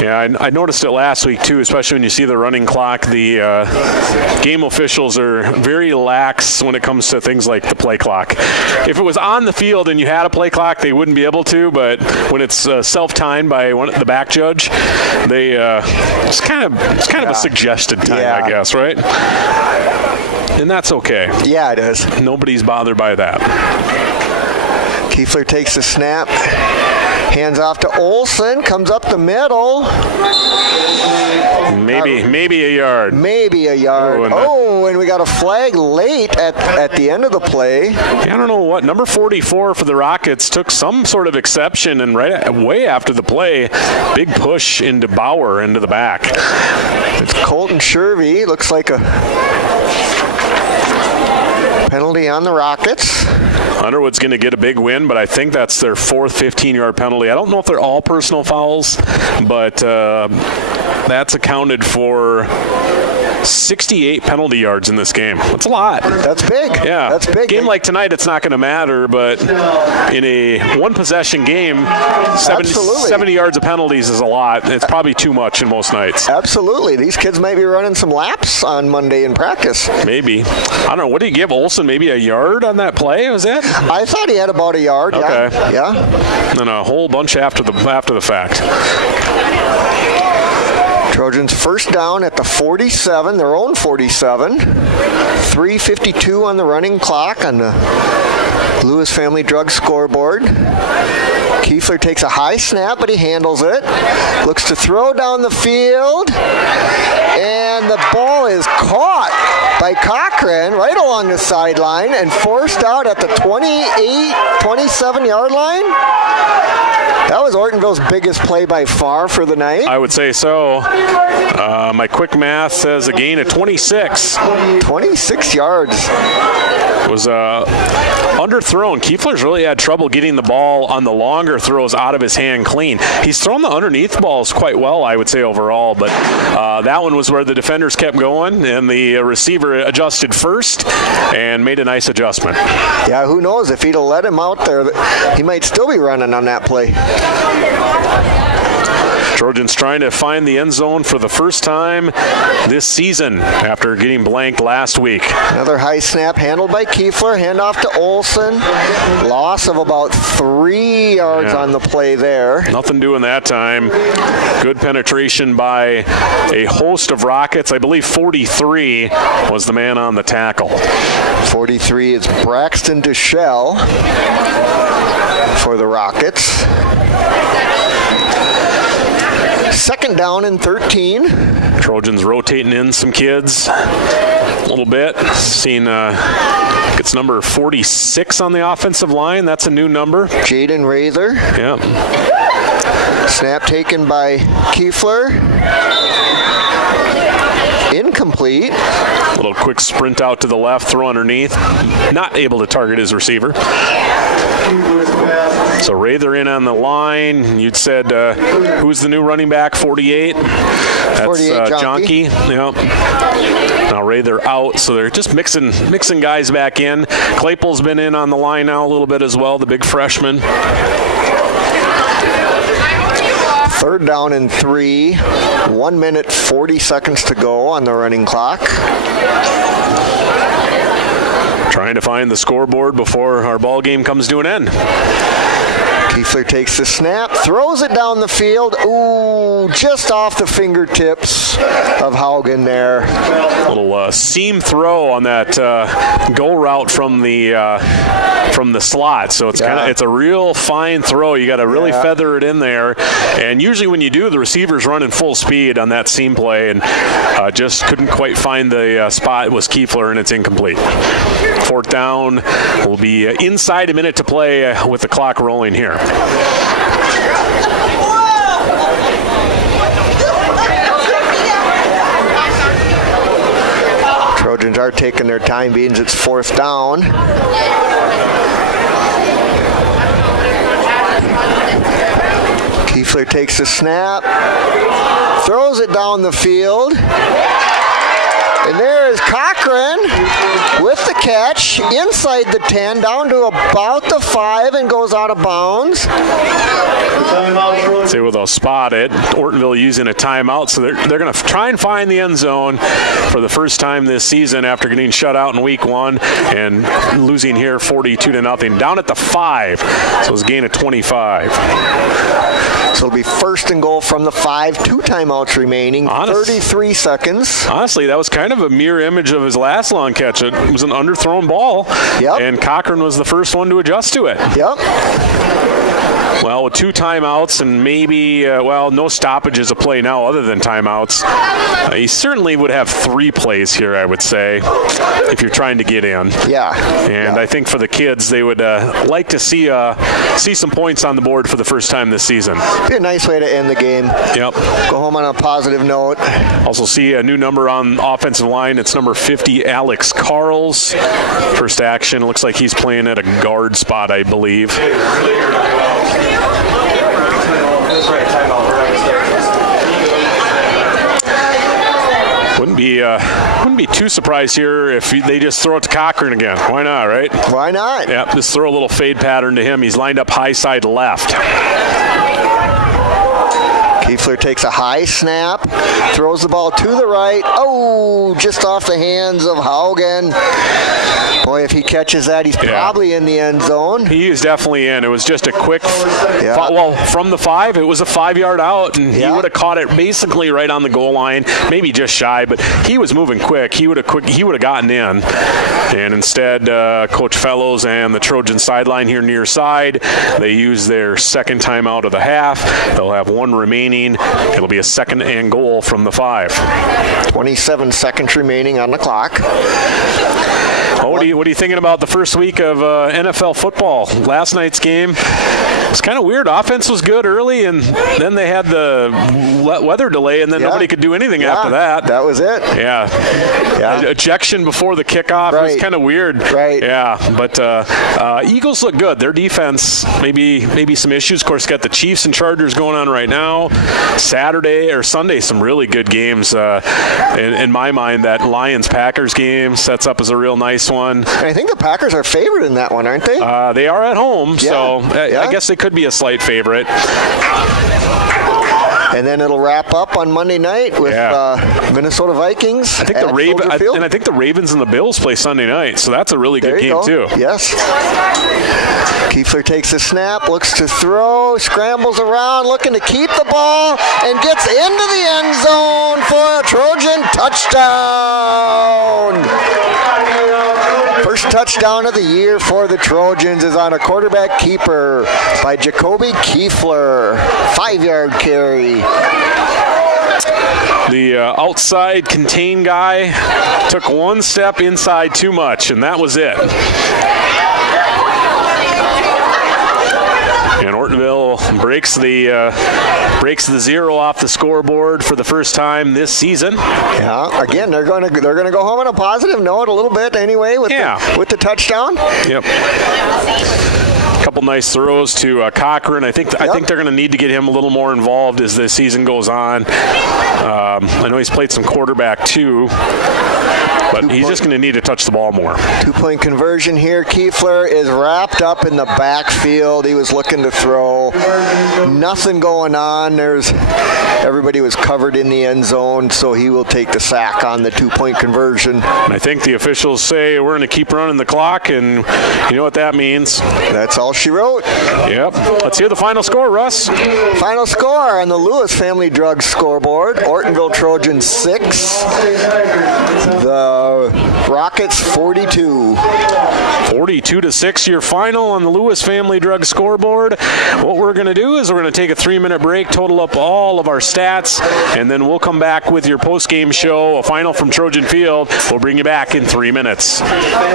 Yeah, I noticed it last week too, especially when you see the running clock. The game officials are very lax when it comes to things like the play clock. If it was on the field and you had a play clock, they wouldn't be able to, but when it's self-timed by the back judge, they it's kind of a suggested time, I guess, right? And that's okay. Yeah, it is. Nobody's bothered by that. Kiefler takes the snap, hands off to Olson, comes up the middle. Maybe a yard. Maybe a yard. And we got a flag late at the end of the play. I don't know what. Number 44 for the Rockets took some sort of exception, and way after the play, big push into Bauer into the back. It's Colton Shervey. Looks like a penalty on the Rockets. Underwood's going to get a big win, but I think that's their 4th 15-yard penalty. I don't know if they're all personal fouls, but that's accounted for 68 penalty yards in this game. That's a lot. That's big. Yeah. That's big. Game like tonight, it's not going to matter, but in a one-possession game, 70 yards of penalties is a lot. It's probably too much in most nights. Absolutely. These kids might be running some laps on Monday in practice. Maybe. I don't know. What did he give Olson? Maybe a yard on that play? Was it? I thought he had about a yard. Okay. Yeah. And a whole bunch after the fact. Trojans 1st down at the 47, their own 47. 3:52 on the running clock on the Lewis Family Drug scoreboard. Kiefler takes a high snap, but he handles it. Looks to throw down the field, and the ball is caught by Cochran right along the sideline and forced out at the 27-yard line. That was Ortonville's biggest play by far for the night. I would say so. My quick math says a gain of 26. 26 yards. Was underthrown. Kiefler's really had trouble getting the ball on the longer throws out of his hand clean. He's thrown the underneath balls quite well, I would say, overall, but that one was where the defenders kept going, and the receiver adjusted first and made a nice adjustment. Yeah, who knows? If he'd have let him out there, he might still be running on that play. Trojans trying to find the end zone for the first time this season after getting blanked last week. Another high snap handled by Kiefler. Handoff to Olson. Loss of about 3 yards on the play there. Nothing doing that time. Good penetration by a host of Rockets. I believe 43 was the man on the tackle. 43 is Braxton Deschelle for the Rockets. Second down and 13. Trojans rotating in some kids a little bit. Seeing it's number 46 on the offensive line. That's a new number. Jaden Rather. Yeah. Snap taken by Kiefler. Incomplete. A little quick sprint out to the left, throw underneath. Not able to target his receiver. So Rather in on the line. You'd said, who's the new running back? 48. That's 48 Jonke. Yep. Now Rather out, so they're just mixing guys back in. Claypool's been in on the line now a little bit as well, the big freshman. Third down and 3. 1 minute, 40 seconds to go on the running clock. Trying to find the scoreboard before our ball game comes to an end. Kiefler takes the snap, throws it down the field. Ooh, just off the fingertips of Haugen there. Little seam throw on that go route from the slot. So it's it's a real fine throw. You got to really feather it in there. And usually when you do, the receiver's running full speed on that seam play and just couldn't quite find the spot. It was Kiefler, and it's incomplete. Fourth down will be inside a minute to play with the clock rolling here. Trojans are taking their time, being it's fourth down. Kiefler takes the snap, throws it down the field. And there is Cochran with the catch inside the 10, down to about the 5, and goes out of bounds. See where they'll spot it. Ortonville using a timeout, so they're going to try and find the end zone for the first time this season after getting shut out in week 1 and losing here 42-0. Down at the 5, so it's a gain of 25. So it'll be first and goal from the 5, 2 timeouts remaining, 33 seconds. Honestly, that was kind of a mirror image of his last long catch. It was an underthrown ball, and Cochran was the first one to adjust to it. Yep. Well, with 2 timeouts and maybe, no stoppages of play now other than timeouts, he certainly would have 3 plays here, I would say, if you're trying to get in. Yeah. And I think for the kids, they would like to see some points on the board for the first time this season. Be a nice way to end the game. Yep. Go home on a positive note. Also see a new number on offensive line. It's number 50, Alex Carls. First action. Looks like he's playing at a guard spot, I believe. Wouldn't be too surprised here if they just throw it to Cochran again. Why not, right? Why not? Yep, just throw a little fade pattern to him. He's lined up high side left. Kiefler takes a high snap, throws the ball to the right. Oh, just off the hands of Haugen. Boy, if he catches that, he's probably in the end zone. He is definitely in. It was just a quick, from the 5, it was a 5-yard out, and he would have caught it basically right on the goal line, maybe just shy, but he was moving quick. He would have gotten in. And instead, Coach Fellows and the Trojan sideline here near side, they use their second timeout of the half. They'll have 1 remaining. gain. It'll be a 2nd and goal from the 5. 27 seconds remaining on the clock. What are you thinking about the first week of NFL football? Last night's game, it's kind of weird. Offense was good early, and then they had the weather delay, and then nobody could do anything after that. That was it. Yeah. Ejection before the kickoff was kind of weird. Right. Yeah, but Eagles look good. Their defense, maybe some issues. Of course, got the Chiefs and Chargers going on right now. Saturday or Sunday, some really good games. In my mind, that Lions-Packers game sets up as a real nice one. I think the Packers are favored in that one, aren't they? They are at home, so I guess they could be a slight favorite. And then it'll wrap up on Monday night with Minnesota Vikings. I think the Ravens and the Bills play Sunday night, so that's a really good game too. Yes. Kiefler takes a snap, looks to throw, scrambles around, looking to keep the ball, and gets into the end zone for a Trojan touchdown. First touchdown of the year for the Trojans is on a quarterback keeper by Jacoby Kiefler. 5-yard carry. The outside contain guy took one step inside too much, and that was it. And Ortonville breaks the 0 off the scoreboard for the first time this season. Yeah. Again, they're going to go home on a positive note a little bit anyway with the touchdown. Yep. A couple nice throws to Cochran. I think they're going to need to get him a little more involved as the season goes on. I know he's played some quarterback too, but he's just going to need to touch the ball more. 2-point conversion here. Kiefler is wrapped up in the backfield. He was looking to throw. Nothing going on. Everybody was covered in the end zone, so he will take the sack on the 2-point conversion. And I think the officials say we're going to keep running the clock, and you know what that means. That's all she wrote. Yep. Let's hear the final score, Russ. Final score on the Lewis Family Drugs scoreboard. Ortonville Trojans 6. The Rockets 42. 42-6, your final on the Lewis Family Drugs scoreboard. What we're going to do is we're going to take a 3-minute break, total up all of our stats, and then we'll come back with your post-game show, a final from Trojan Field. We'll bring you back in 3 minutes.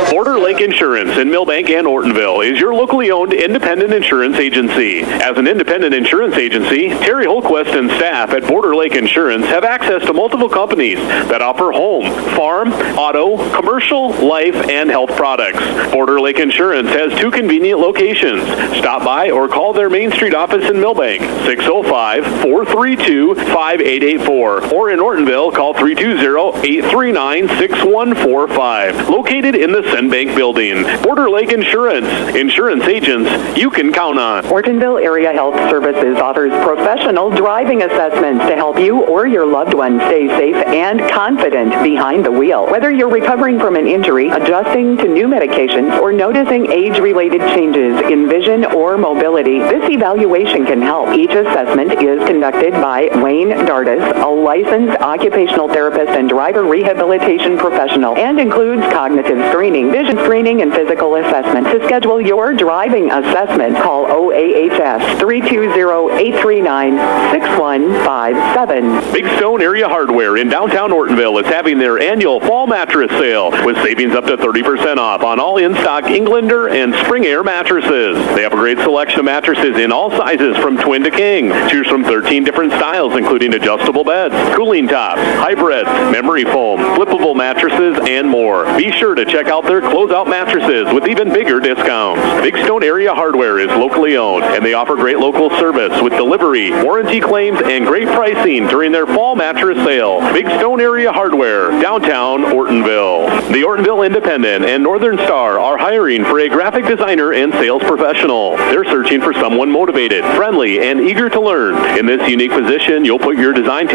Border Lake Insurance in Millbank and Ortonville is your locally owned independent insurance agency. As an independent insurance agency, Terry Holquist and staff at Border Lake Insurance have access to multiple companies that offer home, farm, auto, commercial, life, and health products. Border Lake Insurance has 2 convenient locations. Stop by or call their Main Street office in Millbank, 605-432-5884, or in Ortonville, call 320-839-6145. Located in the Senbank building. Border Lake Insurance. Insurance agents you can count on. Ortonville Area Health Services offers professional driving assessments to help you or your loved one stay safe and confident behind the wheel. Whether you're recovering from an injury, adjusting to new medications, or noticing age-related changes in vision or mobility, this evaluation can help. Each assessment is conducted by Wayne Dardis, a licensed occupational therapist and driver rehabilitation professional, and includes cognitive screening, vision screening, and physical assessment. To schedule your driving assessment, call OAHS 320-839-6157. Big Stone Area Hardware in downtown Ortonville is having their annual fall mattress sale with savings up to 30% off on all in-stock Englander and Spring Air mattresses. They have a great selection of mattresses in all sizes from twin to king. Choose from 13 different styles, including adjustable beds, cooling tops, hybrids, memory foam, flippable mattresses, and more. Be sure to check out their closeout mattresses with even bigger discounts. Big Stone Area Hardware is locally owned, and they offer great local service with delivery, warranty claims, and great pricing during their fall mattress sale. Big Stone Area Hardware, downtown Ortonville. The Ortonville Independent and Northern Star are hiring for a graphic designer and sales professional. They're searching for someone motivated, friendly, and eager to learn. In this unique position, you'll put your design